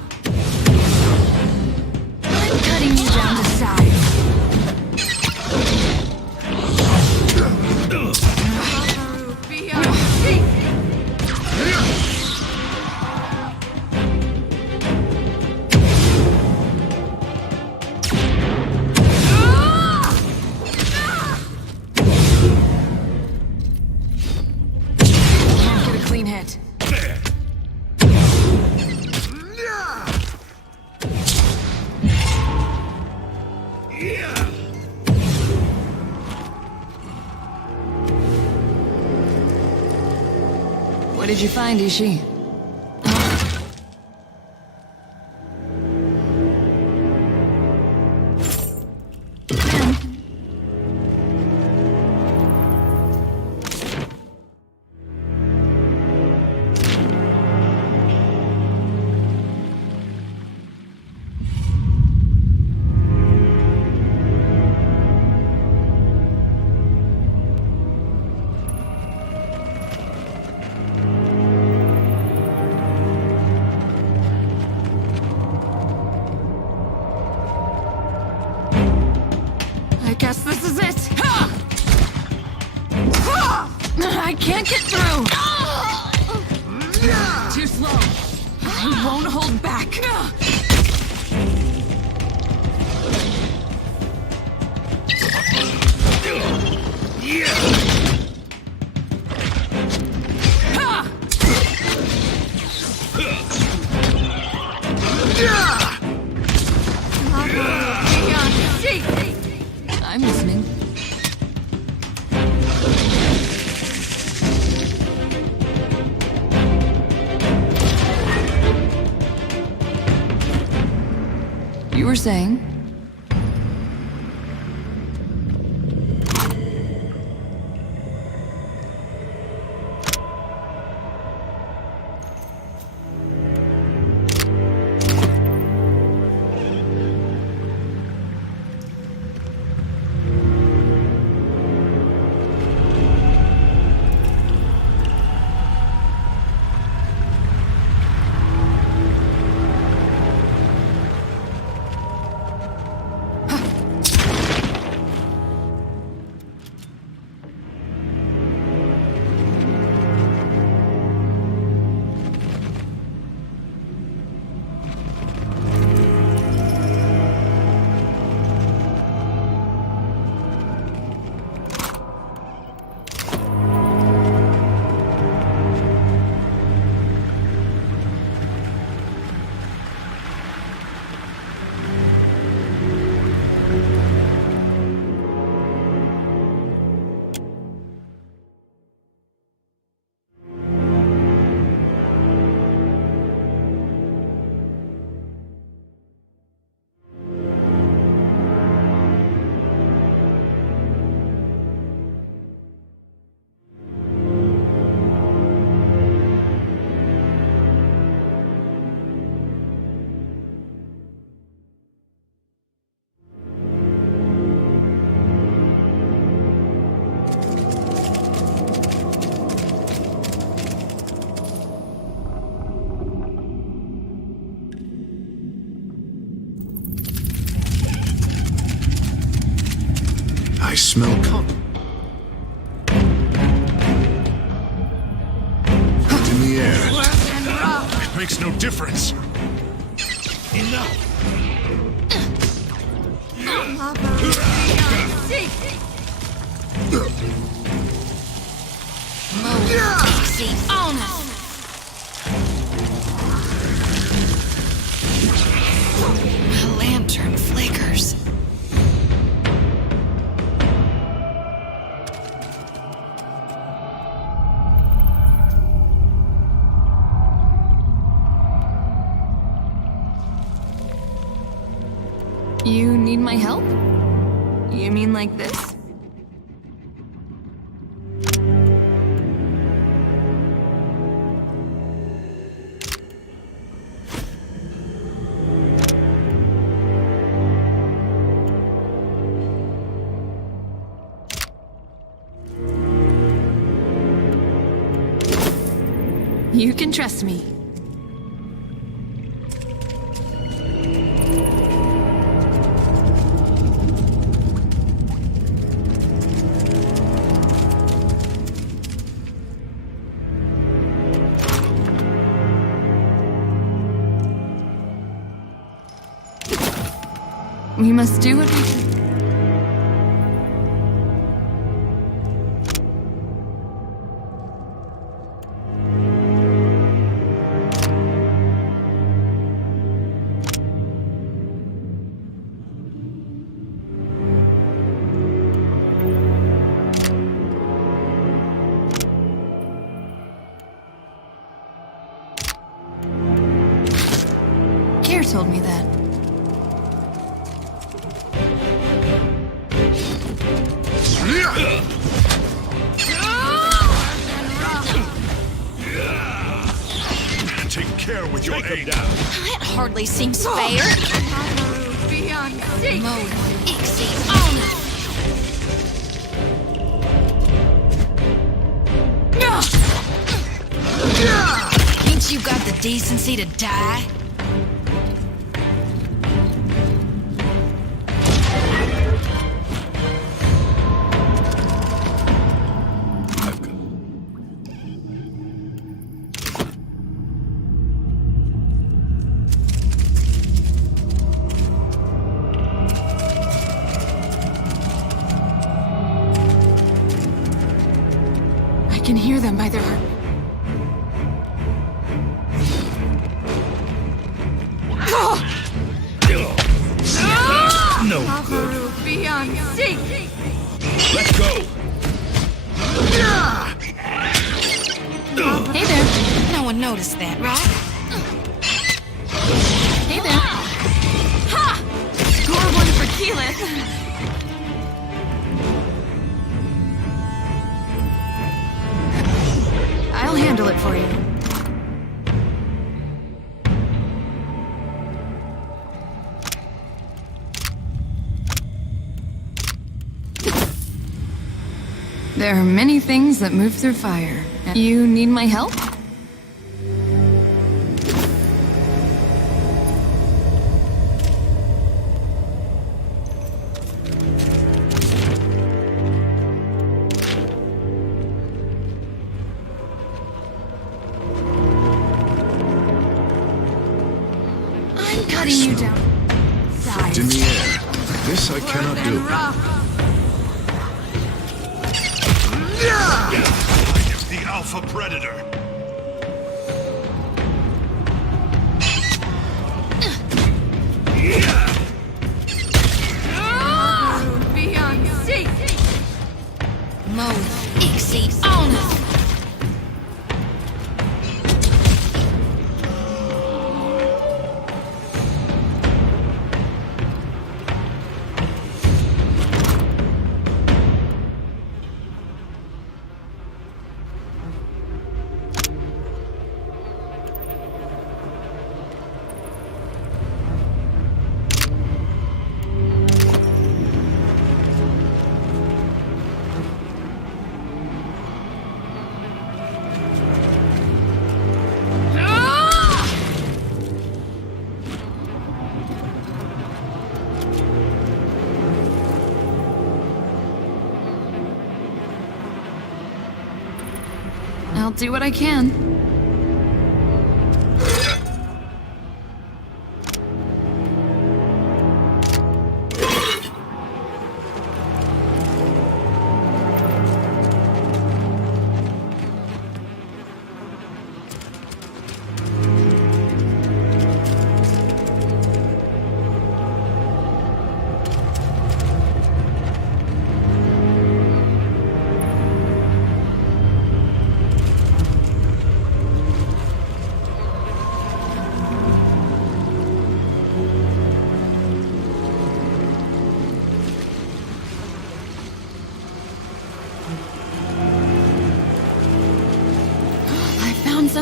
I'm cutting you down to size. Beyond sea. Can't get a clean hit. What did you find, Ishi? I guess this is it. Ha! I can't get through. Too slow. I won't hold back. I'm listening. You were saying? I smell in the air. It makes no difference. Enough! Easy on us. My lantern flickers. You need my help? You mean like this? You can trust me. We must do what we can. Care told me that. Take care with your aim. That hardly seems fair. Beyond safe. Mode Ixie on us. Ain't you got the decency to die? I can hear them by their heart. No good. Beyond safe. Let's go. Hey there. No one noticed that, right? Hey there. Ha! Score one for Keyleth. I'll handle it for you. There are many things that move through fire. You need my help? I'm cutting you down. Feet in the air. This I cannot do. I am the Alpha Predator. Beyond safe. Mode Ixie on us. I'll do what I can.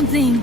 something.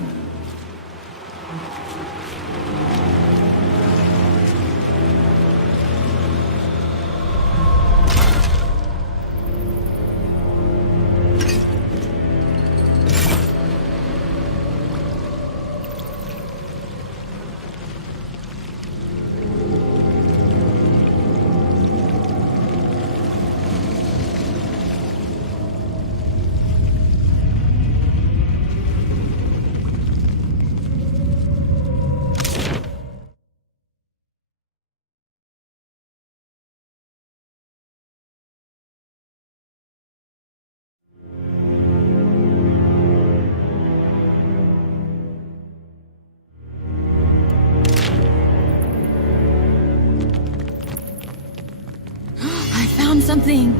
I found something.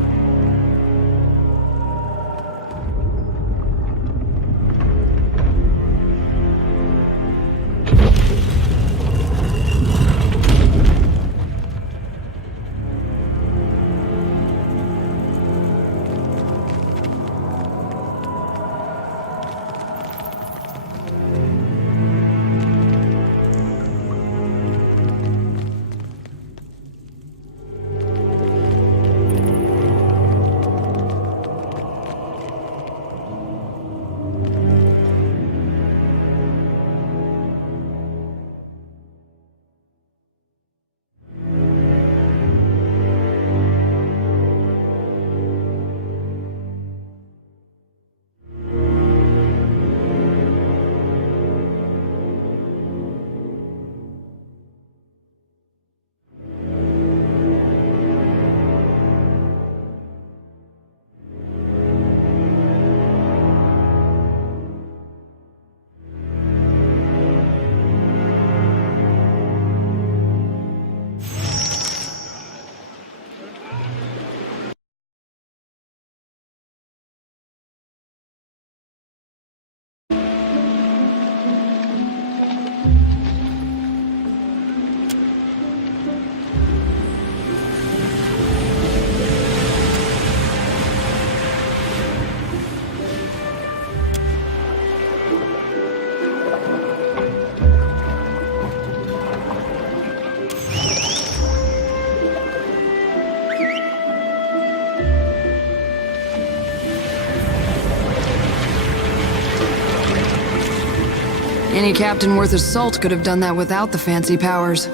Any captain worth his salt could have done that without the fancy powers.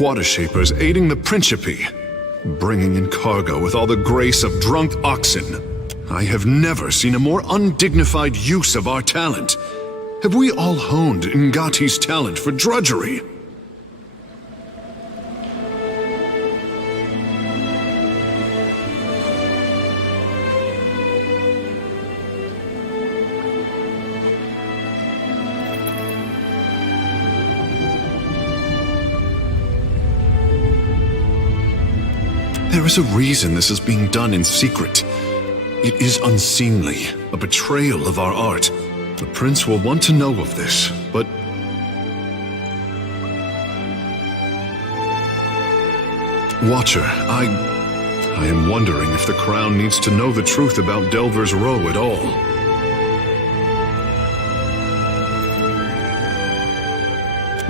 Water shapers aiding the Principe, bringing in cargo with all the grace of drunk oxen. I have never seen a more undignified use of our talent. Have we all honed Ngati's talent for drudgery? There is a reason this is being done in secret. It is unseemly, a betrayal of our art. The prince will want to know of this, but... Watcher, I am wondering if the crown needs to know the truth about Delver's Row at all.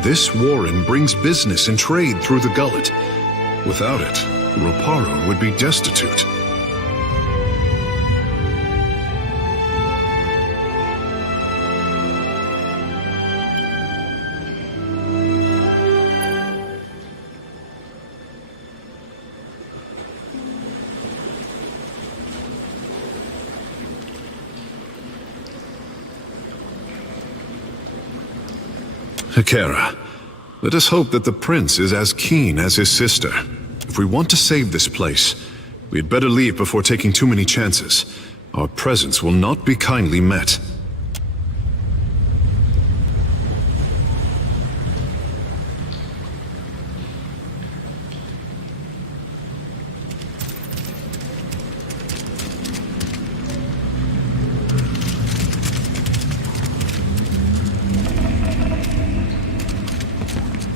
This warren brings business and trade through the gullet. Without it, Roparu would be destitute. Hekara, let us hope that the prince is as keen as his sister. If we want to save this place, we had better leave before taking too many chances. Our presence will not be kindly met.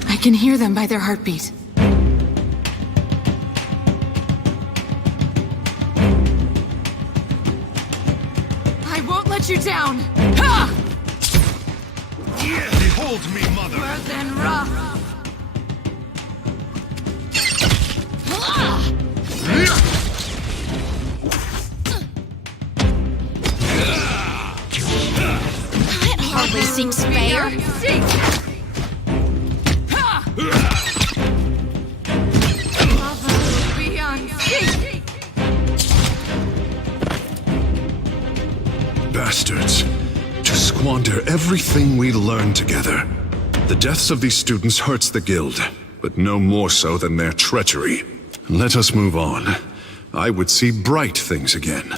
I can hear them by their heartbeat. I won't let you down! Ha! Hold me, mother! Worse than rough. That hardly seems fair. Bastards. To squander everything we learned together. The deaths of these students hurts the guild, but no more so than their treachery. Let us move on. I would see bright things again.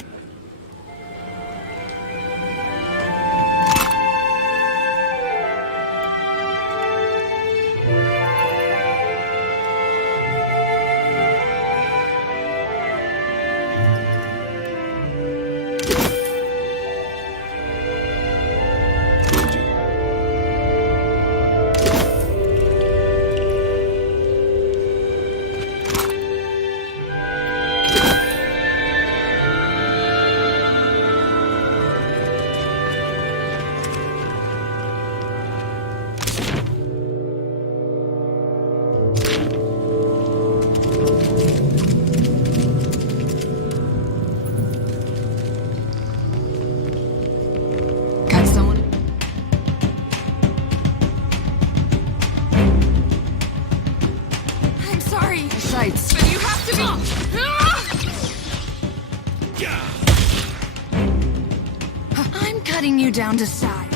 Cutting you down to size.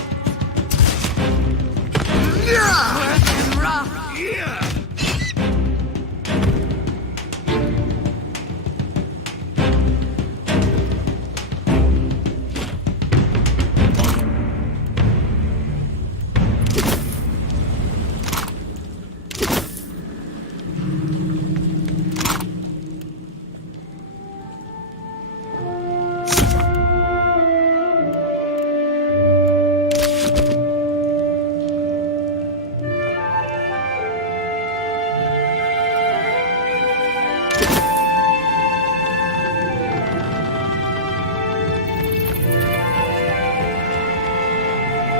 Worth and rough.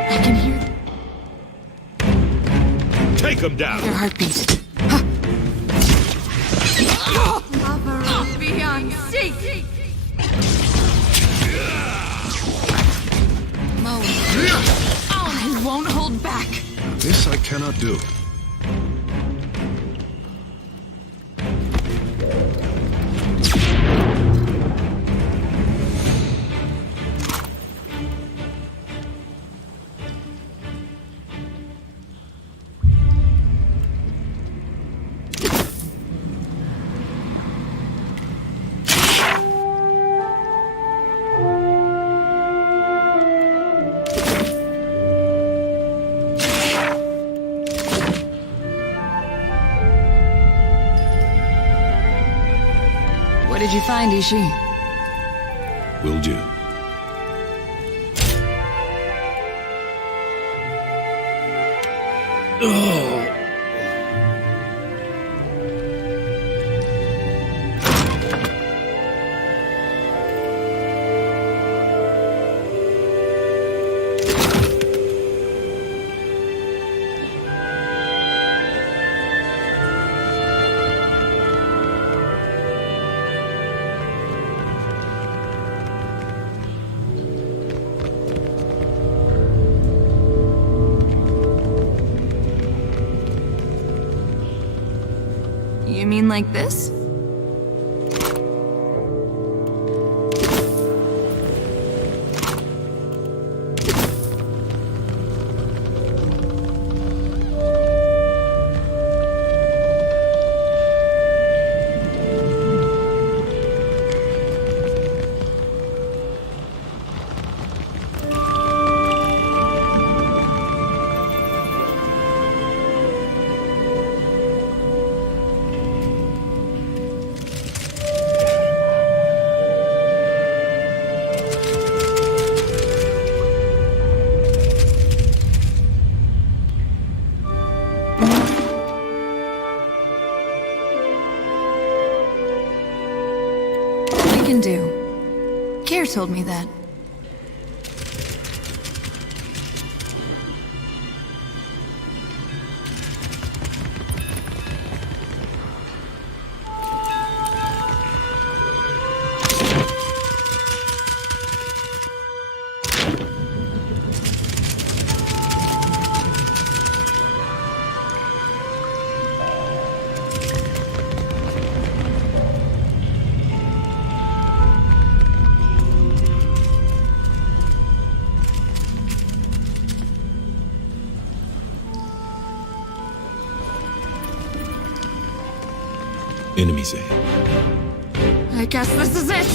I can hear Take him down! their heartbeat. Lover of beyond seek. I won't hold back. This I cannot do. What did you find, Ishi? Will do. You mean like this? Can do. Care told me that. Enemies ahead. I guess this is it!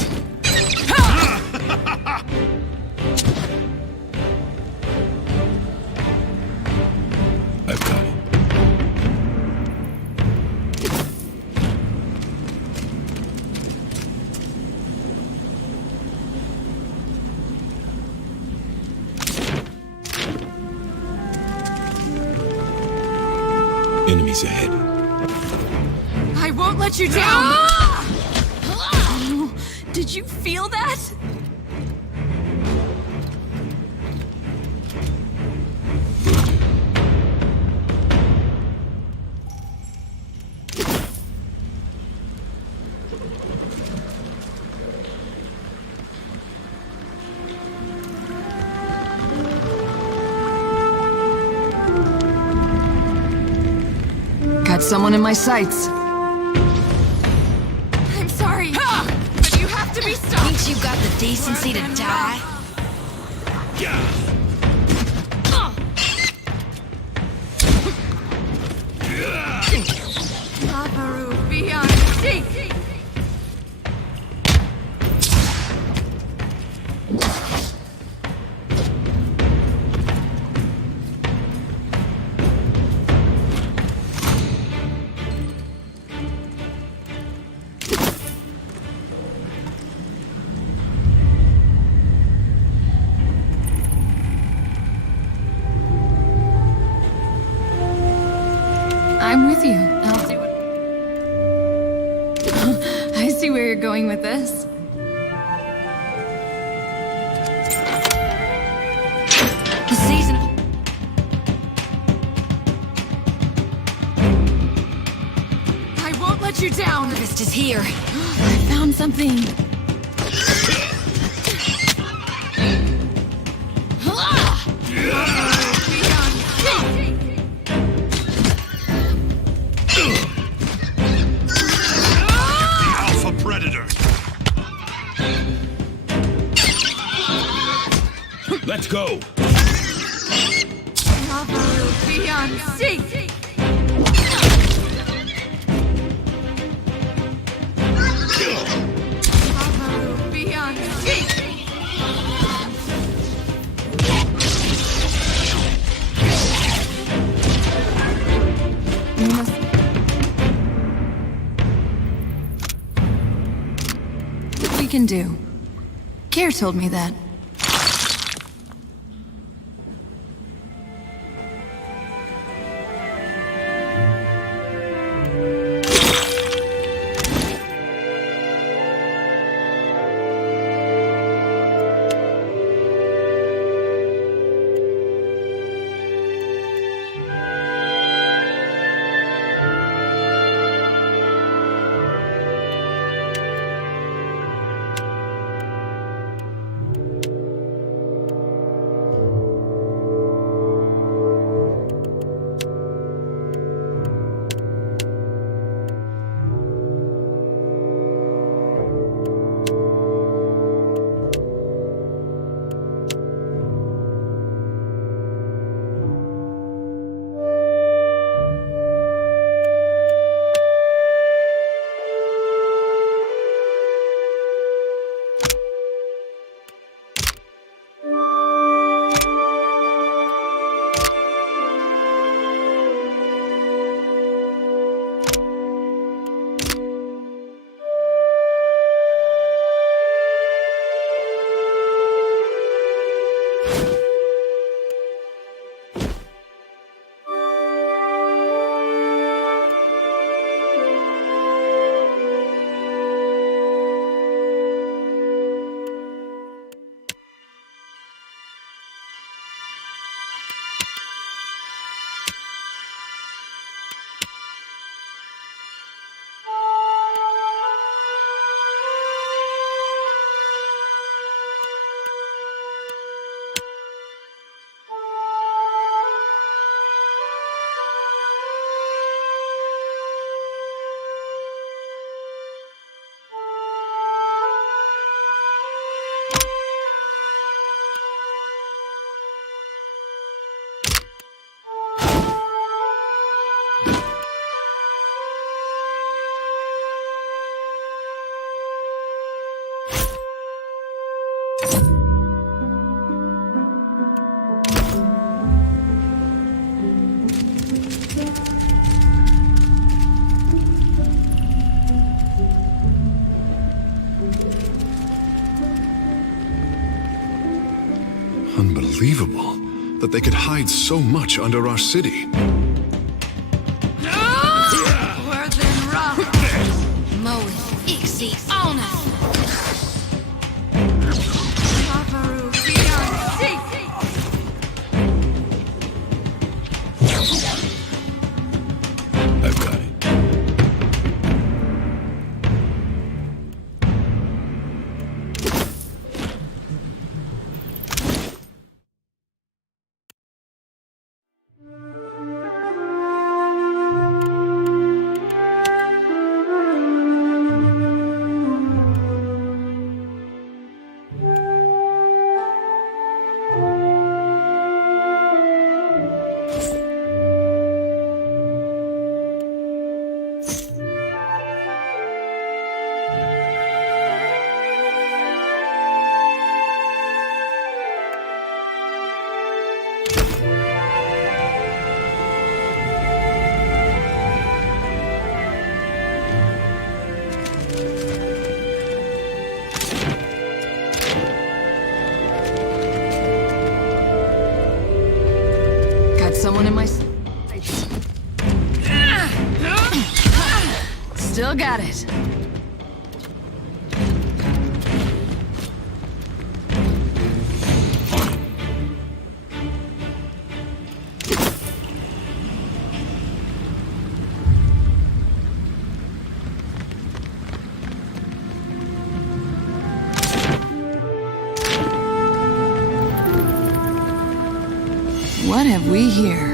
I've got it. Enemies ahead. I won't let you down! Did you feel that? Got someone in my sights. I'm sorry, but you have to be stopped! Think you got the decency to die? Mabaru, beyond seek! I'm with you. I'll see what... I see where you're going with this. The season of... I won't let you down! Harvest is here. I found something. Alpha Predator! Let's go! Mabaru, beyond seek! Mabaru, beyond seek! You must... We can do. Care told me that. unbelievable that they could hide so much under our city. I've got it. Someone in my sights. Still got it. What have we here?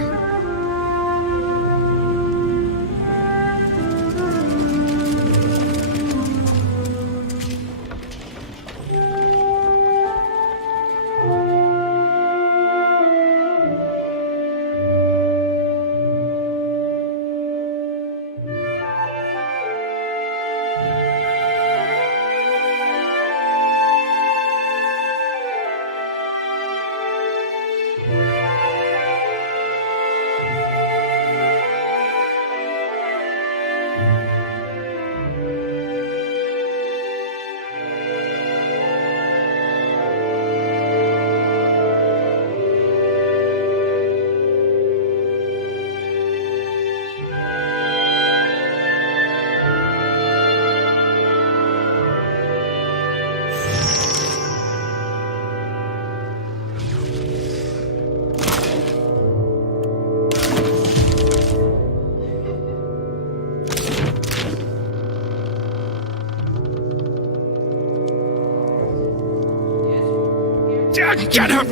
Get him!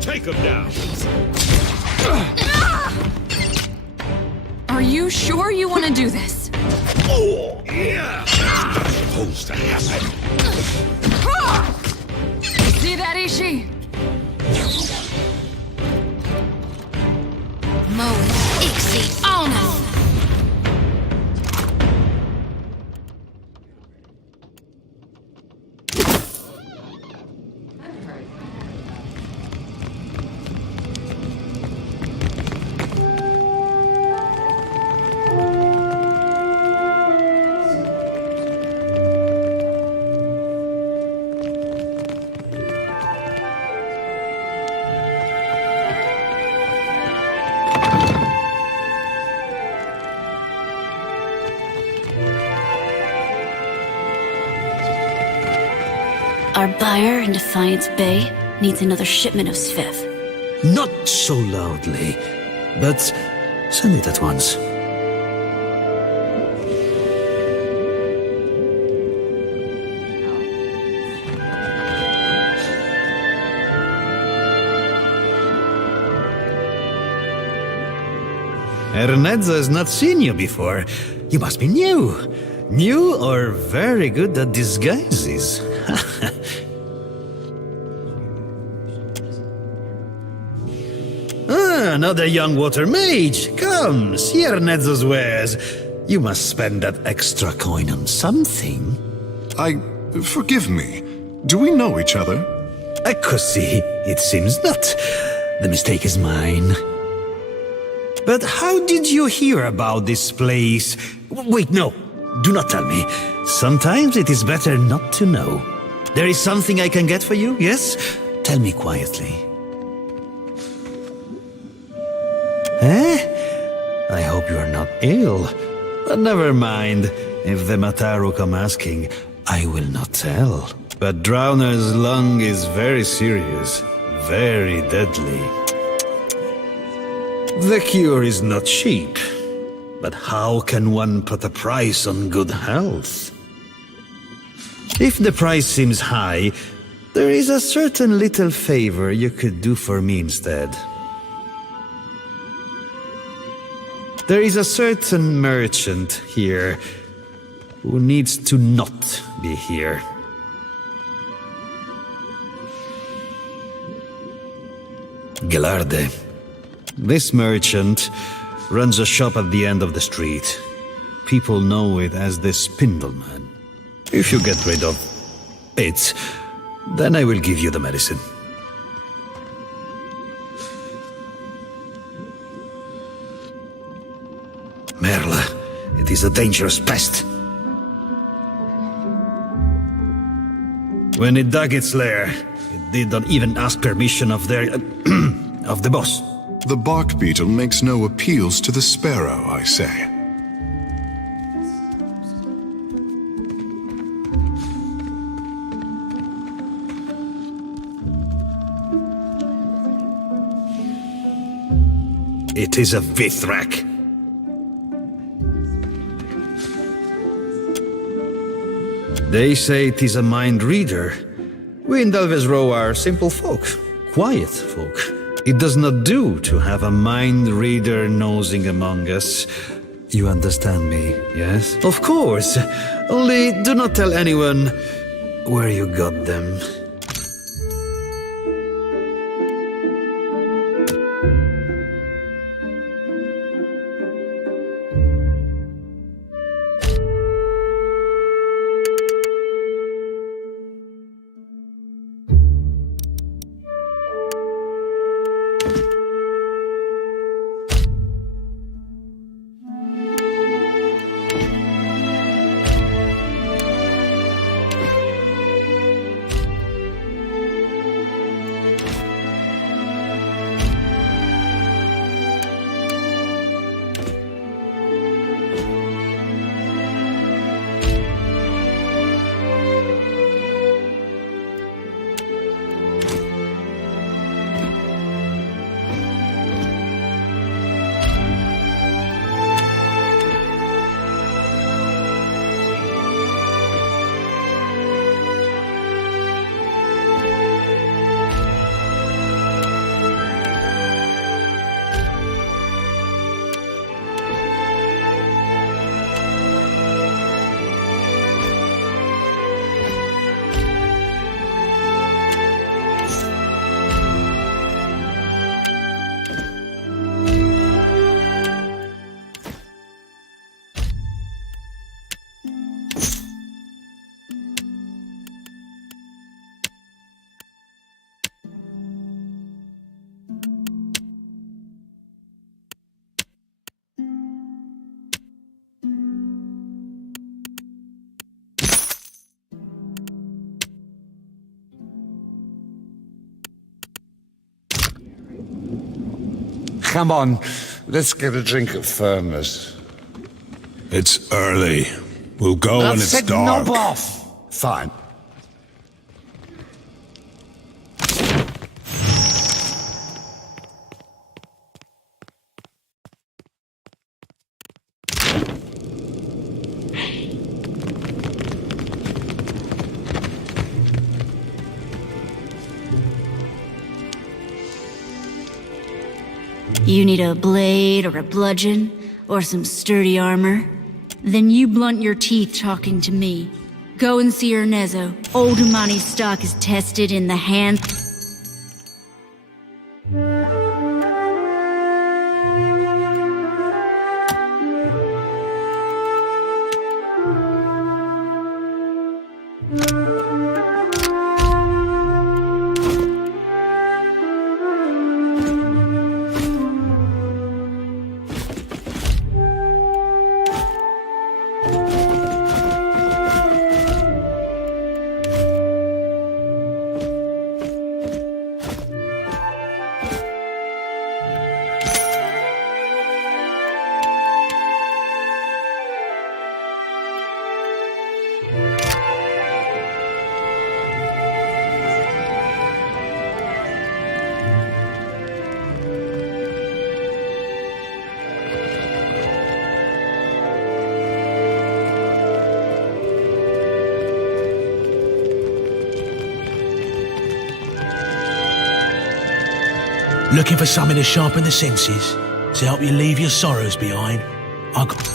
Take him down. Are you sure you want to do this? Oh, yeah. That's supposed to happen. See that, Ishi? Our buyer in Defiance Bay needs another shipment of Sviv. Not so loudly, but send it at once. Ernezzo has not seen you before. You must be new. New or very good at disguises. Another young water mage. Come, see Ernezzo's wares. You must spend that extra coin on something. Forgive me. Do we know each other? Così, it seems not. The mistake is mine. But how did you hear about this place? Wait, no. Do not tell me. Sometimes it is better not to know. There is something I can get for you, yes? Tell me quietly. I hope you are not ill. But never mind. If the Mataru come asking, I will not tell. But Drowner's lung is very serious, very deadly. The cure is not cheap. But how can one put a price on good health? If the price seems high, there is a certain little favor you could do for me instead. There is a certain merchant here who needs to not be here. Gelarde. This merchant runs a shop at the end of the street. People know it as the Spindleman. If you get rid of it, then I will give you the medicine. Merla, it is a dangerous pest. When it dug its lair, it did not even ask permission of their... of the boss. The bark beetle makes no appeals to the sparrow, I say. It is a Vithrak. They say it is a mind reader. We in Delvezro are simple folk, quiet folk. It does not do to have a mind reader nosing among us. You understand me, yes? Of course. Only do not tell anyone where you got them. Come on, let's get a drink of firmness. It's early. We'll go when it's dark. Knob off. Fine. You need a blade or a bludgeon or some sturdy armor? Then you blunt your teeth talking to me. Go and see Ernezo. Old Umani's stock is tested in the hand. Looking for something to sharpen the senses, to help you leave your sorrows behind? I got...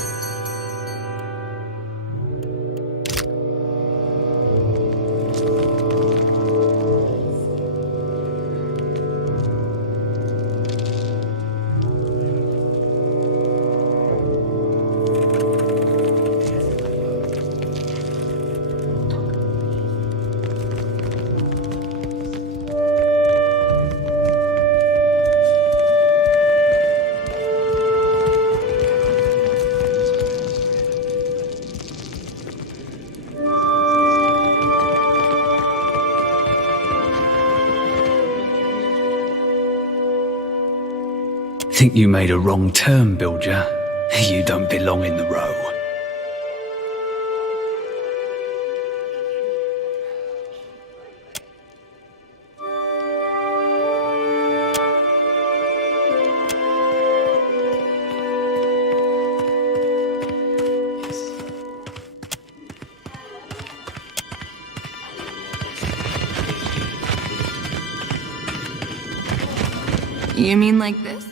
Think you made a wrong turn, Bilger. You don't belong in the row. You mean like this?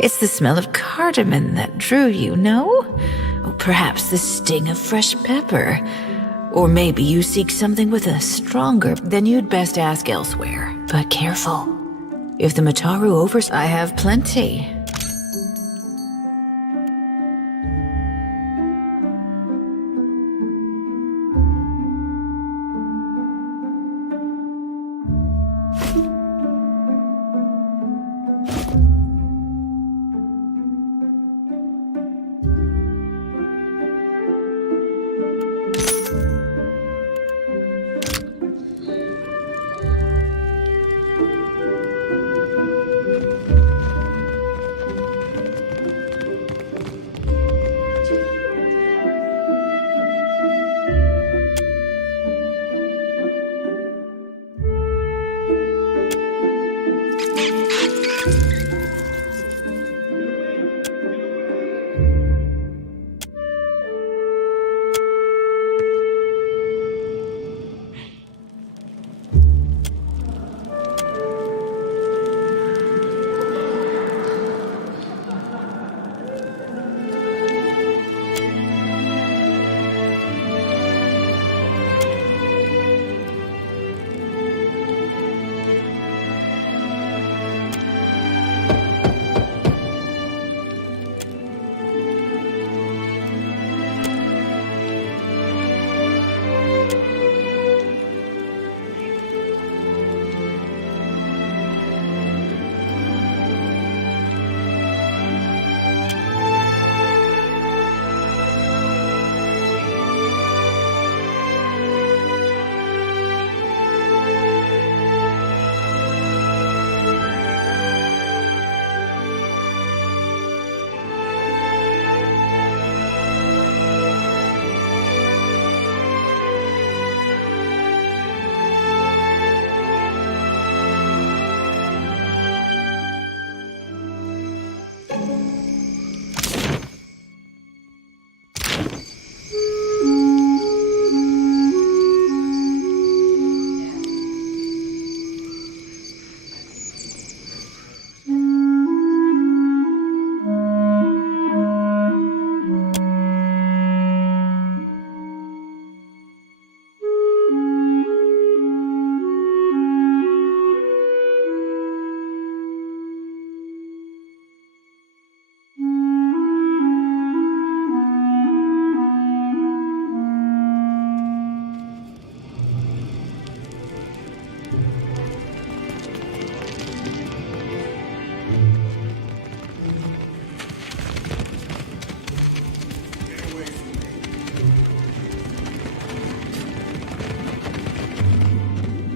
It's the smell of cardamom that drew you, no? Or perhaps the sting of fresh pepper. Or maybe you seek something with a stronger, then you'd best ask elsewhere. But careful. If the Mataru offers, I have plenty.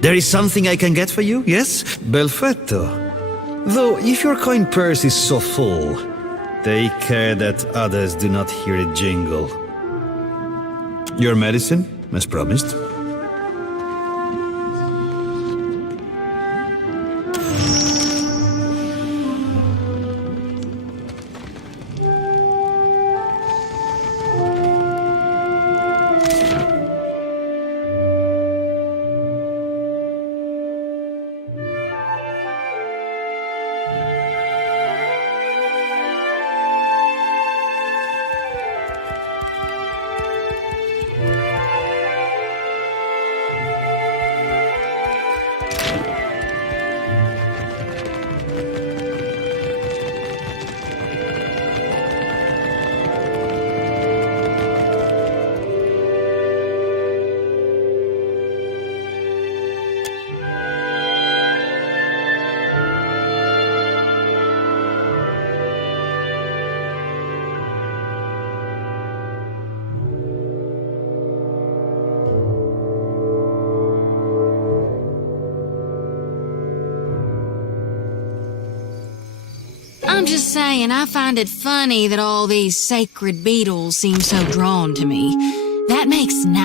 There is something I can get for you, yes? Belfetto. Though, if your coin purse is so full, take care that others do not hear it jingle. Your medicine, as promised. I'm just saying, I find it funny that all these sacred beetles seem so drawn to me. That makes 9.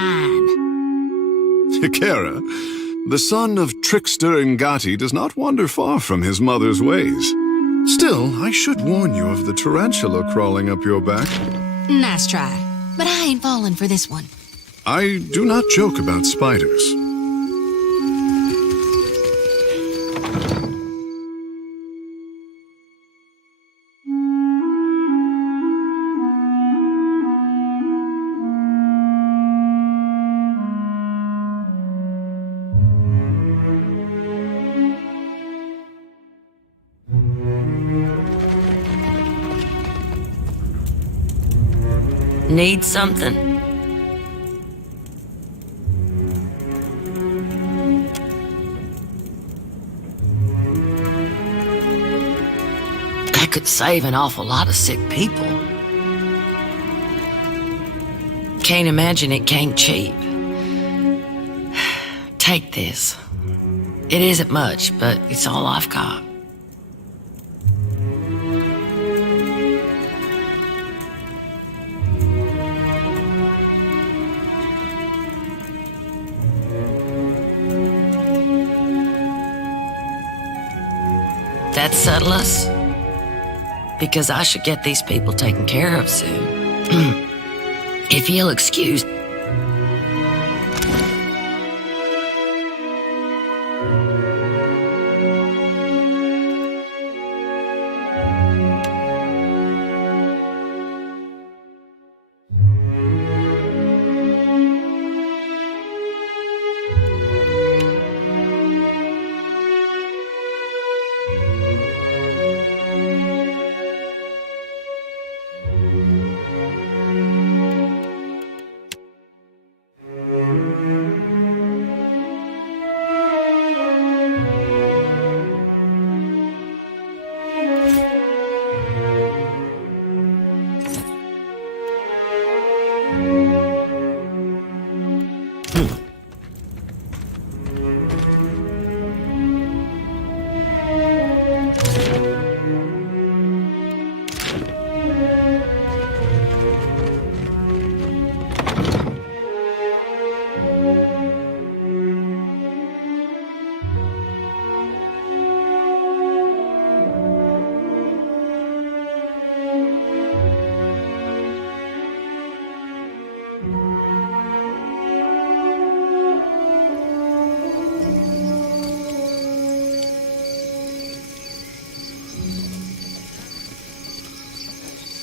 Ikera, the son of trickster Ngati does not wander far from his mother's ways. Still, I should warn you of the tarantula crawling up your back. Nice try, but I ain't falling for this one. I do not joke about spiders. Need something? That could save an awful lot of sick people. Can't imagine it came cheap. Take this. It isn't much, but it's all I've got. That settle us? Because I should get these people taken care of soon. If you'll excuse...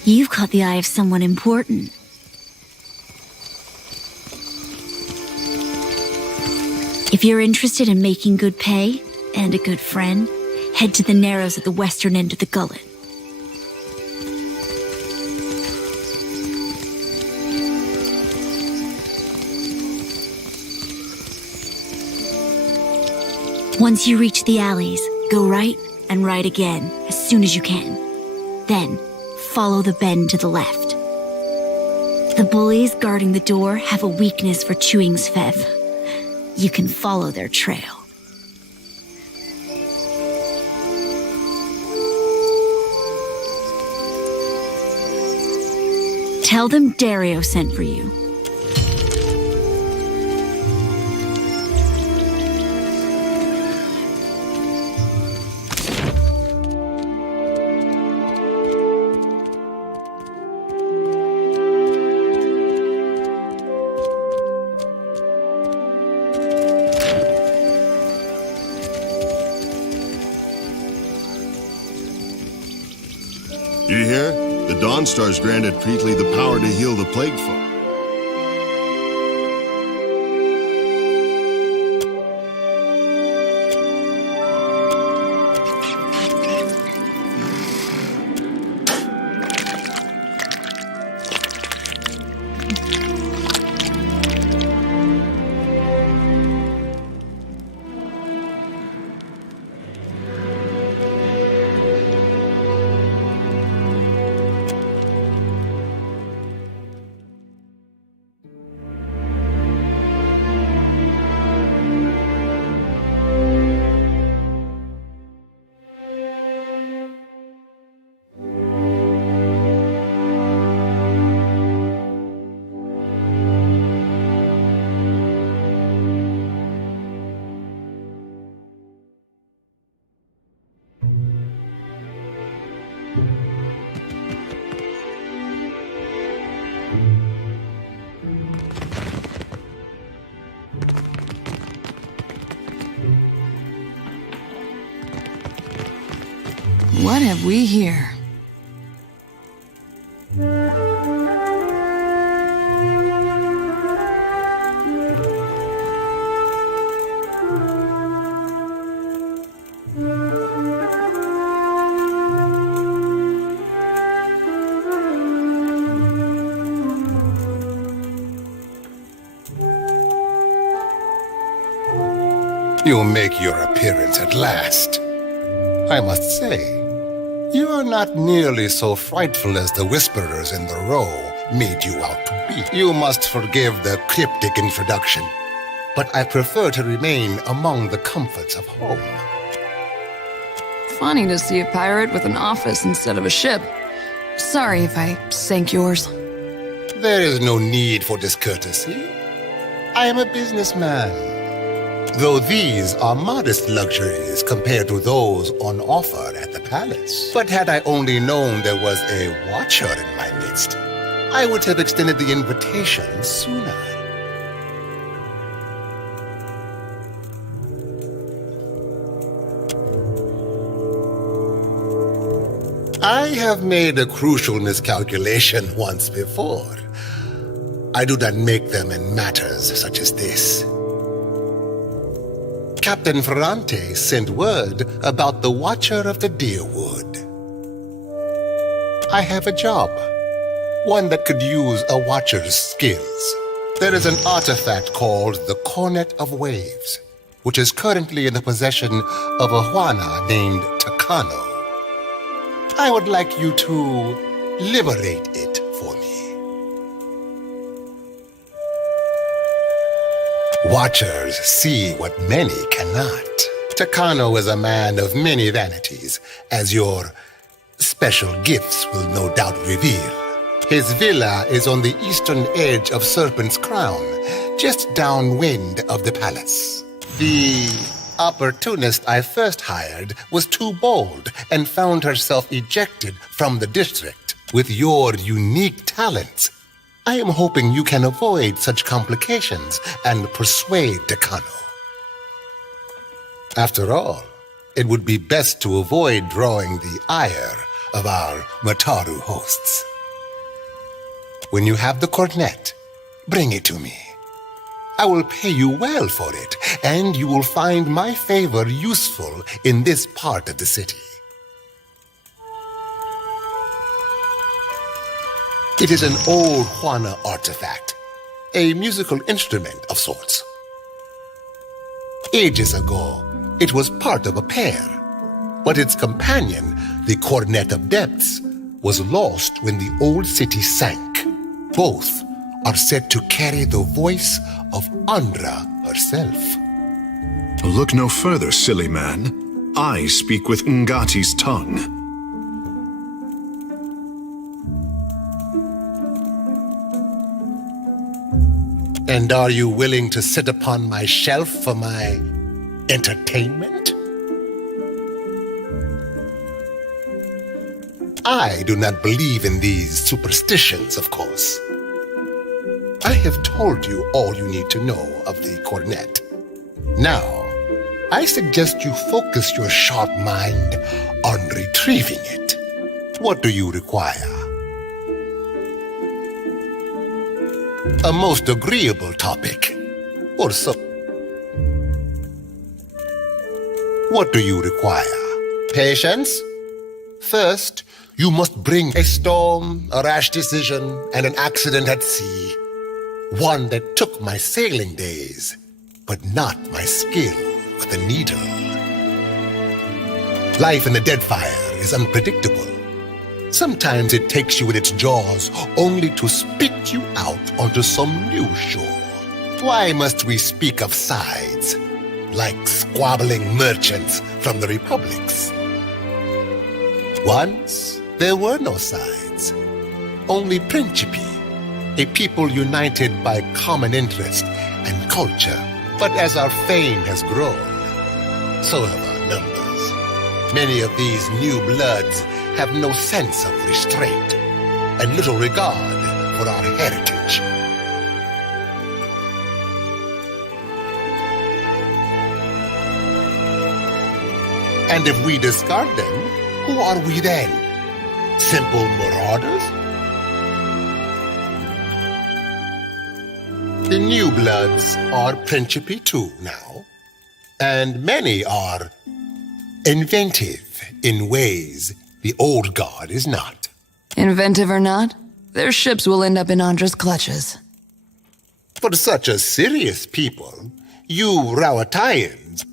You've caught the eye of someone important. If you're interested in making good pay and a good friend, head to the Narrows at the western end of the gullet. Once you reach the alleys, go right and right again as soon as you can. Then, follow the bend to the left. The bullies guarding the door have a weakness for chewing Svev. You can follow their trail. Tell them Dario sent for you. You hear? The Dawnstar's granted Preetly the power to heal the plague folk. What have we here? You make your appearance at last. I must say, you are not nearly so frightful as the whisperers in the row made you out to be. You must forgive the cryptic introduction, but I prefer to remain among the comforts of home. Funny to see a pirate with an office instead of a ship. Sorry if I sank yours. There is no need for discourtesy. I am a businessman. Though these are modest luxuries compared to those on offer at the palace. But had I only known there was a watcher in my midst, I would have extended the invitation sooner. I have made a crucial miscalculation once before. I do not make them in matters such as this. Captain Ferrante sent word about the Watcher of the Deerwood. I have a job, one that could use a Watcher's skills. There is an artifact called the Cornet of Waves, which is currently in the possession of a Juana named Takano. I would like you to liberate it for me. Watchers see what many cannot. Takano is a man of many vanities, as your special gifts will no doubt reveal. His villa is on the eastern edge of Serpent's Crown, just downwind of the palace. The opportunist I first hired was too bold and found herself ejected from the district. With your unique talents, I am hoping you can avoid such complications and persuade Takano. After all, it would be best to avoid drawing the ire of our Mataru hosts. When you have the cornet, bring it to me. I will pay you well for it, and you will find my favor useful in this part of the city. It is an old Juana artifact, a musical instrument of sorts. Ages ago, it was part of a pair, but its companion, the Cornet of Depths, was lost when the old city sank. Both are said to carry the voice of Andra herself. Look no further, silly man. I speak with Ngati's tongue. And are you willing to sit upon my shelf for my entertainment? I do not believe in these superstitions, of course. I have told you all you need to know of the cornet. Now, I suggest you focus your sharp mind on retrieving it. What do you require? A most agreeable topic, or so. What do you require? Patience? First, you must bring a storm, a rash decision, and an accident at sea. One that took my sailing days, but not my skill with a needle. Life in the Deadfire is unpredictable. Sometimes it takes you in its jaws only to spit you out onto some new shore. Why must we speak of sides, like squabbling merchants from the republics? Once, there were no sides, only Principi, a people united by common interest and culture. But as our fame has grown, so have our numbers. Many of these new bloods have no sense of restraint and little regard for our heritage. And if we discard them, who are we then? Simple marauders? The new bloods are Principi too now, and many are inventive in ways the old guard is not. Inventive or not, their ships will end up in Andra's clutches. For such a serious people, you Rawatayans.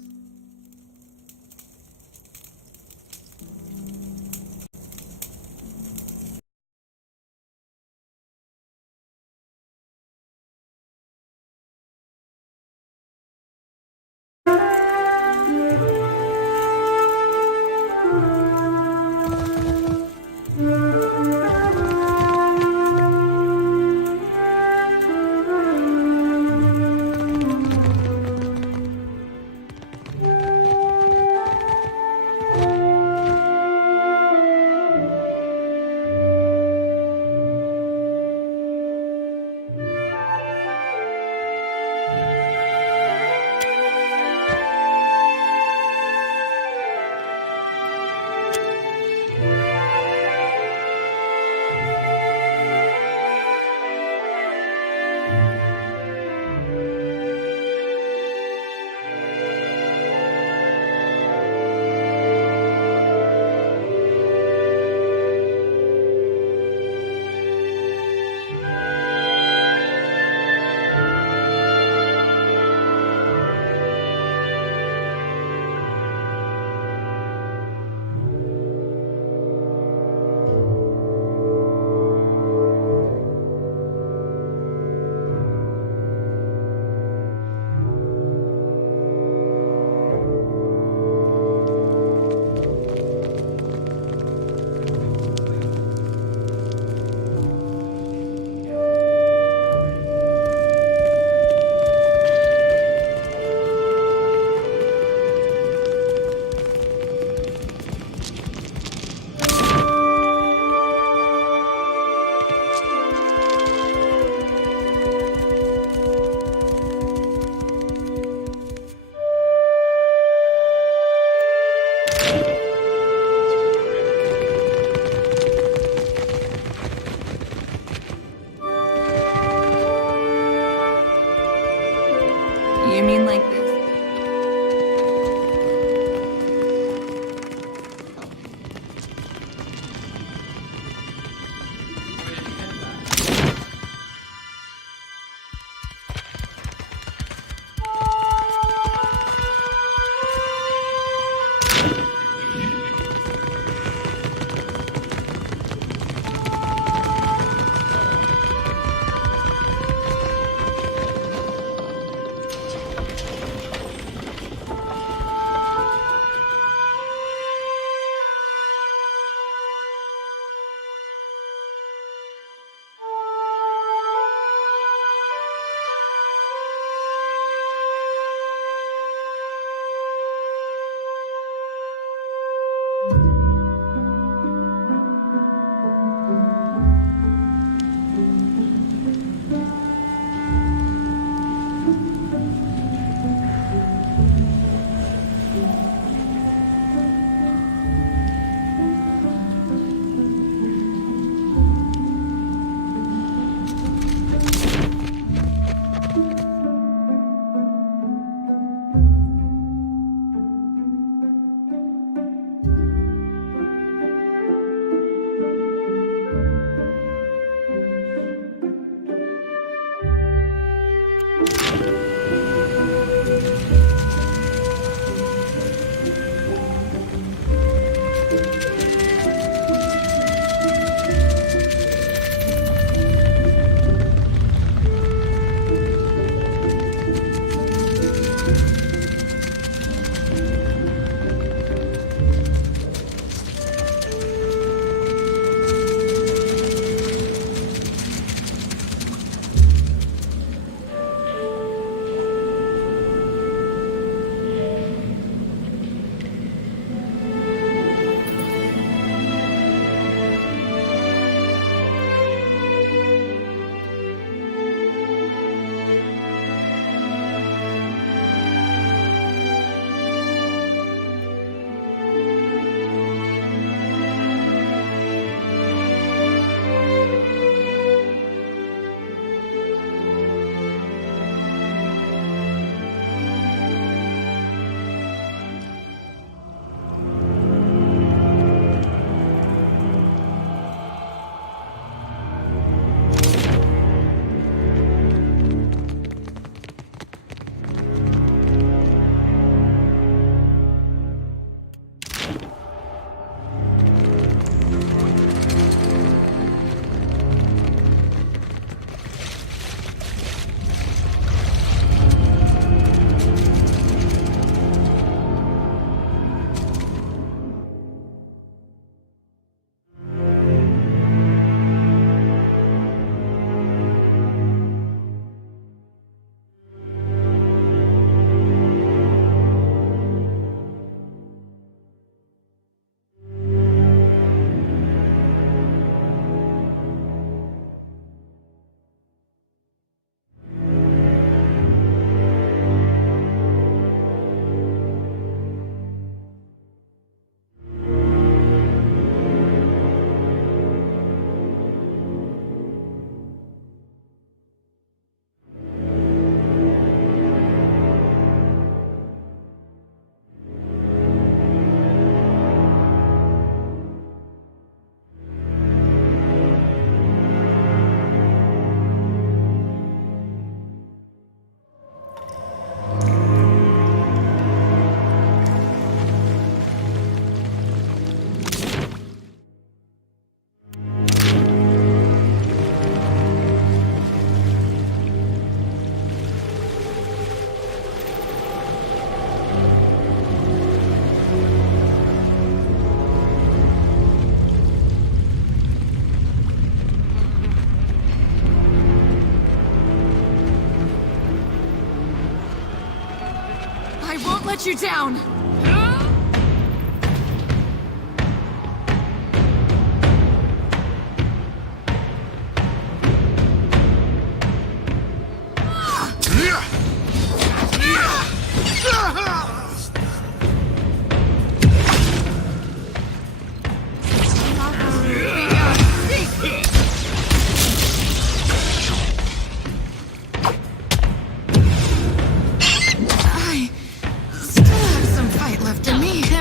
let you down!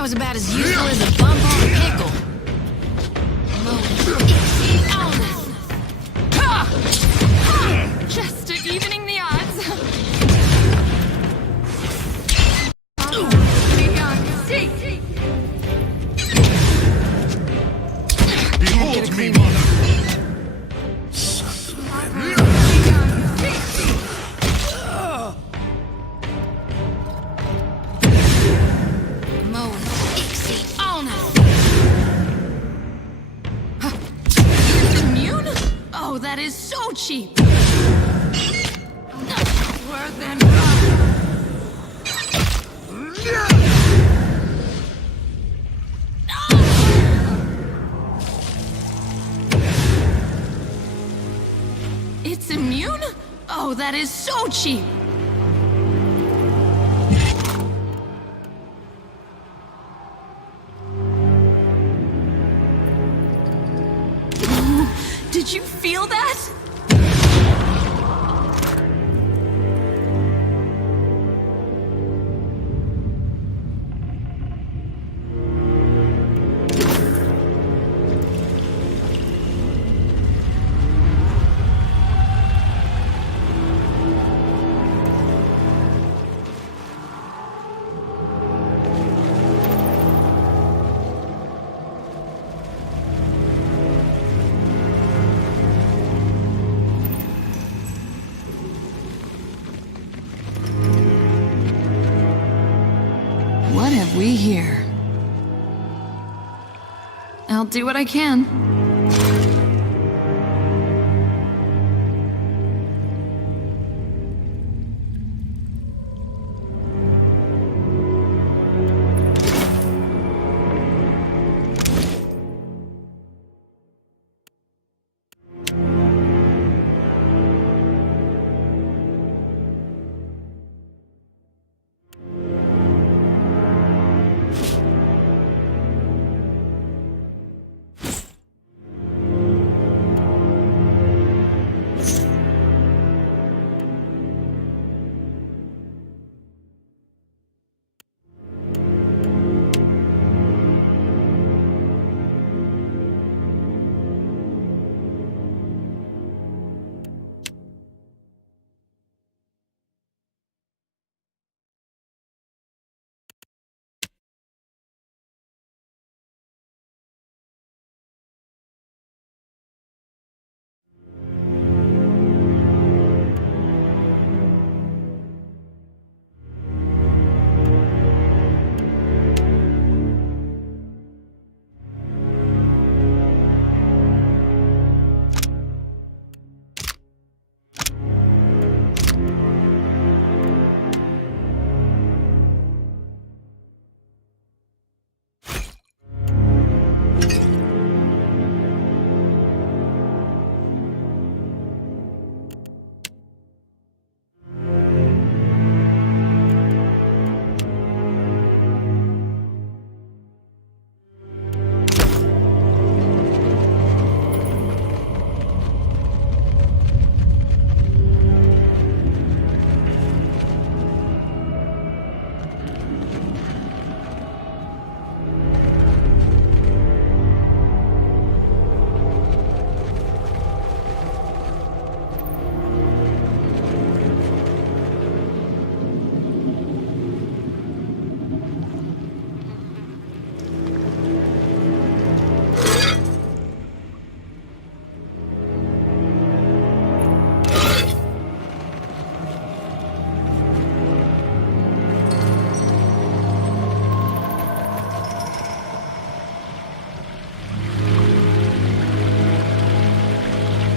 Was about as useful as a bump on a pickle. Just evening the odds. Behold me, Oh, that is so cheap. Worth it. It's immune? Oh, that is so cheap. Did you feel that? What have we here? I'll do what I can.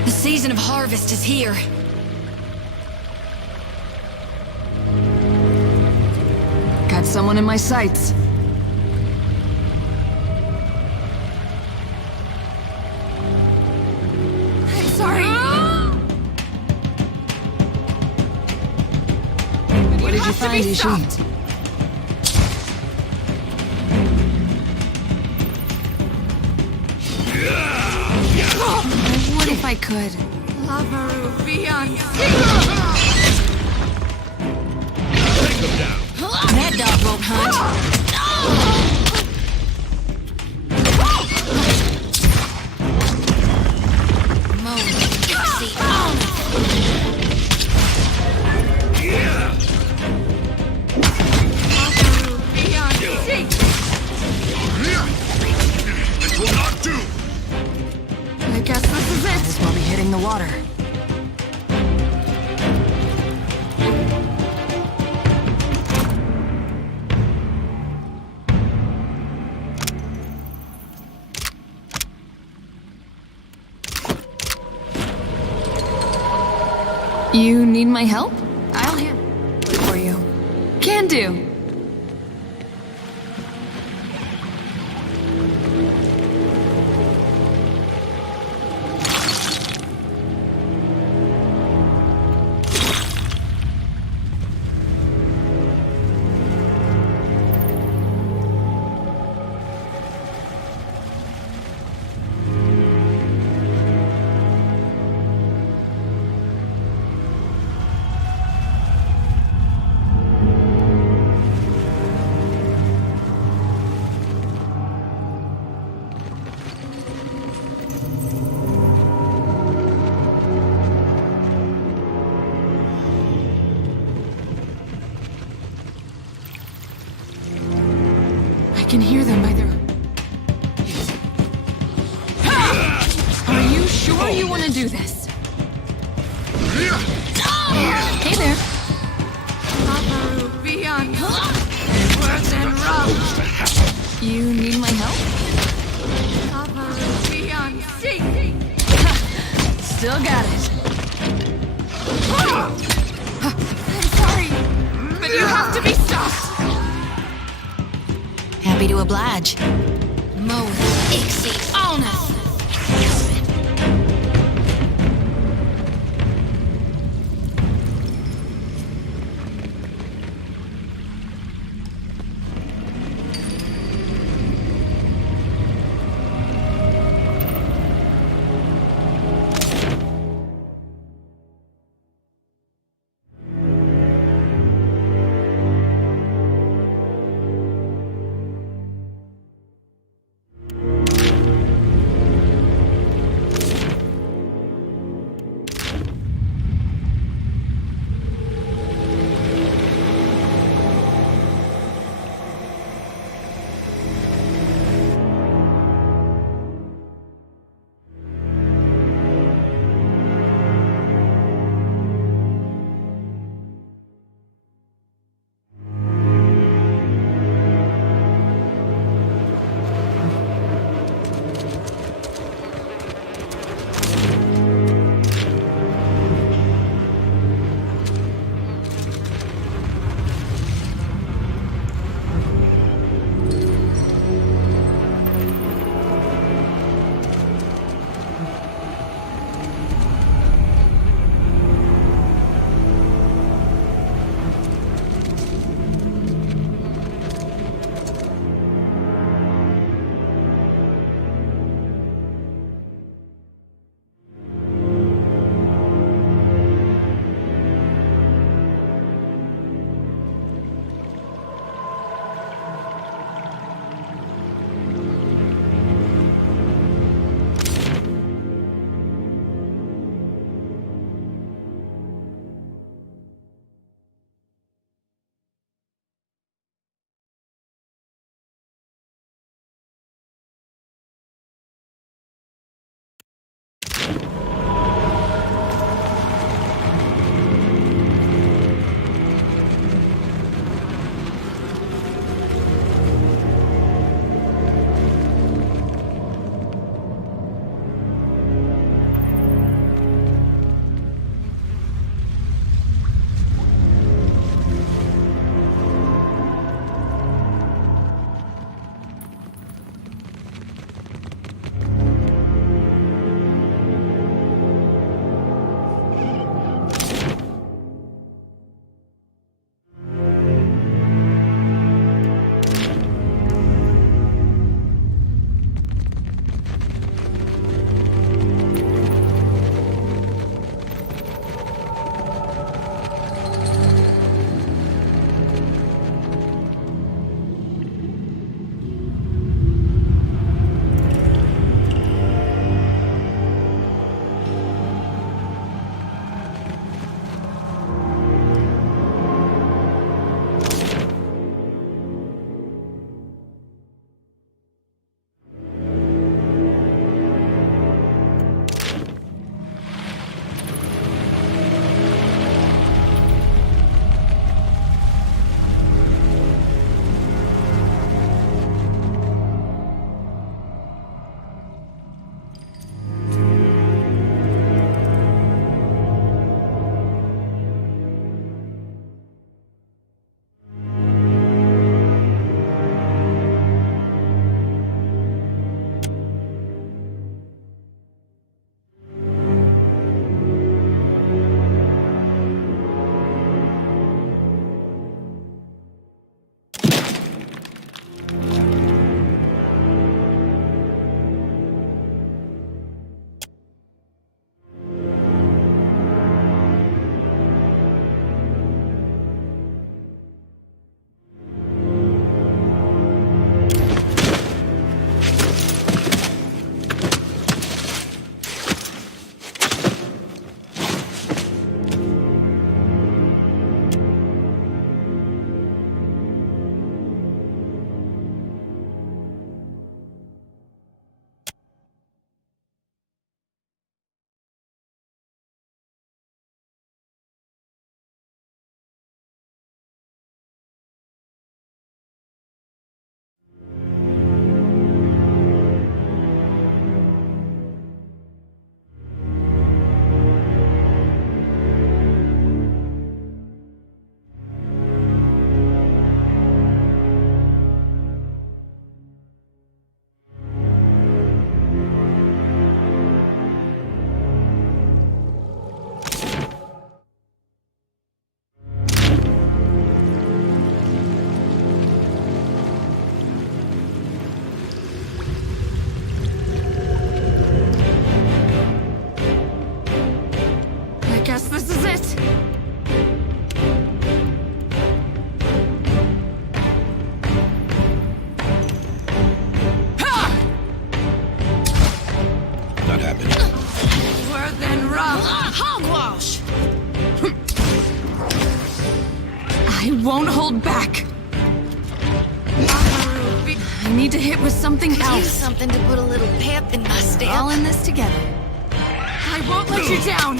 The season of harvest is here. Got someone in my sights. I'm sorry. What did you find, Ishi? I would if I could. Lavaru beyond. That dog won't hunt. This will not do! I guess this is it. This will be hitting the water. You need my help? I'll handle it for you. Can do. I can hear them by their... Are you sure you want to do this? Hey there. Lavaru beyond. Worse than rough. You need my help? Lavaru beyond. Still got it. I'm sorry, but you have to be stopped. Happy to oblige. Mo Ixie Ona. Don't hold back. I need to hit with something else. Use something to put a little pep in my step. All in this together. I won't let you down.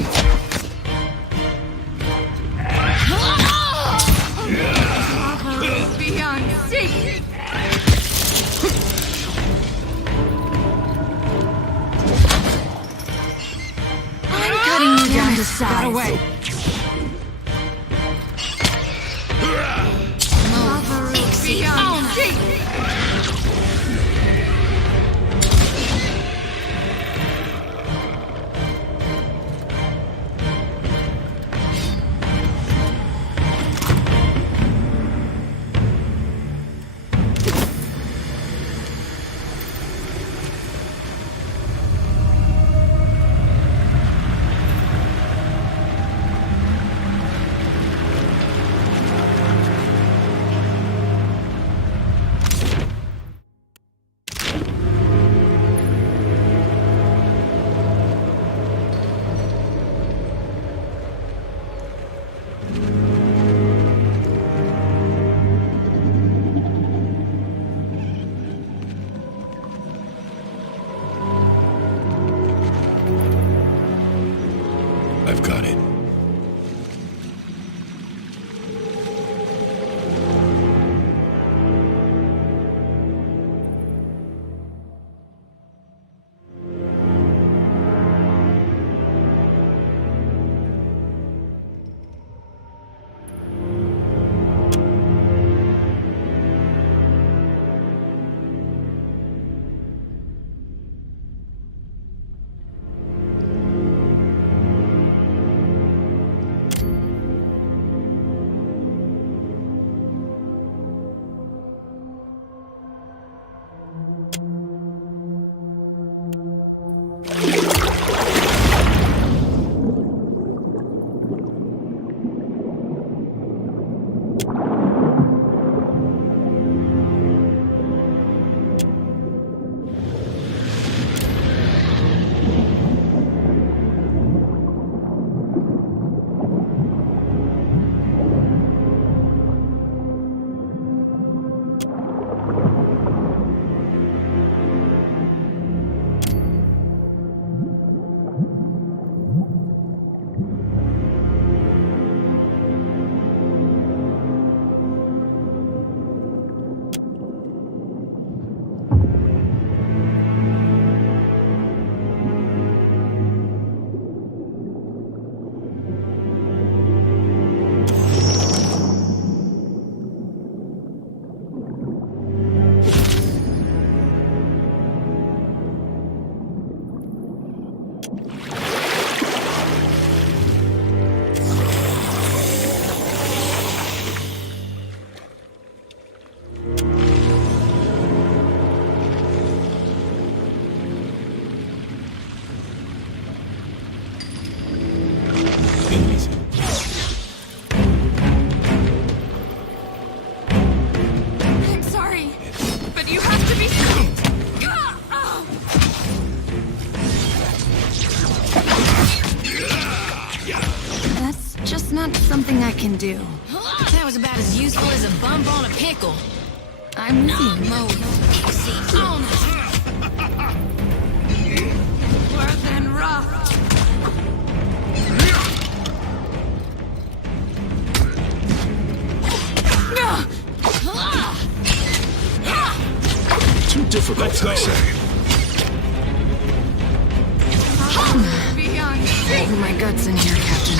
Beyond sea. I'm cutting you down to size. Got away. Beyond sea. I've got it. I'm sorry, but you have to be That's just not something I can do. That was about as useful as a bump on a pickle. I'm with you. Worse than rough. Too difficult, I say. Over my guts in here, Captain.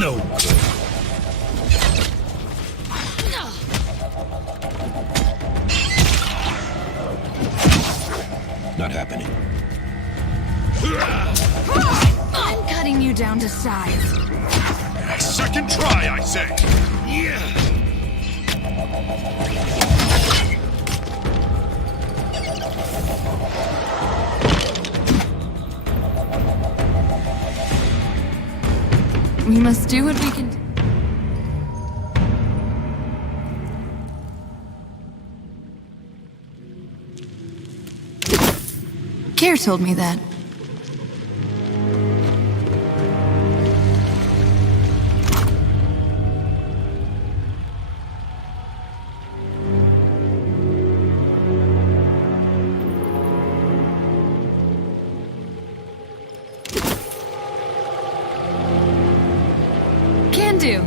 No good. Not happening. I'm cutting you down to size. Second try, I say. Yeah. We must do what we can do. Care told me that. Can do.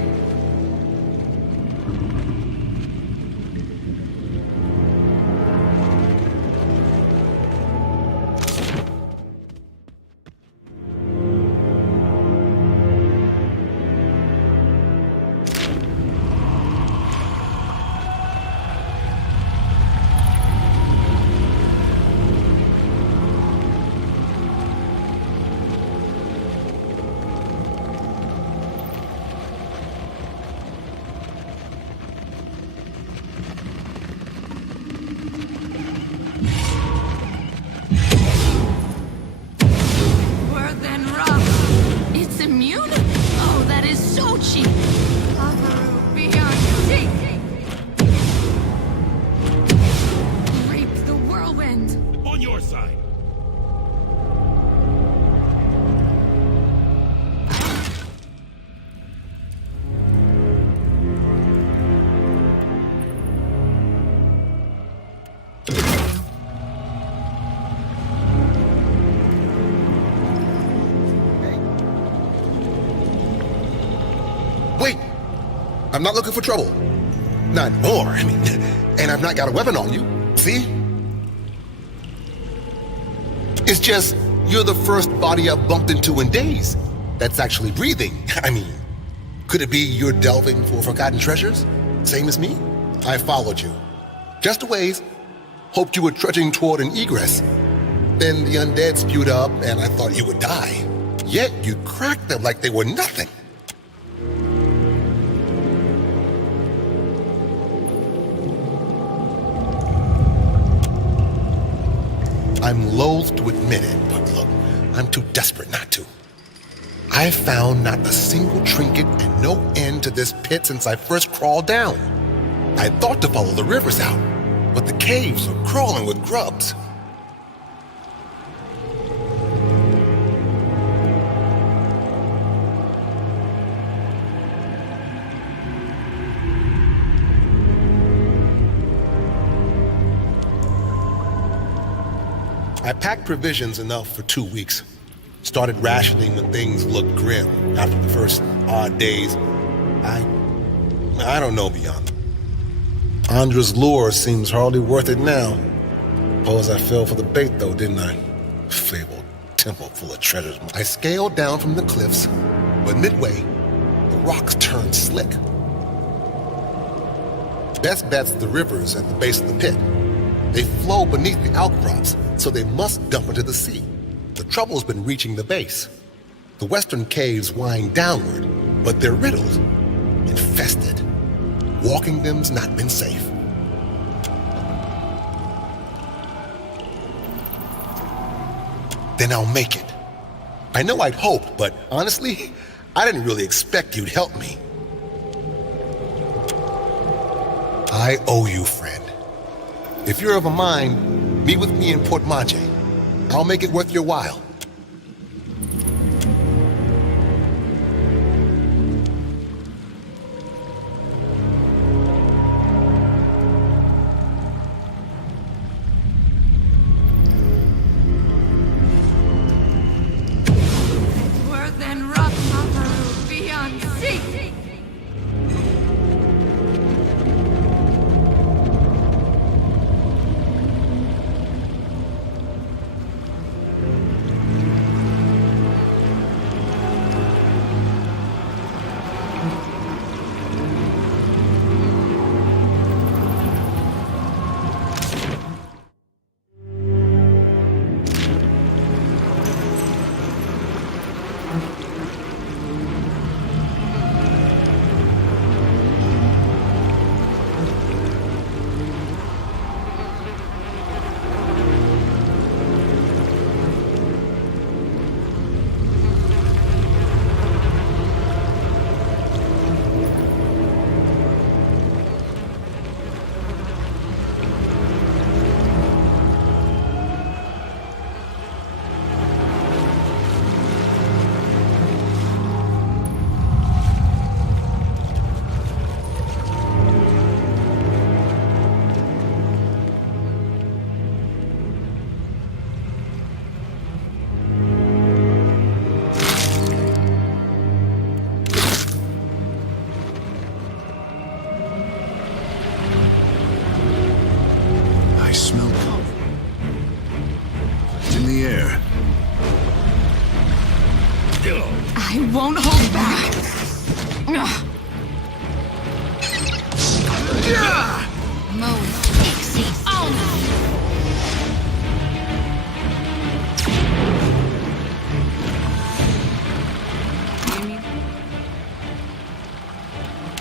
Wait! I'm not looking for trouble. Not more, I mean. And I've not got a weapon on you. See? It's just, you're the first body I've bumped into in days that's actually breathing. I mean, could it be you're delving for forgotten treasures? Same as me? I followed you. Just a ways. Hoped you were trudging toward an egress. Then the undead spewed up and I thought you would die. Yet you cracked them like they were nothing. I'm loath to admit it, but look, I'm too desperate not to. I've found not a single trinket and no end to this pit since I first crawled down. I thought to follow the rivers out, but the caves are crawling with grubs. I packed provisions enough for 2 weeks. Started rationing when things looked grim after the first odd days. I don't know beyond. Andra's lure seems hardly worth it now. Suppose I fell for the bait though, didn't I? Fabled temple full of treasures. I scaled down from the cliffs, but midway, the rocks turned slick. Best bet's the rivers at the base of the pit. They flow beneath the outcrops, so they must dump into the sea. The trouble's been reaching the base. The western caves wind downward, but they're riddled, infested. Walking them's not been safe. Then I'll make it. I know I'd hoped, but honestly, I didn't really expect you'd help me. I owe you, friend. If you're of a mind, meet with me in Port Maje. I'll make it worth your while. Worth and rock, Maharu, beyond sea.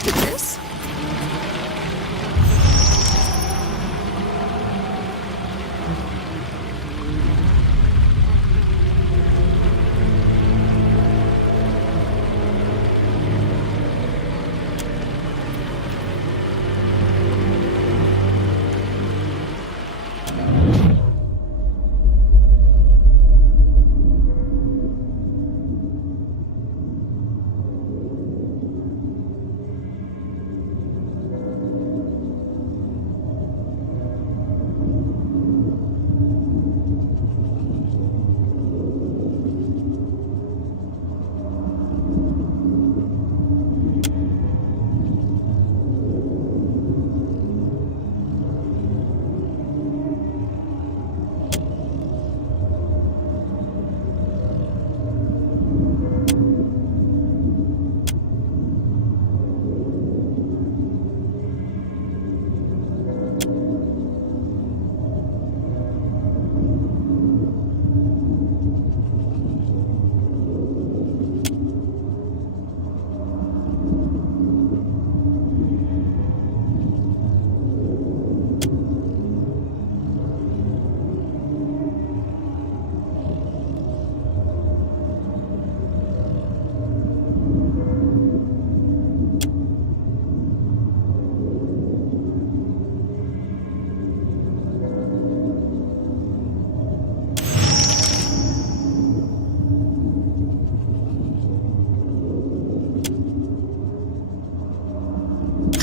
This?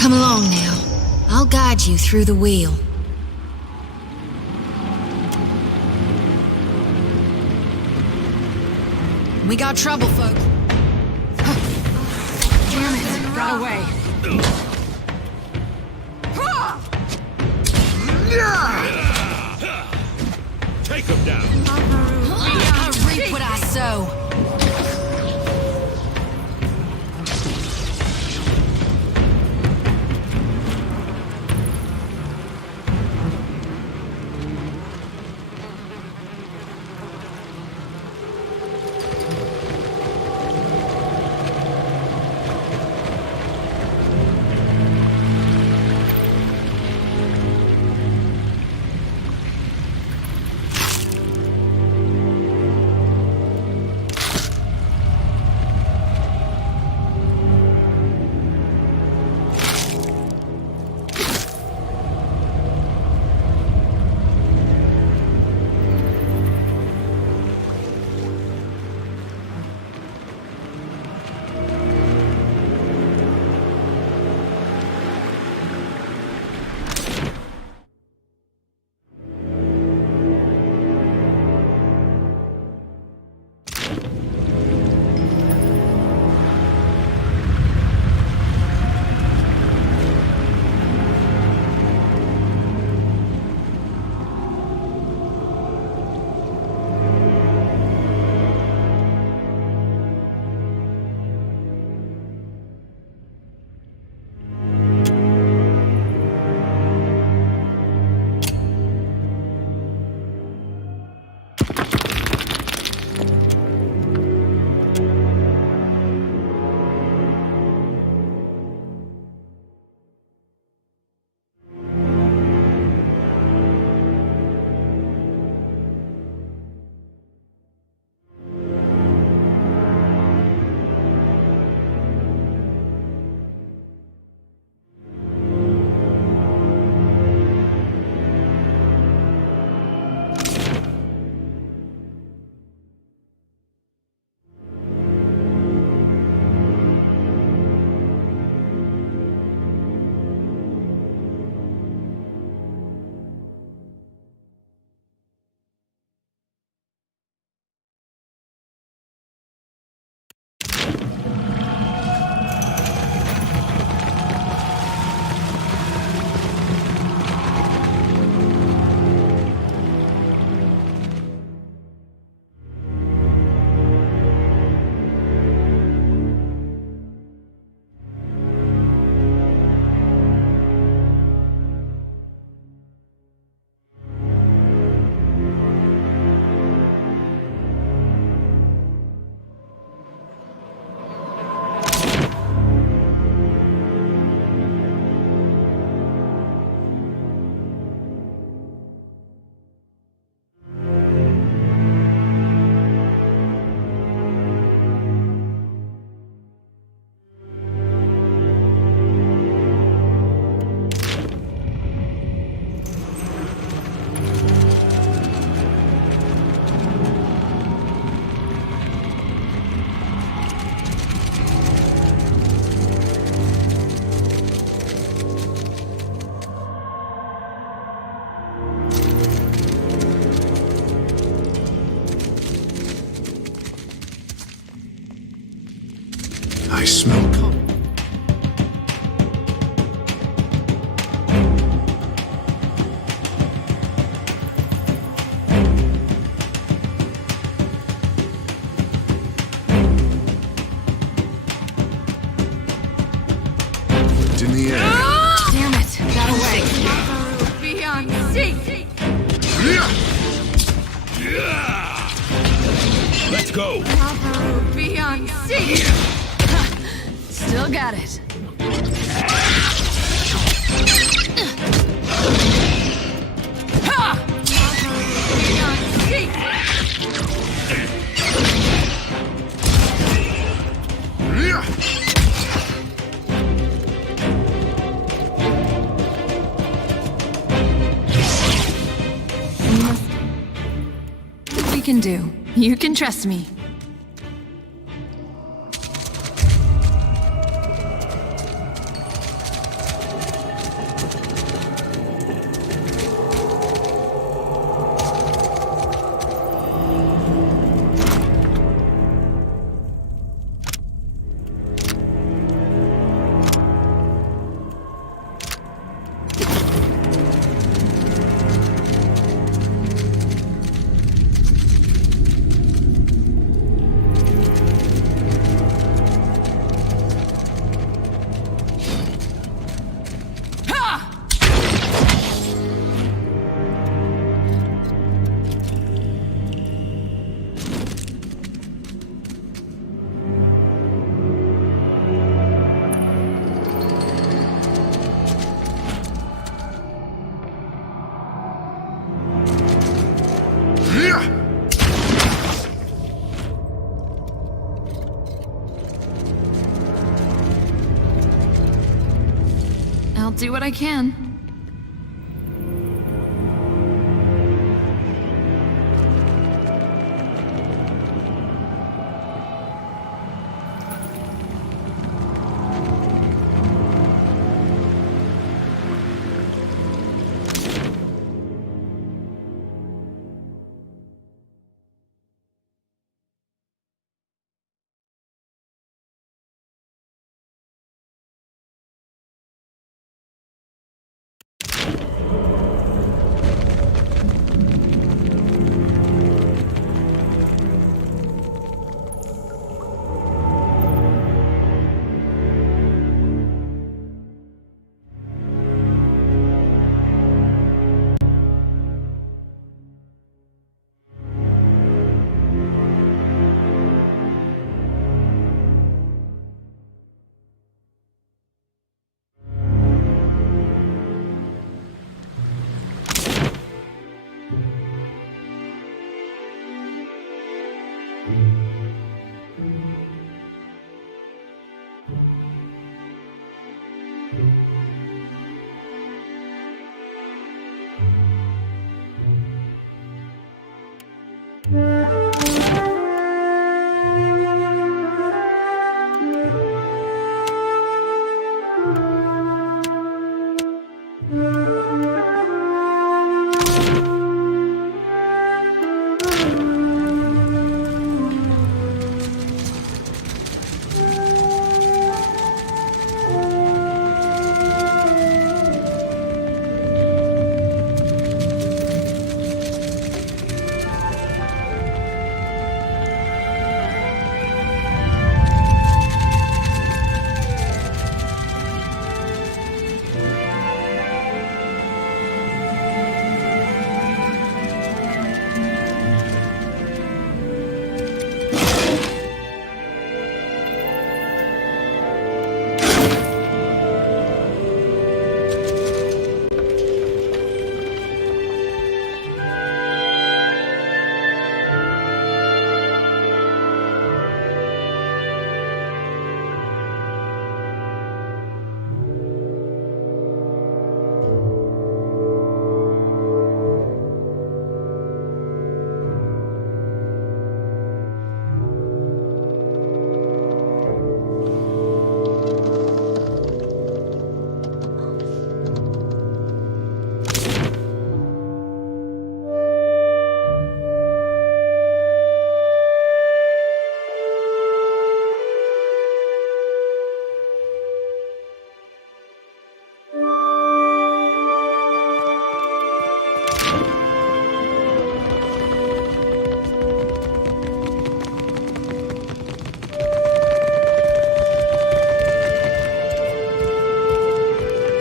Come along now. I'll guide you through the wheel. We got trouble, folks. Damn it, got away. Take him down. I reap what I sow. point in the air. Damn it, got away. Beyond sea. Let's go. Beyond sea. Still got it. Beyond sea. We can do. You can trust me. I'll do what I can.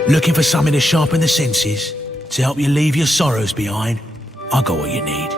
Looking for something to sharpen the senses? To help you leave your sorrows behind? I got what you need.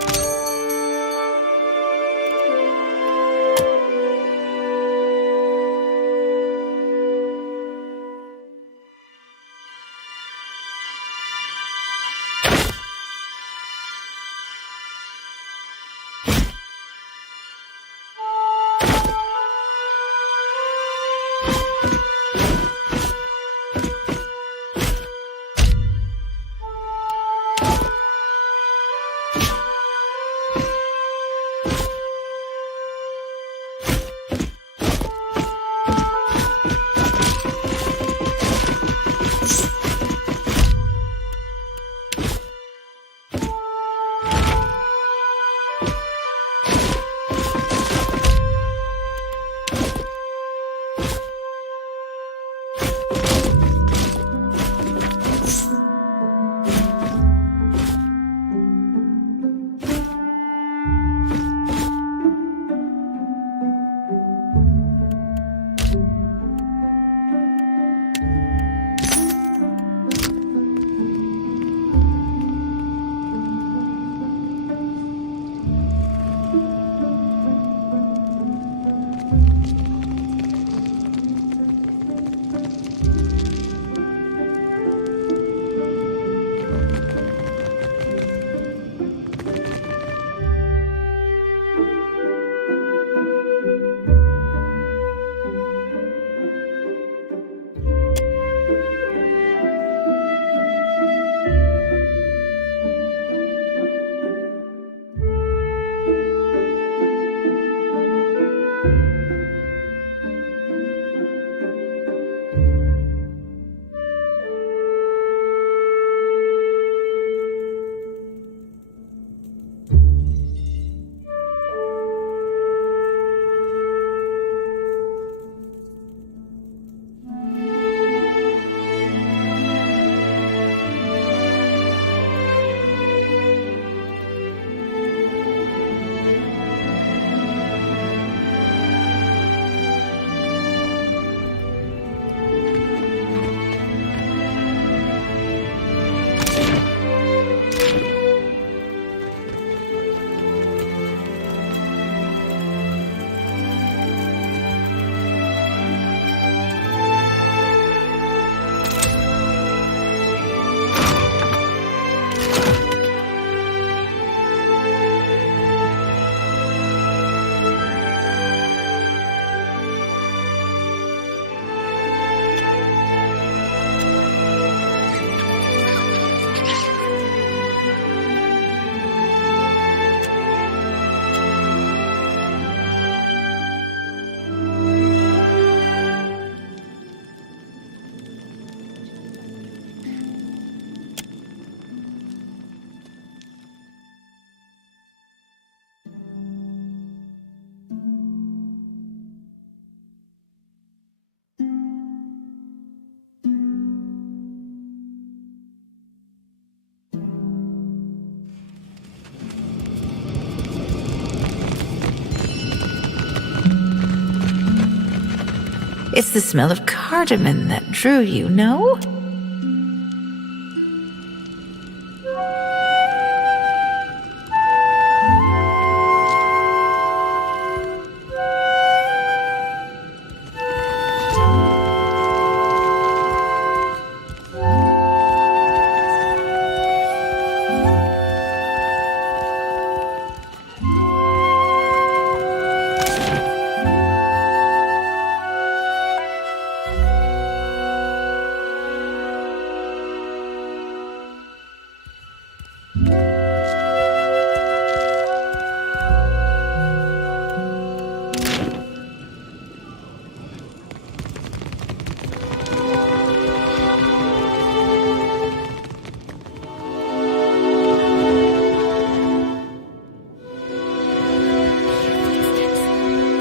It's the smell of cardamom that drew you, no?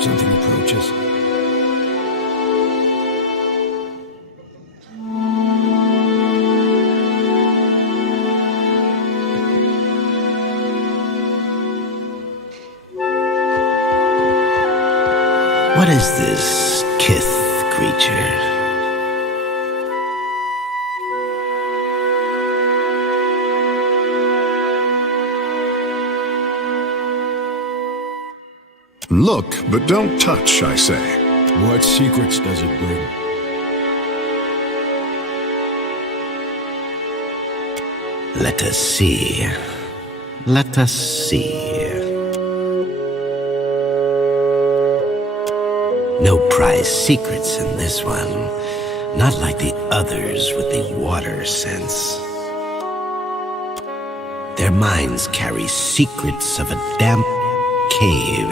Something approaches. What is this Kith creature? Look, but don't touch, I say. What secrets does it bring? Let us see. Let us see. No prize secrets in this one. Not like the others with the water sense. Their minds carry secrets of a damp cave,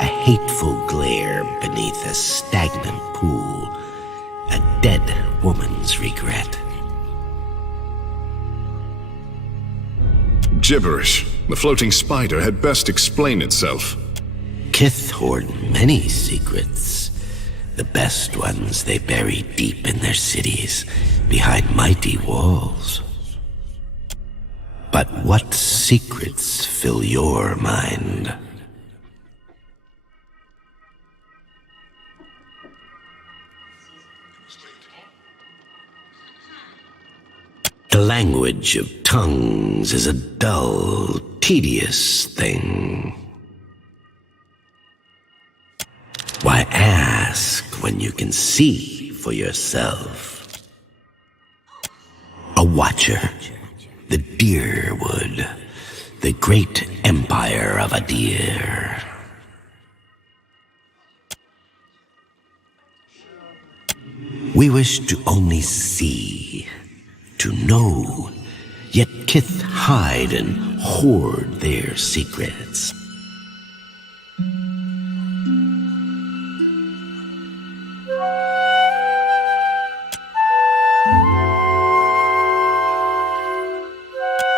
a hateful glare beneath a stagnant pool, a dead woman's regret. Gibberish. The floating spider had best explain itself. Kith hoard many secrets. The best ones they bury deep in their cities, behind mighty walls. But what secrets fill your mind? The language of tongues is a dull, tedious thing. Why ask when you can see for yourself? A watcher, the deer wood, the great empire of a deer. We wish to only see, to know, yet Kith hide and hoard their secrets.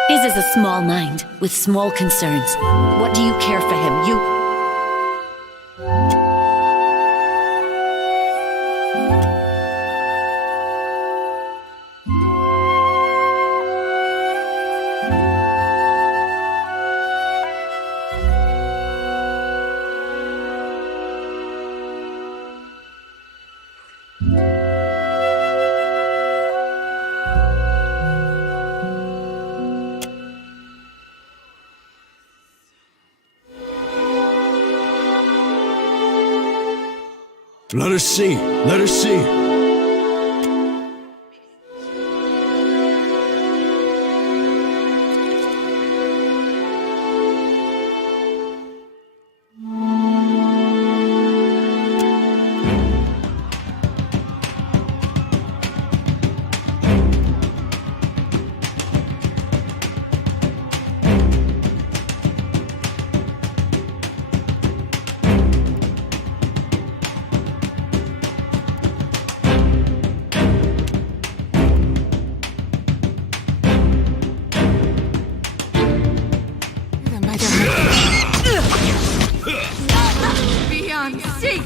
His is a small mind, with small concerns. What do you care for him? Let us see. Let us see. Beyond seek.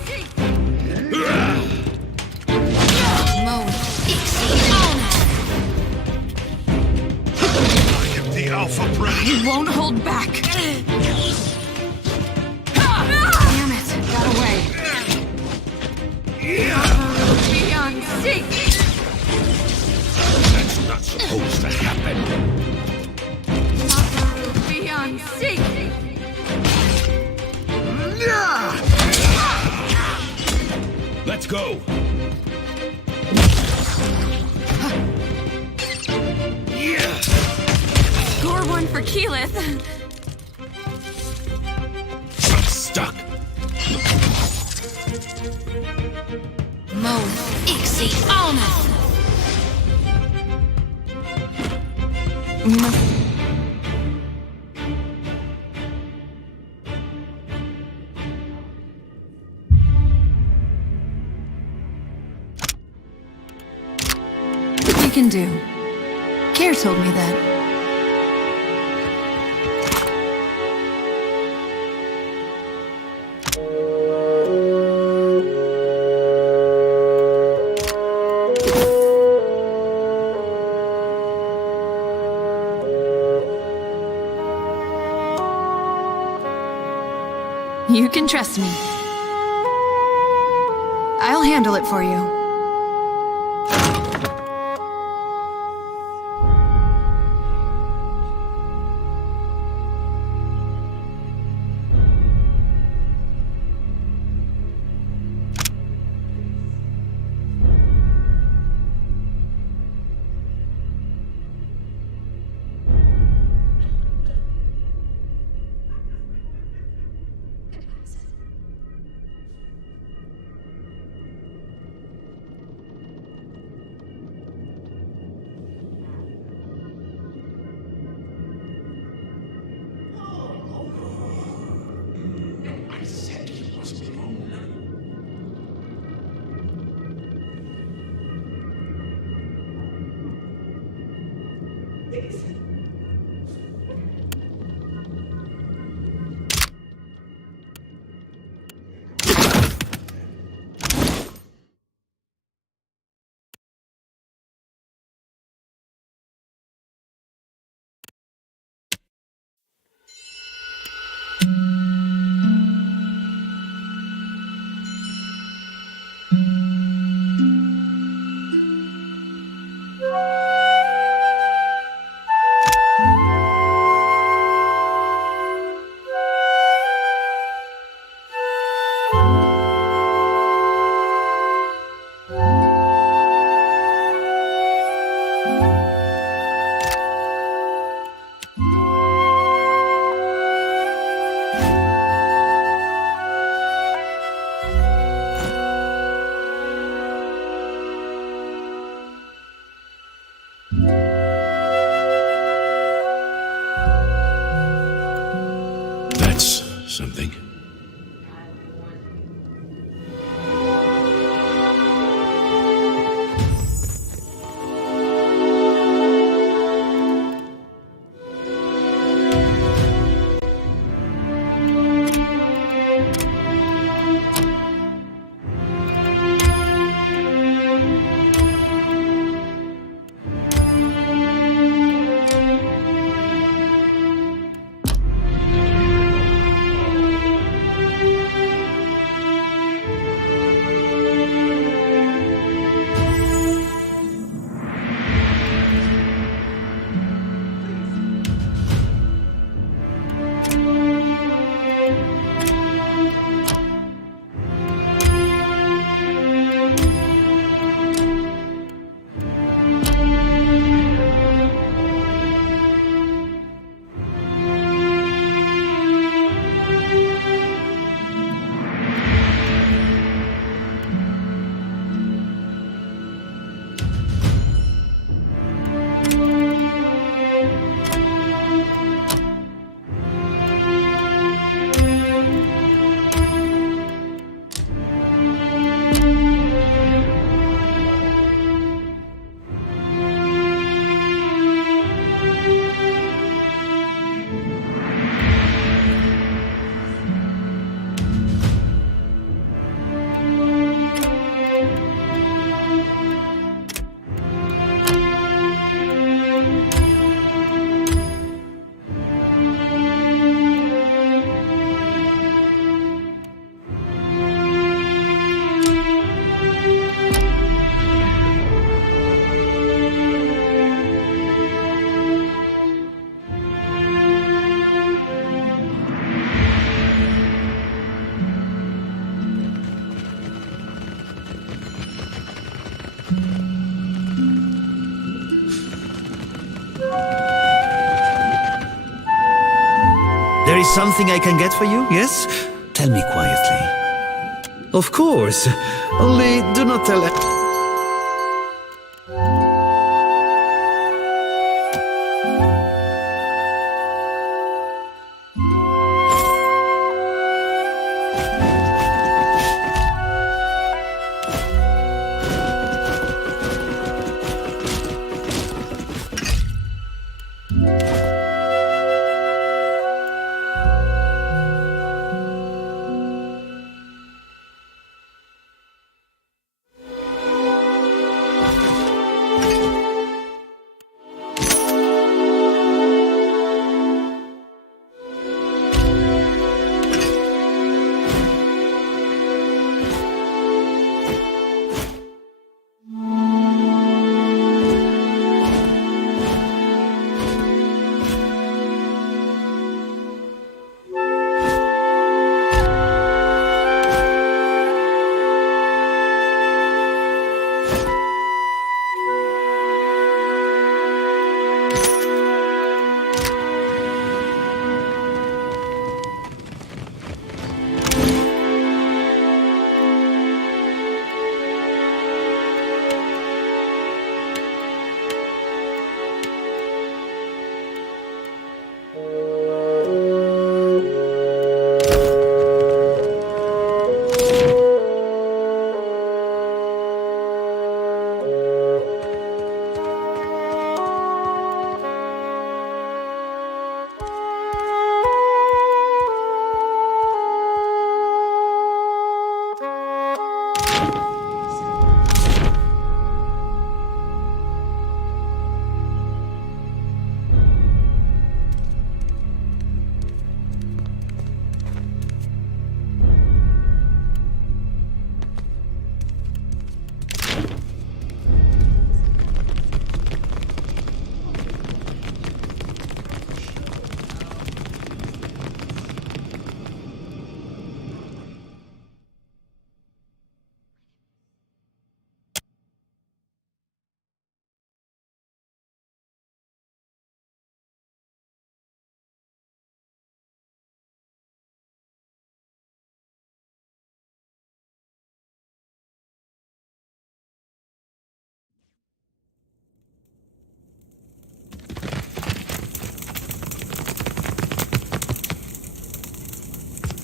I am the Alpha Brain. You won't hold back. Damn it! Got away. Beyond seek. That's not supposed to happen. Beyond seek. Let's go. Score one for Keyleth. I'm stuck. Mo Ixie Honor. You can do. Care told me that. You can trust me. I'll handle it for you. That's something. There is something I can get for you, yes? Tell me quietly. Of course. Only do not tell...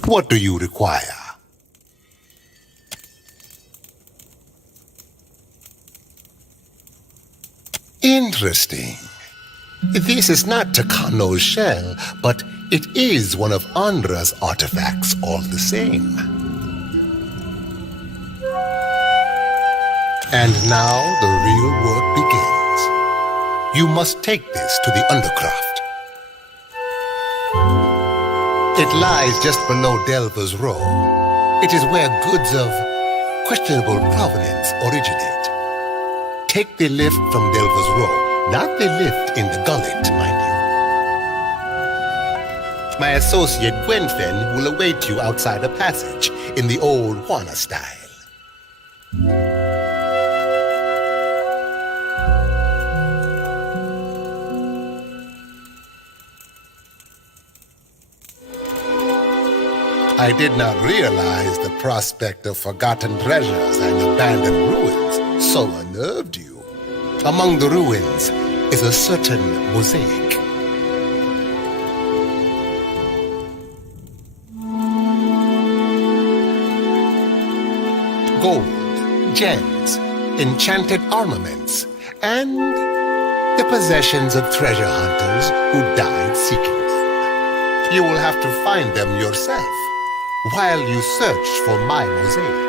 What do you require? Interesting. This is not Takano's shell, but it is one of Andra's artifacts all the same. And now the real work begins. You must take this to the Undercroft. It lies just below Delver's Row. It is where goods of questionable provenance originate. Take the lift from Delver's Row, not the lift in the gullet, mind you. My associate Gwenfen will await you outside a passage in the old Juana style. I did not realize the prospect of forgotten treasures and abandoned ruins so unnerved you. Among the ruins is a certain mosaic. Gold, gems, enchanted armaments, and the possessions of treasure hunters who died seeking them. You will have to find them yourself while you search for my mosaic.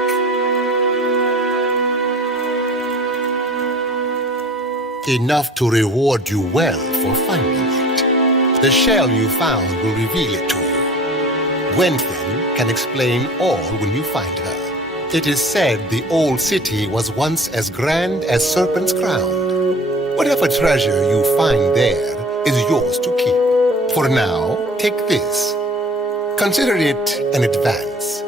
Enough to reward you well for finding it. The shell you found will reveal it to you. Gwenfen can explain all when you find her. It is said the old city was once as grand as Serpent's Crown. Whatever treasure you find there is yours to keep. For now, take this. Consider it an advance.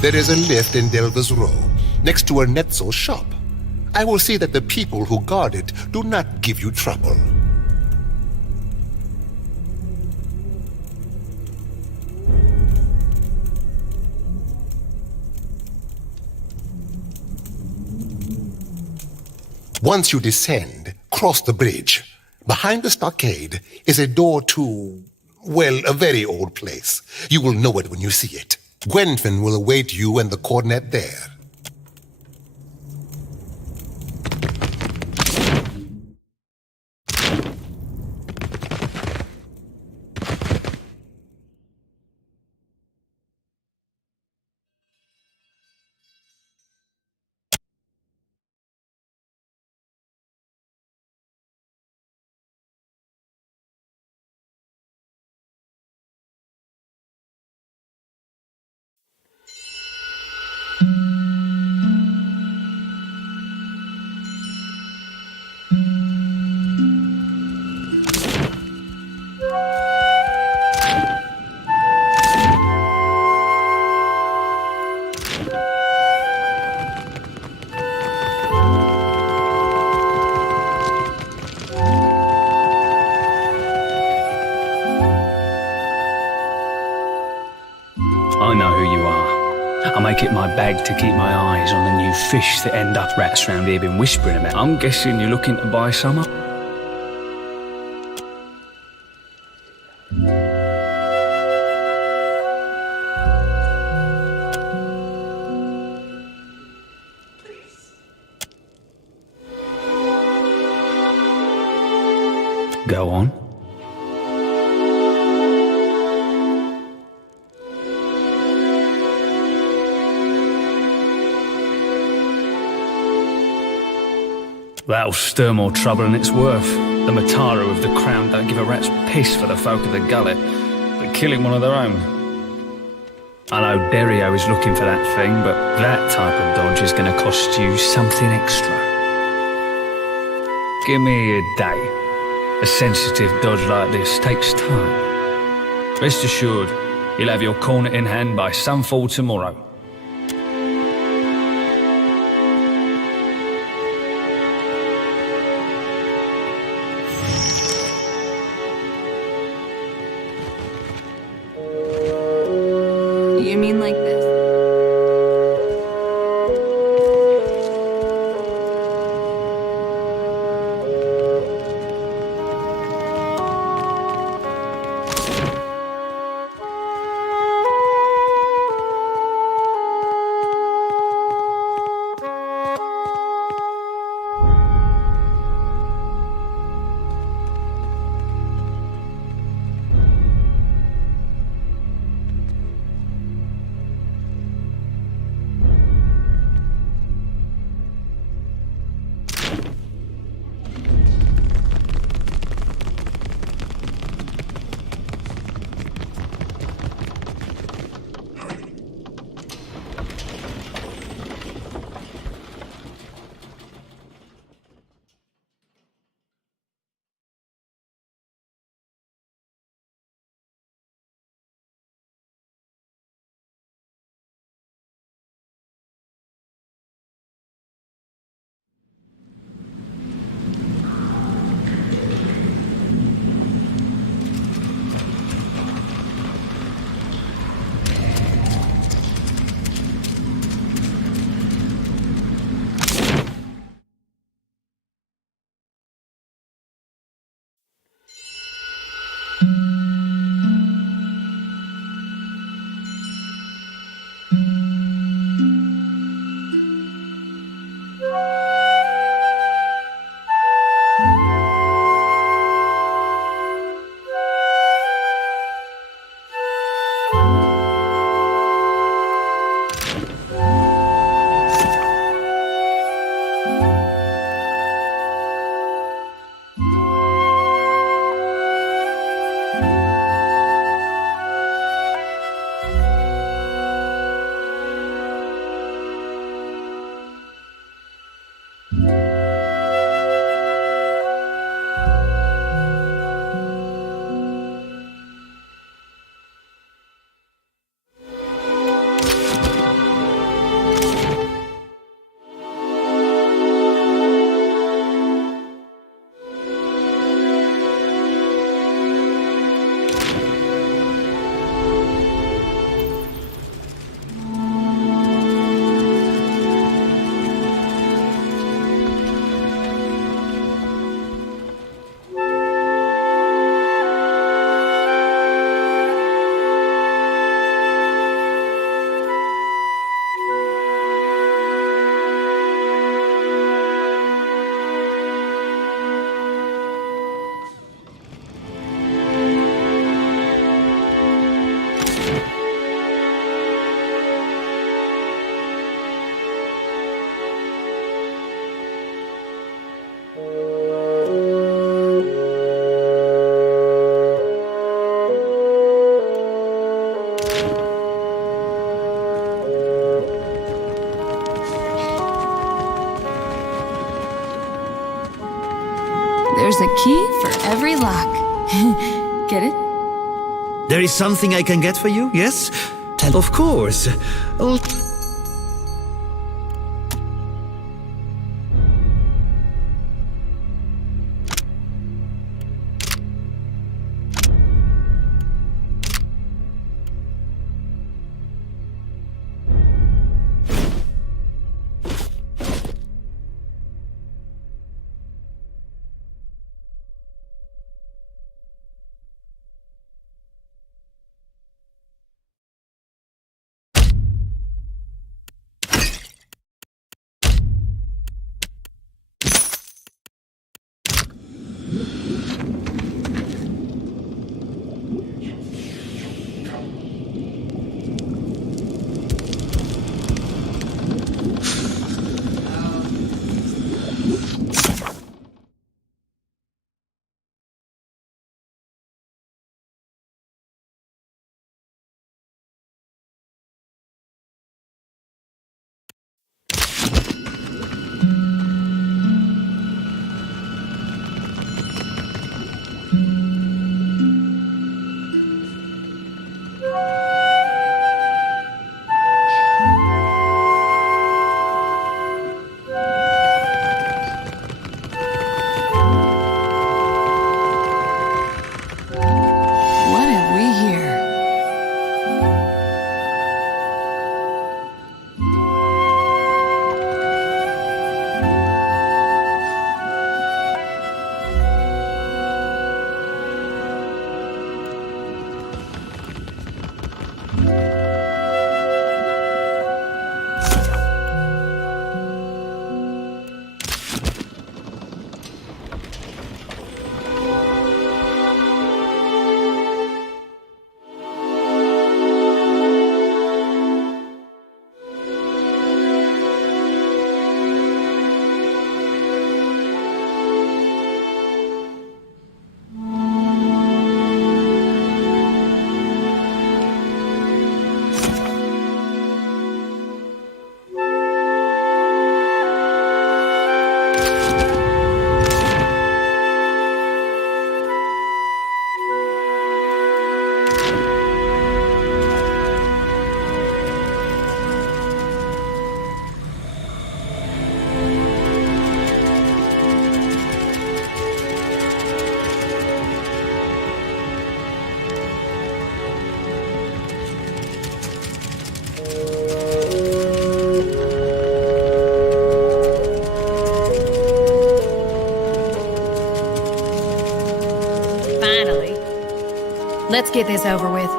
There is a lift in Delver's Row, next to a Netzel shop. I will see that the people who guard it do not give you trouble. Once you descend, cross the bridge. Behind the stockade is a door to, well, a very old place. You will know it when you see it. Gwenfen will await you and the cornet there. I know who you are. I make it my bag to keep my eyes on the new fish that end up rats round here been whispering about. I'm guessing you're looking to buy some? Go on. That'll stir more trouble than it's worth. The Mataru of the Crown don't give a rat's piss for the folk of the gullet, but killing one of their own. I know Derio is looking for that thing, but that type of dodge is going to cost you something extra. Give me a day. A sensitive dodge like this takes time. Rest assured, you'll have your corner in hand by sunfall tomorrow. There's a key for every lock. Get it? There is something I can get for you, yes? Of course. Oh. What have we here? Finally. Let's get this over with.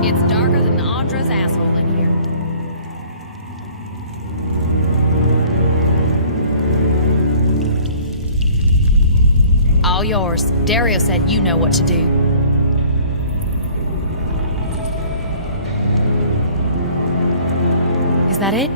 It's darker than Audra's asshole in here. All yours. Dario said you know what to do. Is that it?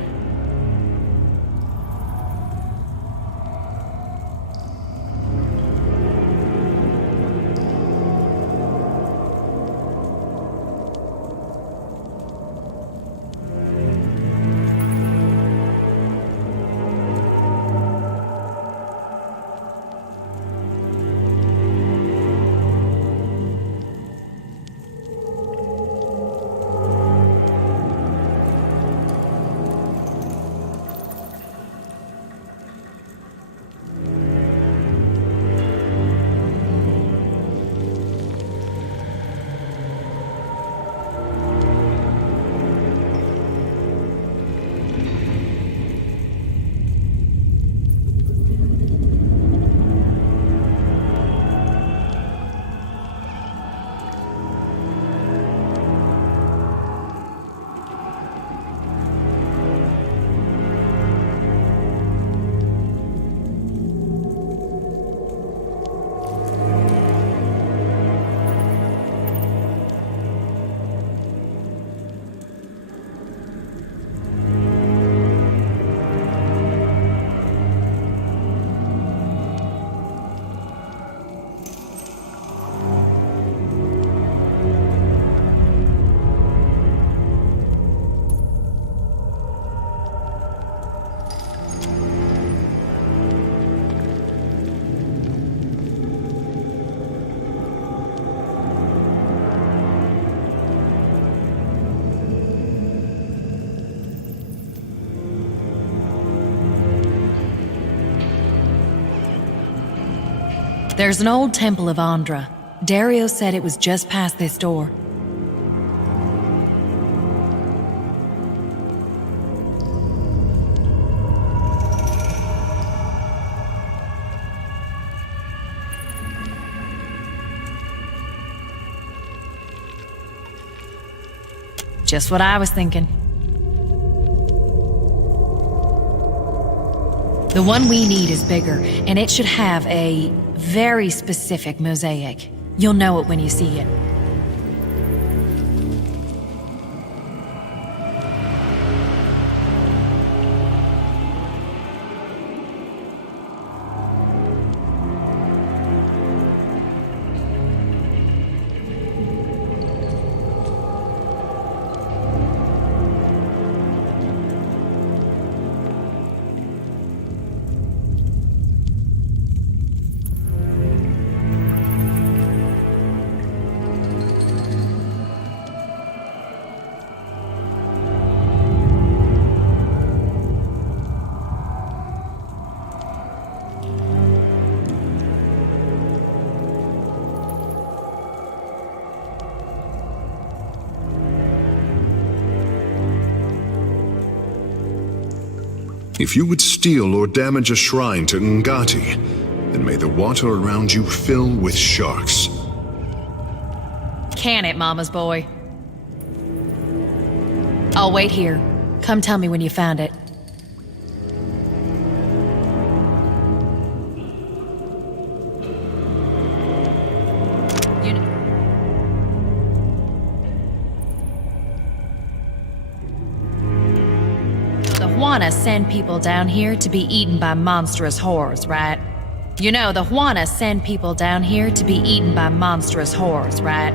There's an old temple of Andra. Dario said it was just past this door. Just what I was thinking. The one we need is bigger, and it should have a very specific mosaic. You'll know it when you see it. If you would steal or damage a shrine to Ngati, then may the water around you fill with sharks. Can it, Mama's boy? I'll wait here. Come tell me when you found it. The Huana send people down here to be eaten by monstrous horrors, right? You know, the Huana send people down here to be eaten by monstrous horrors, right?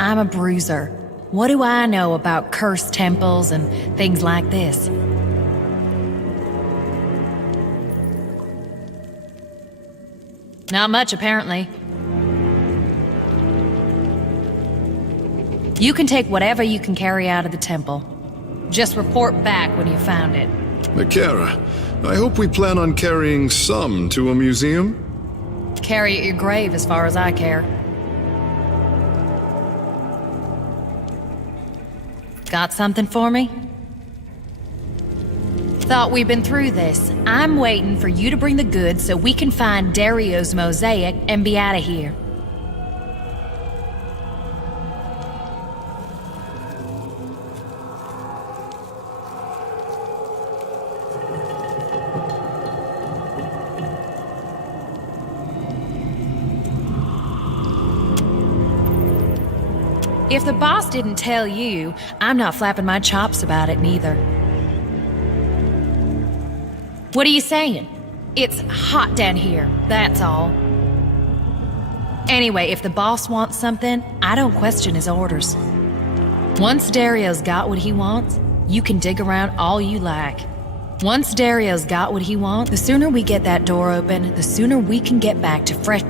I'm a bruiser. What do I know about cursed temples and things like this? Not much, apparently. You can take whatever you can carry out of the temple. Just report back when you found it. Nikera, I hope we plan on carrying some to a museum? Carry at your grave as far as I care. Got something for me? Thought we'd been through this. I'm waiting for you to bring the goods so we can find Dario's mosaic and be out of here. If the boss didn't tell you, I'm not flapping my chops about it neither. What are you saying? It's hot down here, that's all. Anyway, if the boss wants something, I don't question his orders. Once Dario's got what he wants, you can dig around all you like. Once Dario's got what he wants, the sooner we get that door open, the sooner we can get back to fresh...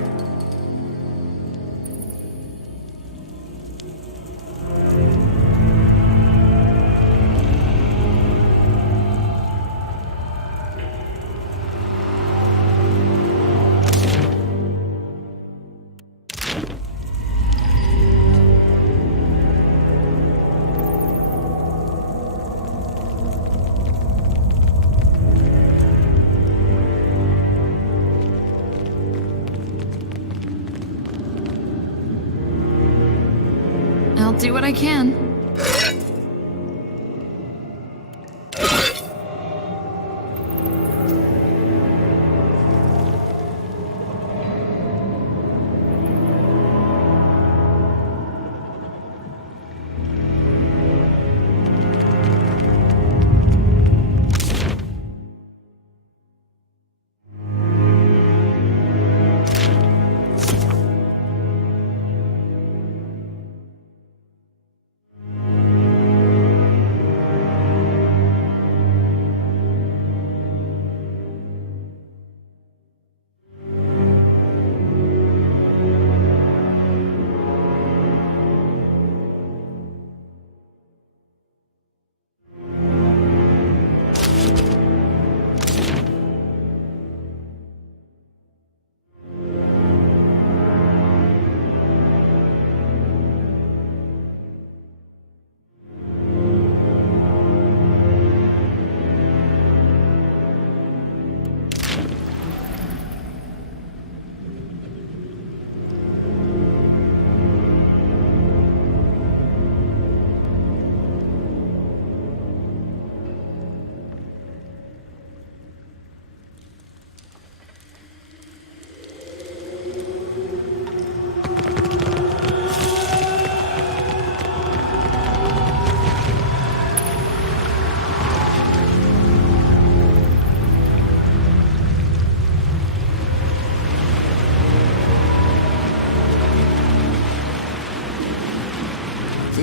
I'll do what I can.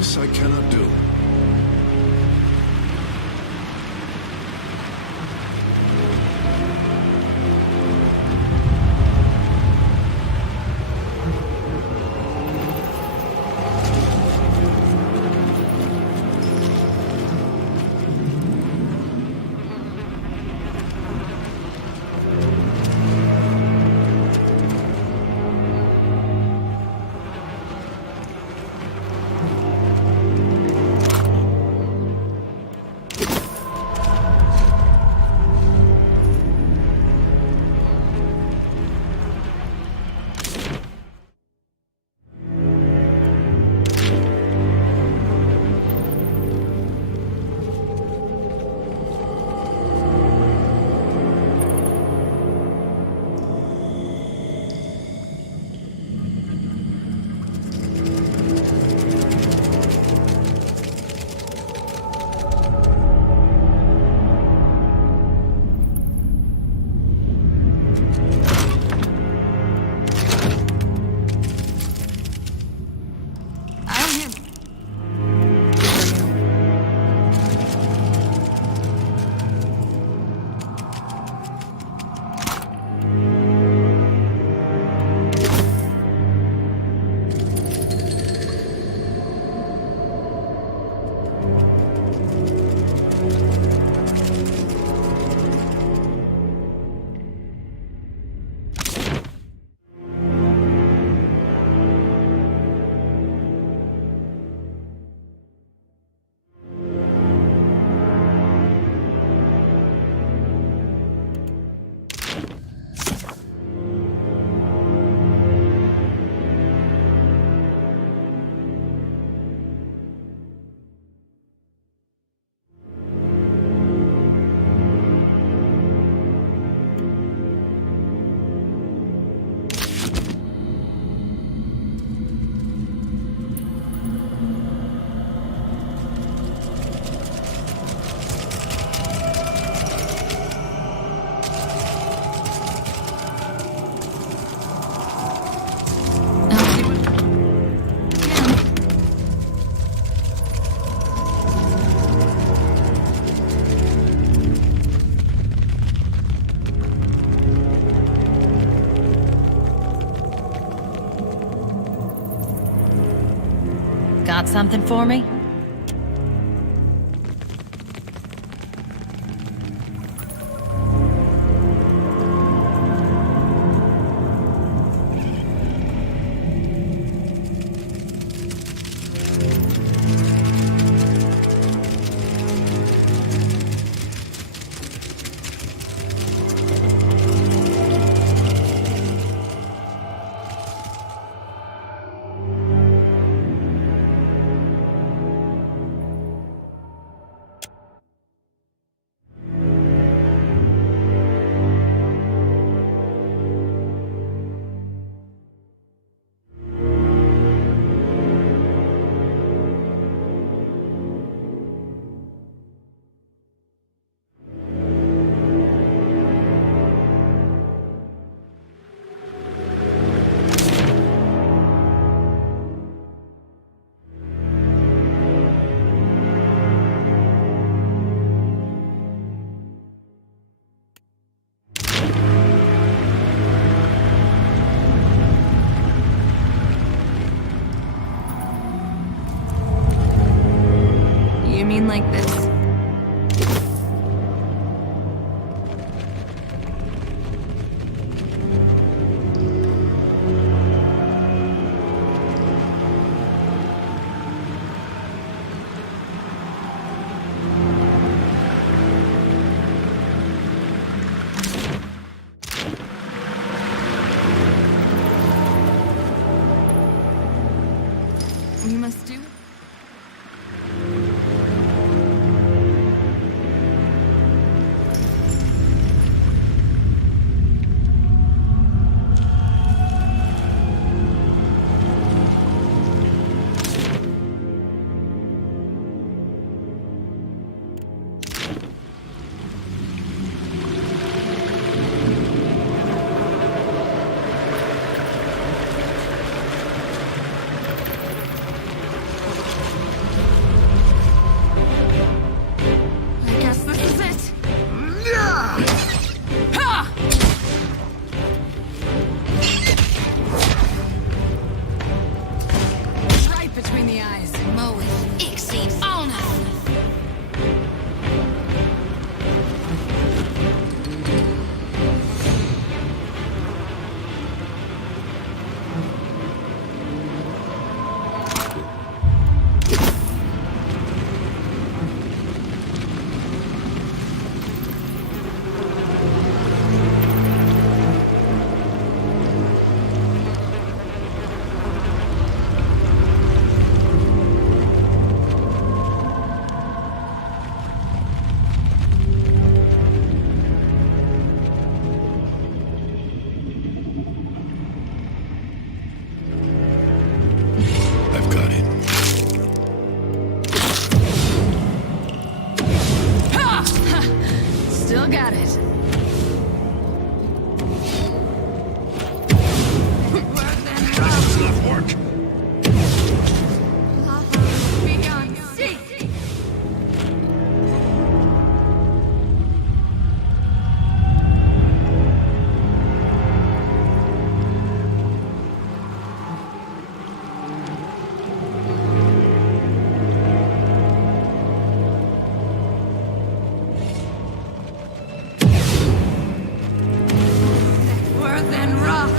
This I cannot do. Got something for me? You mean like this? We must do it. got it. That's not work. Beyond sea. Worse than rock.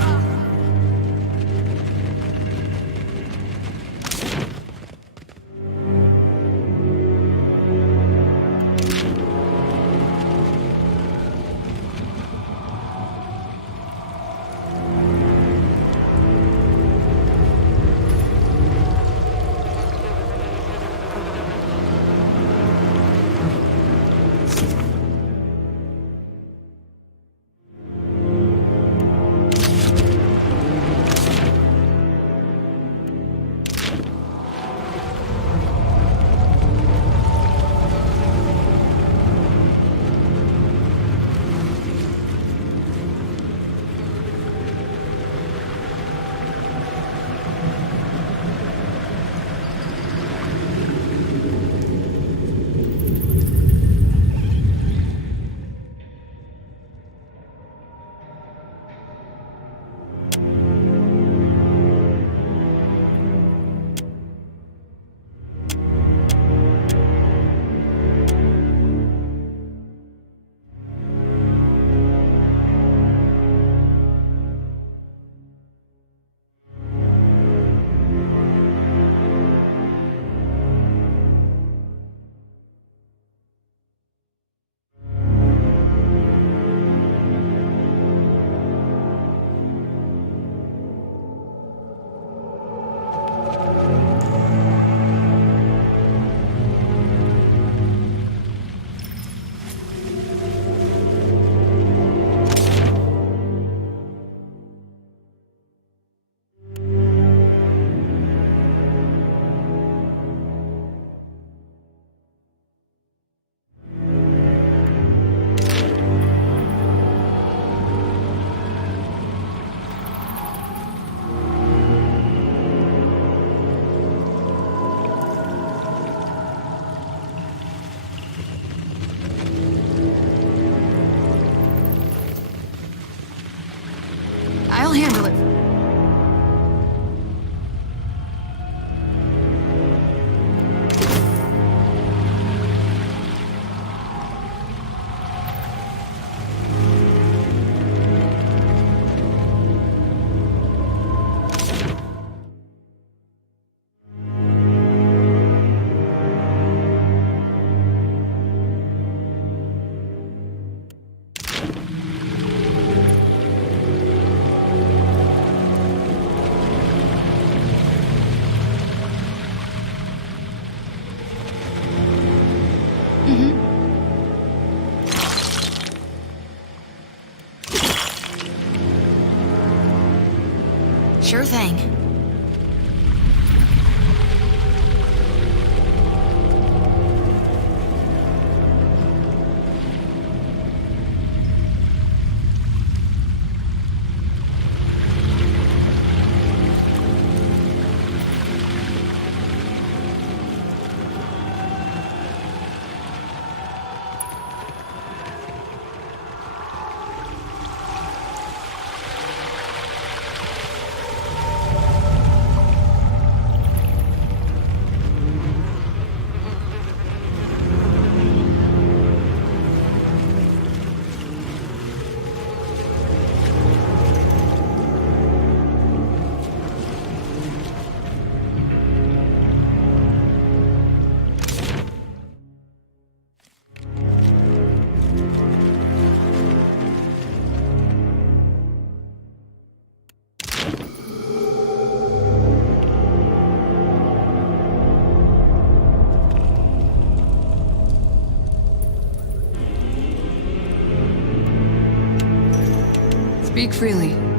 I'll handle it. Sure thing. Speak freely.